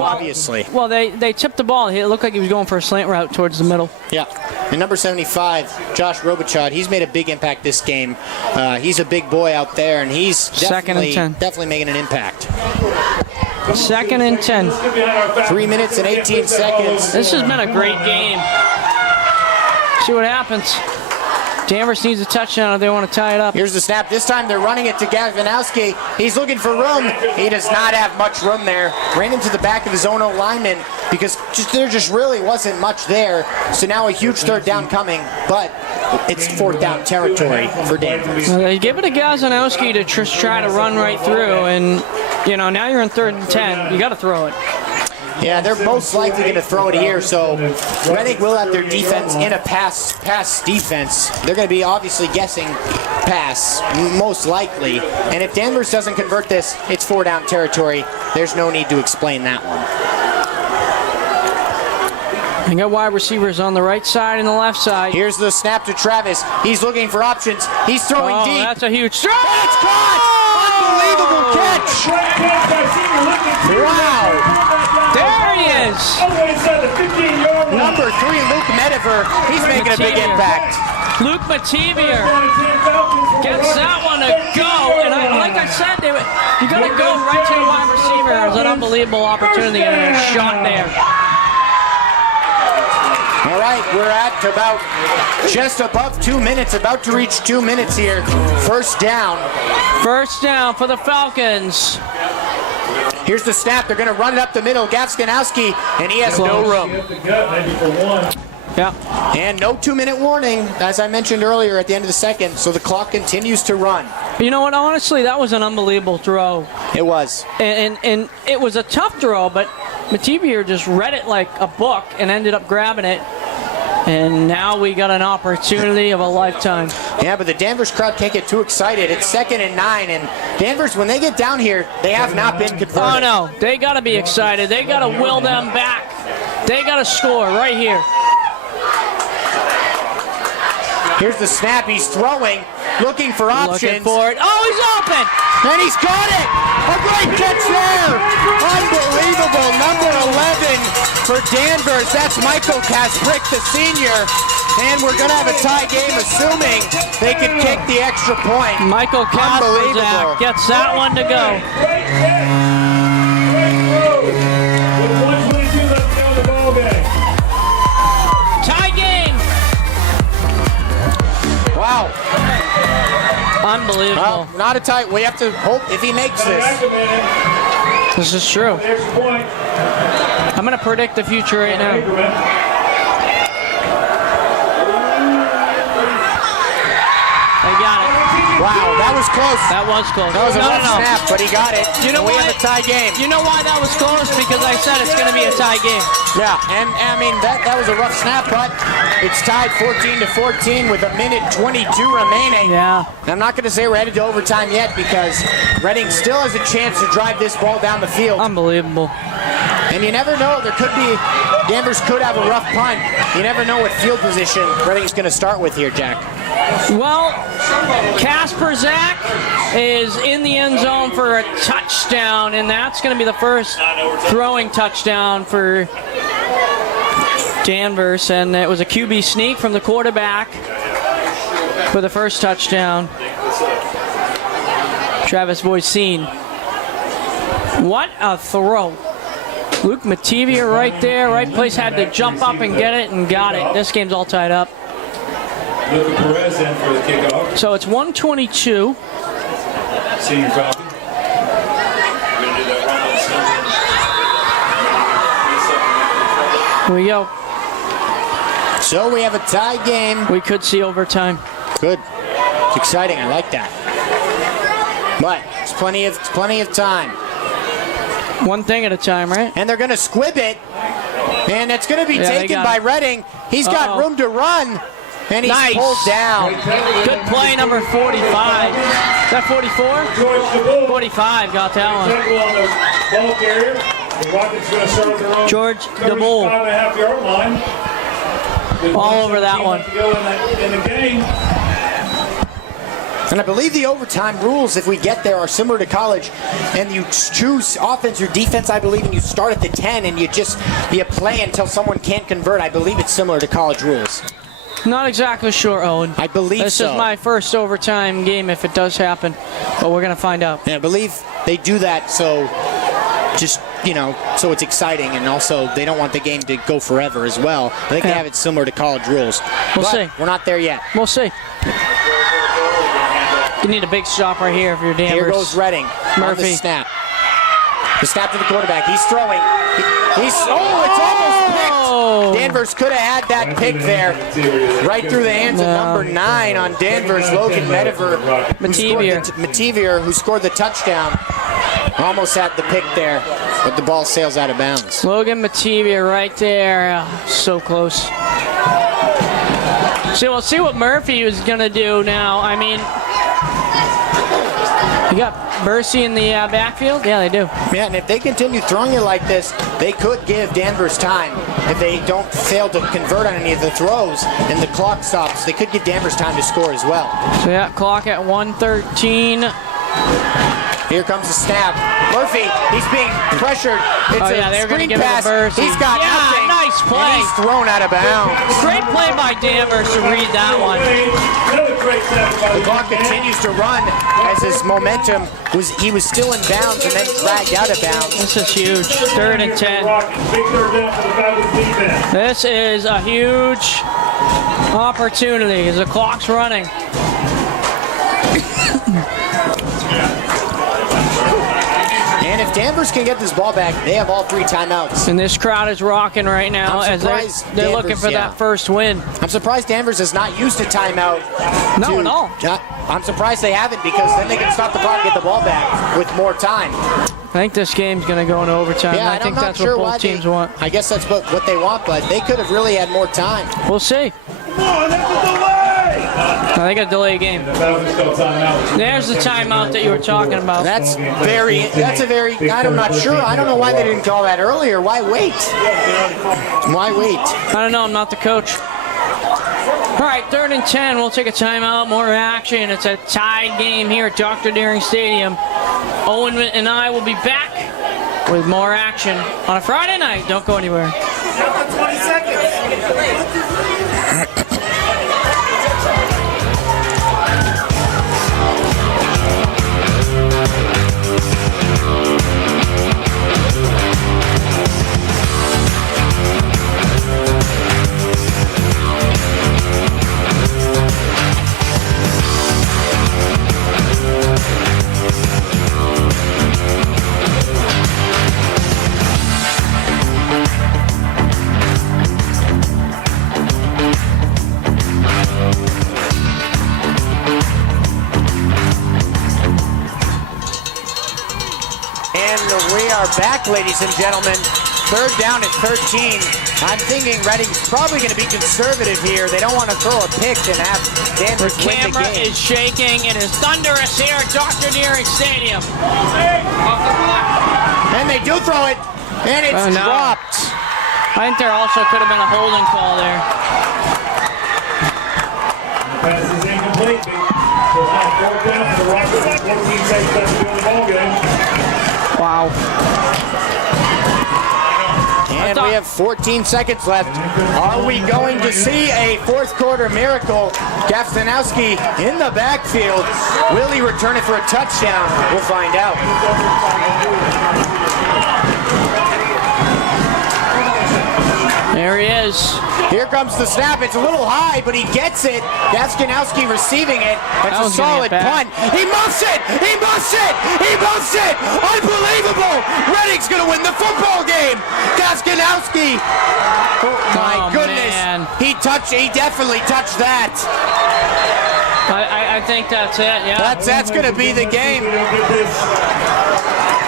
obviously. Well, they tipped the ball. It looked like he was going for a slant route towards the middle. Yeah. And number 75, Josh Robichaud, he's made a big impact this game. He's a big boy out there, and he's definitely making an impact. 2nd and 10. 3 minutes and 18 seconds. This has been a great game. See what happens. Danvers needs a touchdown if they want to tie it up. Here's the snap. This time they're running it to Gavinowski. He's looking for room. He does not have much room there. Ran into the back of his own lineman because there just really wasn't much there. So now a huge 3rd down coming, but it's 4th down territory for Danvers. Well, they give it to Gazanowski to try to run right through, and now you're in 3rd and 10. You got to throw it. Yeah, they're most likely going to throw it here, so Reading will have their defense in a pass defense. They're going to be obviously guessing pass, most likely. And if Danvers doesn't convert this, it's 4 down territory. There's no need to explain that one. They got wide receivers on the right side and the left side. Here's the snap to Travis. He's looking for options. He's throwing deep. That's a huge throw. And it's caught! Unbelievable catch! Wow! There he is! Number 3, Luke Mediver. He's making a big impact. Luke Mativier gets that one to go. And like I said, you got to go right to the wide receiver. It was an unbelievable opportunity and a shot there. All right, we're at about just above 2 minutes, about to reach 2 minutes here. 1st down. 1st down for the Falcons. Here's the snap. They're going to run it up the middle. Gaskanowski, and he has no room. Yeah. And no 2-minute warning, as I mentioned earlier, at the end of the 2nd, so the clock continues to run. You know what? Honestly, that was an unbelievable throw. It was. And it was a tough throw, but Mativier just read it like a book and ended up grabbing it. And now we got an opportunity of a lifetime. Yeah, but the Danvers crowd can't get too excited. It's 2nd and 9, and Danvers, when they get down here, they have not been converted. Oh, no. They got to be excited. They got to will them back. They got to score right here. Here's the snap. He's throwing, looking for options. Looking for it. Oh, he's open! And he's got it! A great catch there! Unbelievable. Number 11 for Danvers. That's Michael Kasprick, the senior. And we're going to have a tie game, assuming they can kick the extra point. Michael Kasprick gets that one to go. Great throw. With 1:22 left to go in the ball game. Tie game. not a tie. We have to hope if he makes this. This is true. Extra point. I'm going to predict the future right now. I got it. Wow, that was close. That was close. That was a rough snap, but he got it. You know we why? have a tie game. You know why that was close? Because I said it's going to be a tie game. Yeah, and I mean, that was a rough snap, but it's tied 14-14 with a minute 22 remaining. Yeah. I'm not going to say we're headed to overtime yet because Reading still has a chance to drive this ball down the field. Unbelievable. And you never know, Danvers could have a rough punt. You never know what field position Reading's going to start with here, Jack. Well, Casper Zach is in the end zone for a touchdown, and that's going to be the first throwing touchdown for Danvers, and it was a QB sneak from the quarterback for the first touchdown. Travis Voisin. What a throw. Luke Matevia right there, right place, had to jump up and get it, and got it. This game's all tied up. Luca Perez in for the kickoff. So it's 122. Senior Falcon. Here we go. So we have a tie game. We could see overtime. Good. It's exciting. I like that. But there's plenty of time. One thing at a time, right? And they're going to squib it. And it's going to be taken by Reading. He's got room to run. And he's pulled down. Good play, number 45. Is that 44? 45 got that one. George DeBull. 5.5-yard line. All over that one. In the game. And I believe the overtime rules, if we get there, are similar to college. And you choose offense or defense, I believe, and you start at the 10 and you play until someone can't convert. I believe it's similar to college rules. Not exactly sure, Owen. I believe this so. This is my first overtime game if it does happen, but we're going to find out. And I believe they do that so it's exciting, and also they don't want the game to go forever as well. I think they have it similar to college rules. We'll see. We're not there yet. We'll see. You need a big stop right here if you're Danvers. Here goes Reading. Murphy. On the snap. The snap to the quarterback. He's throwing. It's almost picked. Danvers could have had that pick there. Right through the hands of number 9 on Danvers, Logan Matevia, who scored the touchdown. Almost had the pick there, but the ball sails out of bounds. Logan Matevia right there. So close. So we'll see what Murphy is going to do now. I mean, you got Mercy in the backfield? Yeah, they do. Yeah, and if they continue throwing it like this, they could give Danvers time. If they don't fail to convert on any of the throws and the clock stops, they could give Danvers time to score as well. So yeah, clock at 1:13. Here comes the snap. Murphy, he's being pressured. It's a screen pass. He's got nothing. Nice play. And he's thrown out of bounds. Great play by Danvers to read that one. The clock continues to run as his momentum he was still in bounds and then dragged out of bounds. This is huge. 3rd and 10. This is a huge opportunity as the clock's running. And if Danvers can get this ball back, they have all 3 timeouts. And this crowd is rocking right now as they're looking for that first win. I'm surprised Danvers has not used a timeout. No. I'm surprised they haven't, because then they can stop the clock and get the ball back with more time. I think this game's going to go into overtime. Yeah, I think that's what both teams want. I guess that's what they want, but they could have really had more time. We'll see. Come on, that's a delay! No, they got to delay a game. There's the timeout that you were talking about. I'm not sure. I don't know why they didn't call that earlier. Why wait? Why wait? I don't know. I'm not the coach. All right, 3rd and 10. We'll take a timeout. More action. It's a tied game here at Dr. Deering Stadium. Owen and I will be back with more action on a Friday night. Don't go anywhere. 20 seconds. are back, ladies and gentlemen. Third down at 13. I'm thinking Reading's probably going to be conservative here. They don't want to throw a pick and have Danvers The win the camera game. is shaking. It is thunderous here at Dr. Deering Stadium. And they do throw it, and it's Oh, no. dropped. I think there also could have been a holding call there. Pass is incomplete. So now fourth down for the Rockets. 14 seconds left to go in the ball game. Wow. And we have 14 seconds left. Are we going to see a fourth quarter miracle? Gafstanowski in the backfield. Will he return it for a touchdown? We'll find out. There he is. Here comes the snap. It's a little high, but he gets it. Gafstanowski receiving it. That That's a was gonna solid get back. punt. He muffs it! He muffs it! He muffs it! Unbelievable! Reading's going to win the football game. Gafstanowski. Oh my Oh, goodness. man. He definitely touched that. I think that's it, yeah. That's going to be the game. We don't get this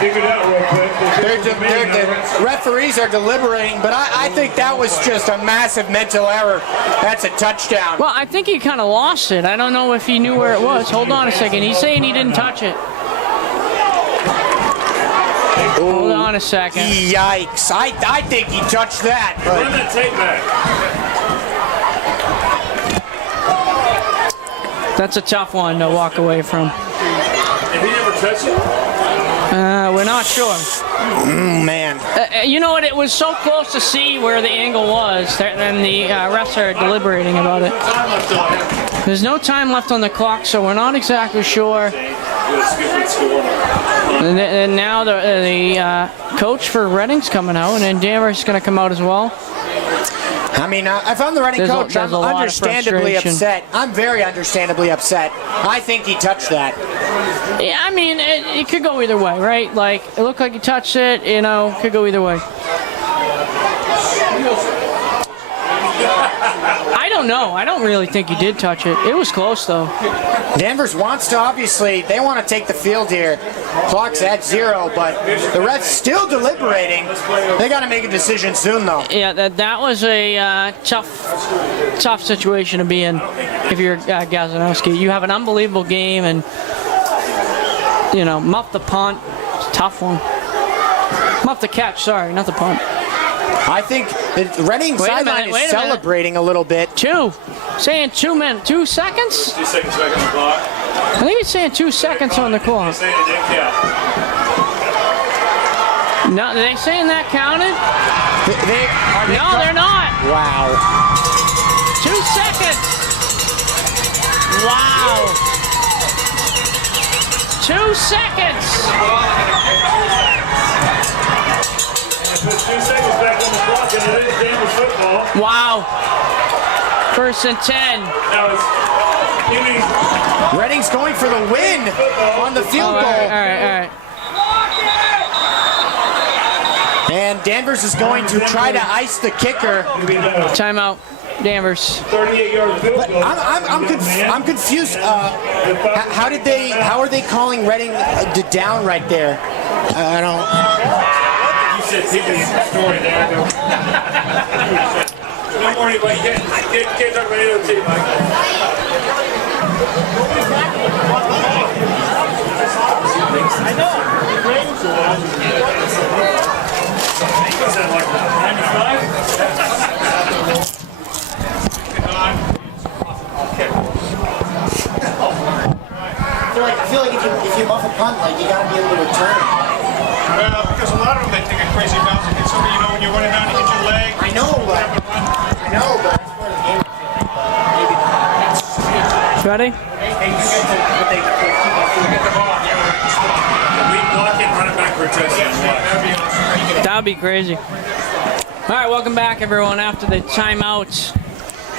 figured out real quick. The referees are deliberating, but I think that was just a massive mental error. That's a touchdown. Well, I think he kind of lost it. I don't know if he knew where it was. Hold on a second. He's saying he didn't touch it. Hold on a second. Yikes. I think he touched that. But Run that tape back. That's a tough one to walk away from. If he never touched it, We're not sure. man. You know what? It was so close to see where the angle was, and the refs are deliberating about it. time left on it. There's no time left on the clock, so we're not exactly sure. And now the coach for Reading's coming out, and then Danvers is going to come out as well. I mean, if I'm the Reading coach, I'm there's a lot of understandably frustration. upset. I'm very understandably upset. I think he touched that. Yeah, I mean, it could go either way, right? Like, it looked like he touched it, you know, could go either way. I don't know. I don't really think he did touch it. It was close, though. Danvers wants to, obviously, they want to take the field here. Clock's at 0, but the refs still deliberating. They got to make a decision soon, though. Yeah, that was a tough situation to be in if you're Gazanowski. You have an unbelievable game, and, you know, muff the punt. It's a tough one. Muff the catch, sorry, not the punt. I think the Reading sideline is celebrating a little bit. Saying 2 minutes, 2 seconds? 2 seconds back on the clock. I think he's saying 2 seconds on the clock. Saying it didn't count. No, are they saying that counted? No, they're not. Wow. 2 seconds. Wow. 2 seconds. Put 2 seconds back on the clock, and it is Danvers football. Wow. 1st and 10. Now it's Reading's going for the win on the field All goal. right. And Danvers is going to try to ice the kicker. Timeout. Danvers. 38-yard field But goal. I'm confused. How are they calling Reading down right there? I don't. You said Tiffany's story there. Don't worry about it. Can't talk about any other team, Mike. I know. Was that like 95? I feel like if you muff a punt, you gotta be able to return it. Well, because a lot of them, they take a crazy bounce and hit somebody, when you're running down to hit your leg. I know, but that's part of the game. Ready? We block it and run it back for a touchdown. That would be crazy. All right, welcome back, everyone, after the timeout.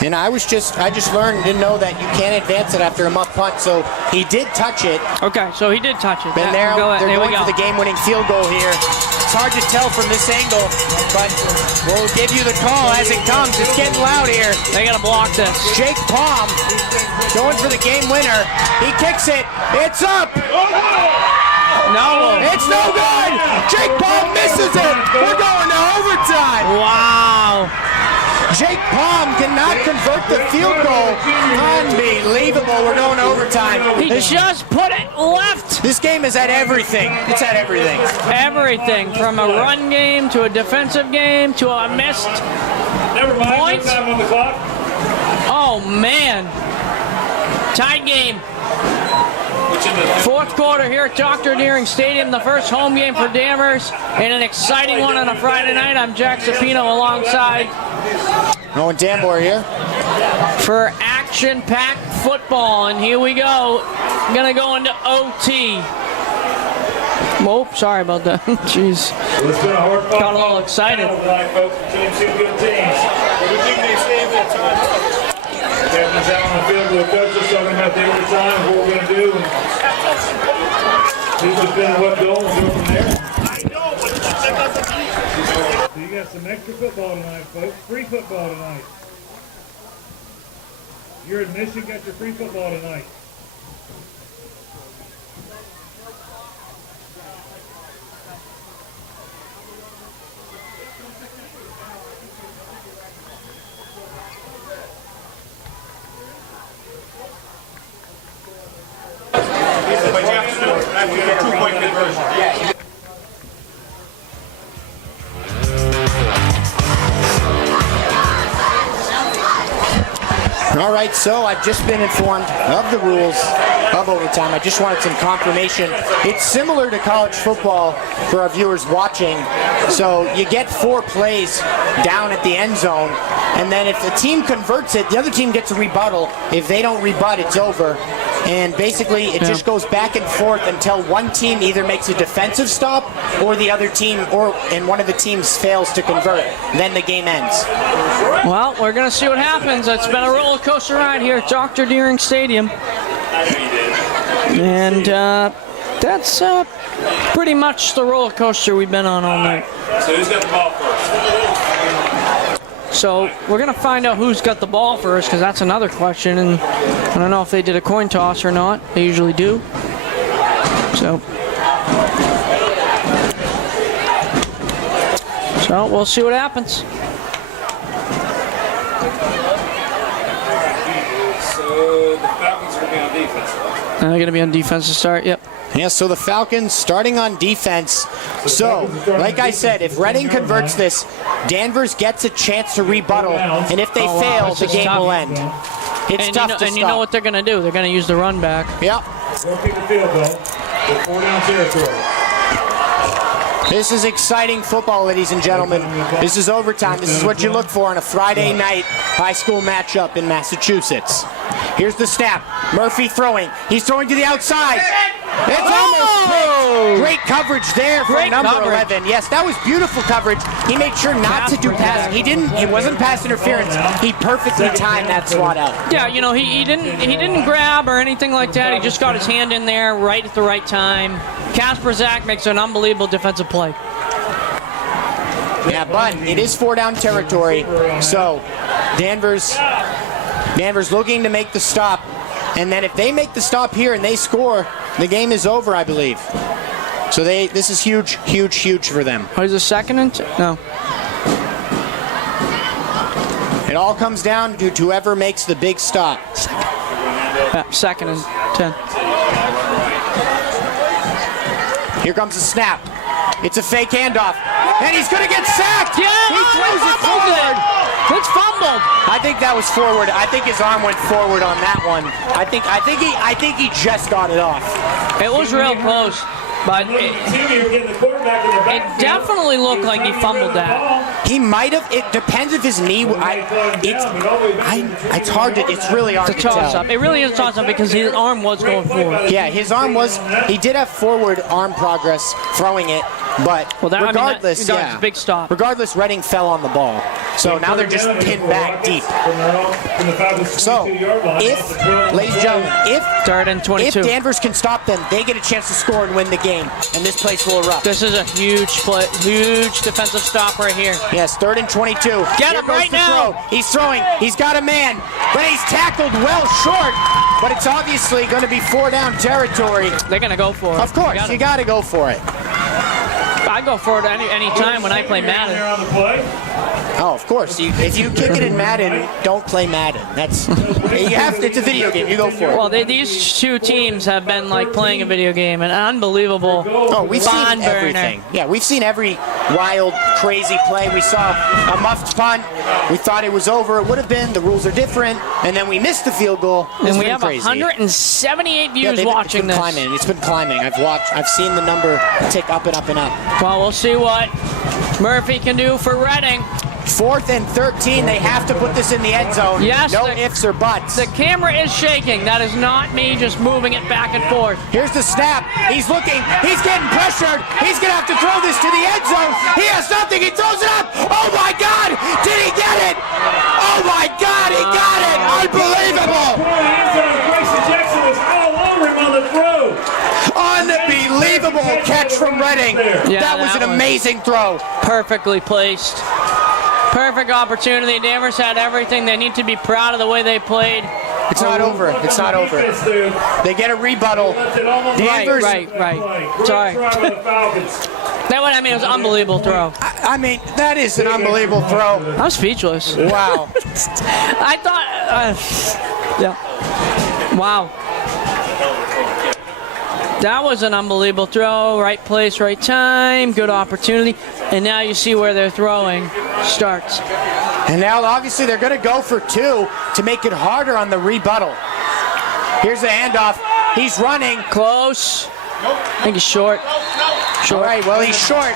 And I just didn't know that you can't advance it after a muff punt, so he did touch it. Okay, so he did touch it. And Yeah, they're there we going go. for the game-winning field goal here. It's hard to tell from this angle, but we'll give you the call as it comes. It's getting loud here. They got to block this. Jake Palm going for the game winner. He kicks it. It's up. No. It's no good. Jake Palm misses it. We're going to overtime. Wow. Jake Palm cannot convert the field goal. Unbelievable. We're going to overtime. He just put it left. This game is at everything. It's at everything. Everything from a run game to a defensive game to a missed Never mind. Points? No time on the clock. Oh, man. Tied game. Which in the Fourth quarter here at Dr. Deering Stadium, the first home game for Danvers, and an exciting one on a Friday night. I'm Jack Zapino alongside Owen Danbor here. for action-packed football, and here we go. Gonna go into OT. Whoa, sorry about that. Jeez. It's been a hard fight. Got a little excited. Folks, between two good teams. Captain's out on the field with the coaches talking about the overtime, what we're going to do, and who's been what goal, and go from there. So you got some extra football tonight, folks. Free football tonight. Your admission got your free football tonight. But you have to get a 2-point conversion. All right, so I've just been informed of the rules of overtime. I just wanted some confirmation. It's similar to college football for our viewers watching. So you get 4 plays down at the end zone, and then if the team converts it, the other team gets a rebuttal. If they don't rebut, it's over. And basically, it just goes back and forth until one team either makes a defensive stop or the other team, and one of the teams fails to convert. Then the game ends. Well, we're going to see what happens. It's been a roller coaster ride here at Dr. Deering Stadium. And that's pretty much the roller coaster we've been on all night. So who's got the ball first? So we're going to find out who's got the ball first, because that's another question. And I don't know if they did a coin toss or not. They usually do. So we'll see what happens. So the Falcons are going to be on defense. They're going to be on defense to start. Yep. Yeah, so the Falcons starting on defense. So, like I said, if Reading converts this, Danvers gets a chance to rebuttal, and if they fail, that's the just game tough. will end. It's tough to stop. And you know what they're going to do? They're going to use the run back. Yep. Don't kick the field goal. They're 4-down territory. This is exciting football, ladies and gentlemen. This is overtime. This is what you look for on a Friday night high school matchup in Massachusetts. Here's the snap. Murphy throwing. He's throwing to the outside. It's almost picked. Great coverage there from number 11. Yes, that was beautiful coverage. He made sure not to do pass. It wasn't pass interference. He perfectly timed that swat out. Yeah, you know, he didn't grab or anything like that. He just got his hand in there right at the right time. Kasper Zach makes an unbelievable defensive play. Yeah, but it is 4-down territory. So Danvers looking to make the stop. And then if they make the stop here and they score, the game is over, I believe. So this is huge, huge, huge for them. Oh, is it second and no? It all comes down to whoever makes the big stop. Second and 10. Here comes the snap. It's a fake handoff. And he's going to get sacked. Yeah, he throws it forward. It's fumbled. I think that was forward. I think his arm went forward on that one. I think he just got it off. It was real close, but it definitely looked like he fumbled that. He might have. It depends if his knee. It's hard to. It's really hard It's to a tell. toss-up. It really is a toss-up because his arm was going forward. Yeah, his arm was. He did have forward arm progress throwing it, But regardless, yeah, big stop. Regardless, Reading fell on the ball. So now they're just pinned back deep. So, ladies and gentlemen, if 3rd and 22. If Danvers can stop them, they get a chance to score and win the game, and this place will erupt. This is a huge play, huge defensive stop right here. Yes, 3rd and 22. Get him right now. He's throwing. He's got a man, but he's tackled well short. But it's obviously going to be 4-down territory. They're going to go for it. Of course, you got to go for it. I go for it any time when I play Madden. Oh, of course. If you kick it in Madden, don't play Madden. That's you have to. It's a video game. You go for it. Well, these two teams have been like playing a video game, an unbelievable. Oh, we've seen bond burner. everything. Yeah, we've seen every wild, crazy play. We saw a muffed punt. We thought it was over. It would have been. The rules are different, and then we missed the field goal. And we have 178 views watching this. It's been climbing. I've seen the number tick up and up and up. Well, we'll see what Murphy can do for Reading. 4th and 13. They have to put this in the end zone. Yes. No ifs or buts. The camera is shaking. That is not me just moving it back and forth. Here's the snap. He's looking. He's getting pressured. He's going to have to throw this to the end zone. He has something. He throws it up. Oh, my God. Did he get it? Oh, my God. He got it. Unbelievable. Grayson Jackson was all over him on the throw. Unbelievable catch from Reading. Yeah, that was an amazing throw. Perfectly placed. Perfect opportunity. Danvers had everything. They need to be proud of the way they played. It's not over. It's not over. They get a rebuttal. Danvers. Right. Sorry. It was an unbelievable throw. I mean, that is an unbelievable throw. I was speechless. Wow. I thought, yeah. Wow. That was an unbelievable throw. Right place, right time. Good opportunity. And now you see where they're throwing starts. And now, obviously, they're going to go for 2 to make it harder on the rebuttal. Here's the handoff. He's running. Close. I think he's short. All right, well, he's short.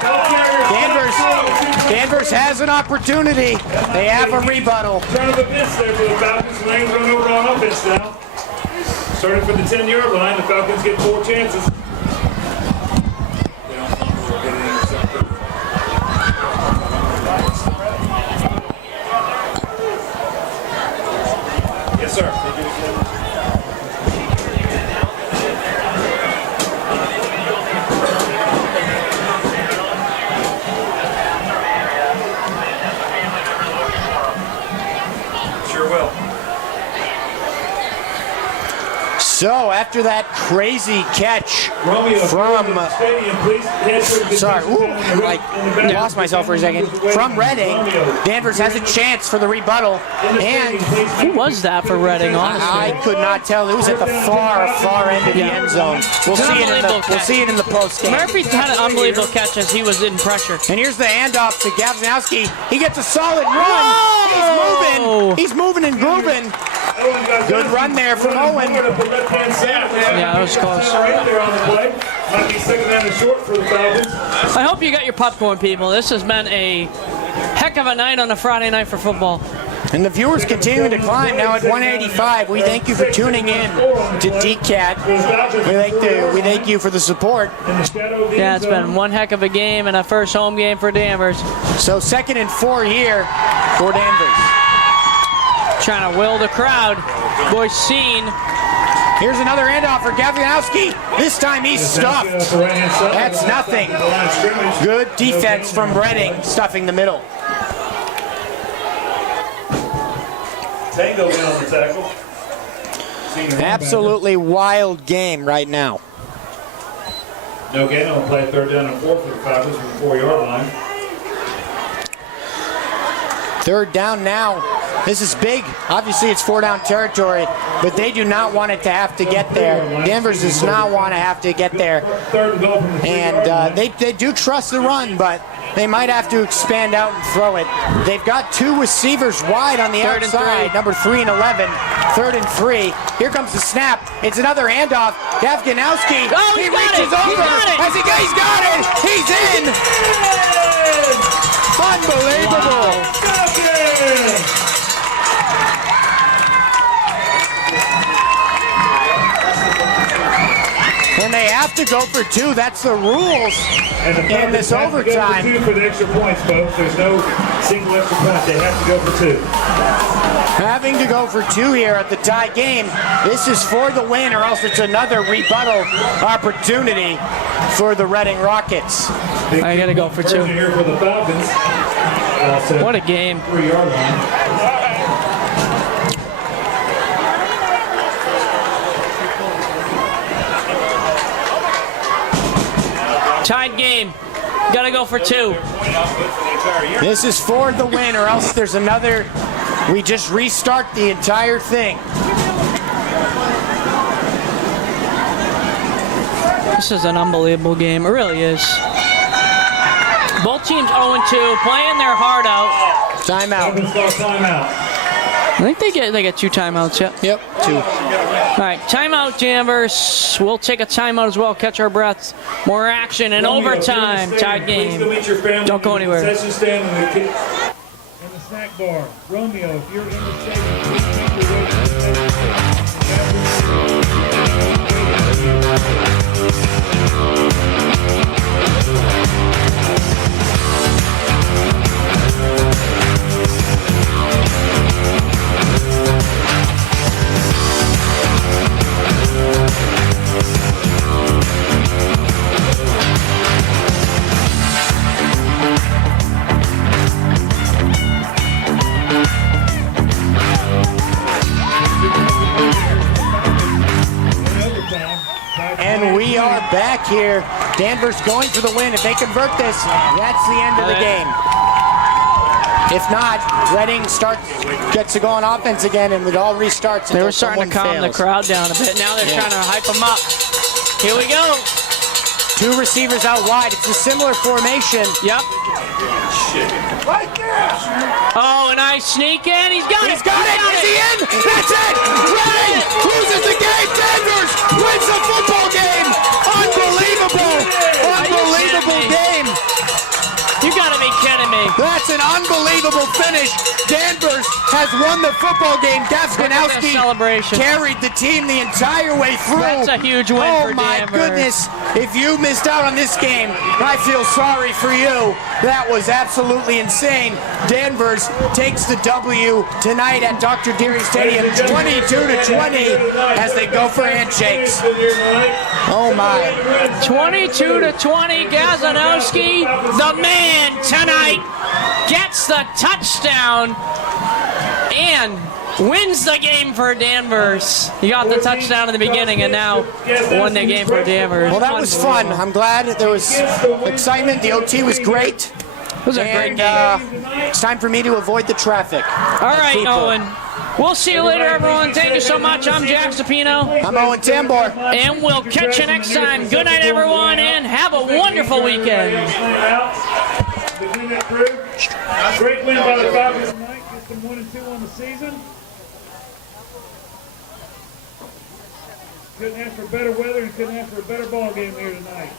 Danvers has an opportunity. They have a rebuttal. Turn of events there for the Falcons. Lane's run over on offense now. Starting for the 10-yard line, the Falcons get 4 chances. Yes, sir. Sure will. So after that crazy catch lost myself for a second. From Reading, Danvers has a chance for the rebuttal. And who was that for Reading? Honestly, I could not tell. It was at the far end of the end zone. We'll see it in the post game. Murphy had an unbelievable catch as he was in pressure. And here's the handoff to Gavzinowski. He gets a solid run. He's moving and grooving. Good run there from Owen. Yeah, that was close. I hope you got your popcorn, people. This has been a heck of a night on a Friday night for football. And the viewers continue to climb now at 185. We thank you for tuning in to DCAT. We thank you for the support. Yeah, it's been one heck of a game and a first home game for Danvers. So 2nd and 4 here for Danvers. Trying to will the crowd. Boy, seen. Here's another handoff for Gavzinowski. This time he's stuffed. That's nothing. Good defense from Reading, stuffing the middle. Tango down on the tackle. Absolutely wild game right now. No gain on play 3rd down and 4 for the Falcons from the 4-yard line. 3rd down now. This is big. Obviously, it's 4-down territory, but they do not want it to have to get there. Danvers does not want to have to get there. And they do trust the run, but they might have to expand out and throw it. They've got 2 receivers wide on the outside, number 3 and 11. 3rd and 3. Here comes the snap. It's another handoff. Gavzinowski. Oh, he reaches over. He's got it. He's in. Unbelievable. And they have have to go for 2. That's the rules And the in this Falcons have to overtime. go for 2 for the extra points, folks. There's no single extra point. They have to go for 2. Having to go for 2 here at the tie game. This is for the win, or else it's another rebuttal opportunity for the Reading Rockets. I gotta go for 2. Here for the Falcons. What a game. 3-yard line. Tied game. Gotta go for 2. This is for the win, or else there's another. We just restart the entire thing. This is an unbelievable game. It really is. Both teams 0-2, playing their heart out. Timeout. Falcons call timeout. I think they get 2 timeouts. Yep, 2. All right, timeout, Danvers. We'll take a timeout as well, catch our breaths. More action in overtime. Tied game. Don't go anywhere. Concession stand in the snack bar. Romeo, if you're in the stadium, please make your way to the And we are back here. Danvers going for the win. If they convert this, that's the end of the game. If not, Reading gets to go on offense again, and it all restarts. They were starting to calm the crowd down a bit. Now they're trying to hype them up. Here we go. 2 receivers out wide. It's a similar formation. Yep. Right there! Oh, a nice sneak in. He's got it. He's got it. Is he in? That's it. Reading loses the game. Danvers wins the football game. Unbelievable. Unbelievable game. You gotta be kidding me. That's an unbelievable finish. Danvers has won the football game. Gaskinowski celebration. carried the team the entire way through. That's a huge win oh for my Danvers. goodness. If you missed out on this game, I feel sorry for you. That was absolutely insane. Danvers takes the W tonight at Dr. Deary Stadium, 22-20, as they go for handshakes. Oh my. 22-20. Gaskinowski, the man tonight, gets the touchdown and wins the game for Danvers. He got the touchdown in the beginning and now won the game for Danvers. Well, that was fun. I'm glad there was excitement. The OT was great. It was a great game. It's time for me to avoid the traffic. All right, Owen. We'll see you later, everyone. Thank you so much. I'm Jack Sapino. I'm Owen Tambor. And we'll catch you next time. Good night, everyone, and have a wonderful weekend. Great win by the Falcons tonight. Gets them 1-2 on the season. Couldn't ask for better weather and couldn't ask for a better ball game here tonight.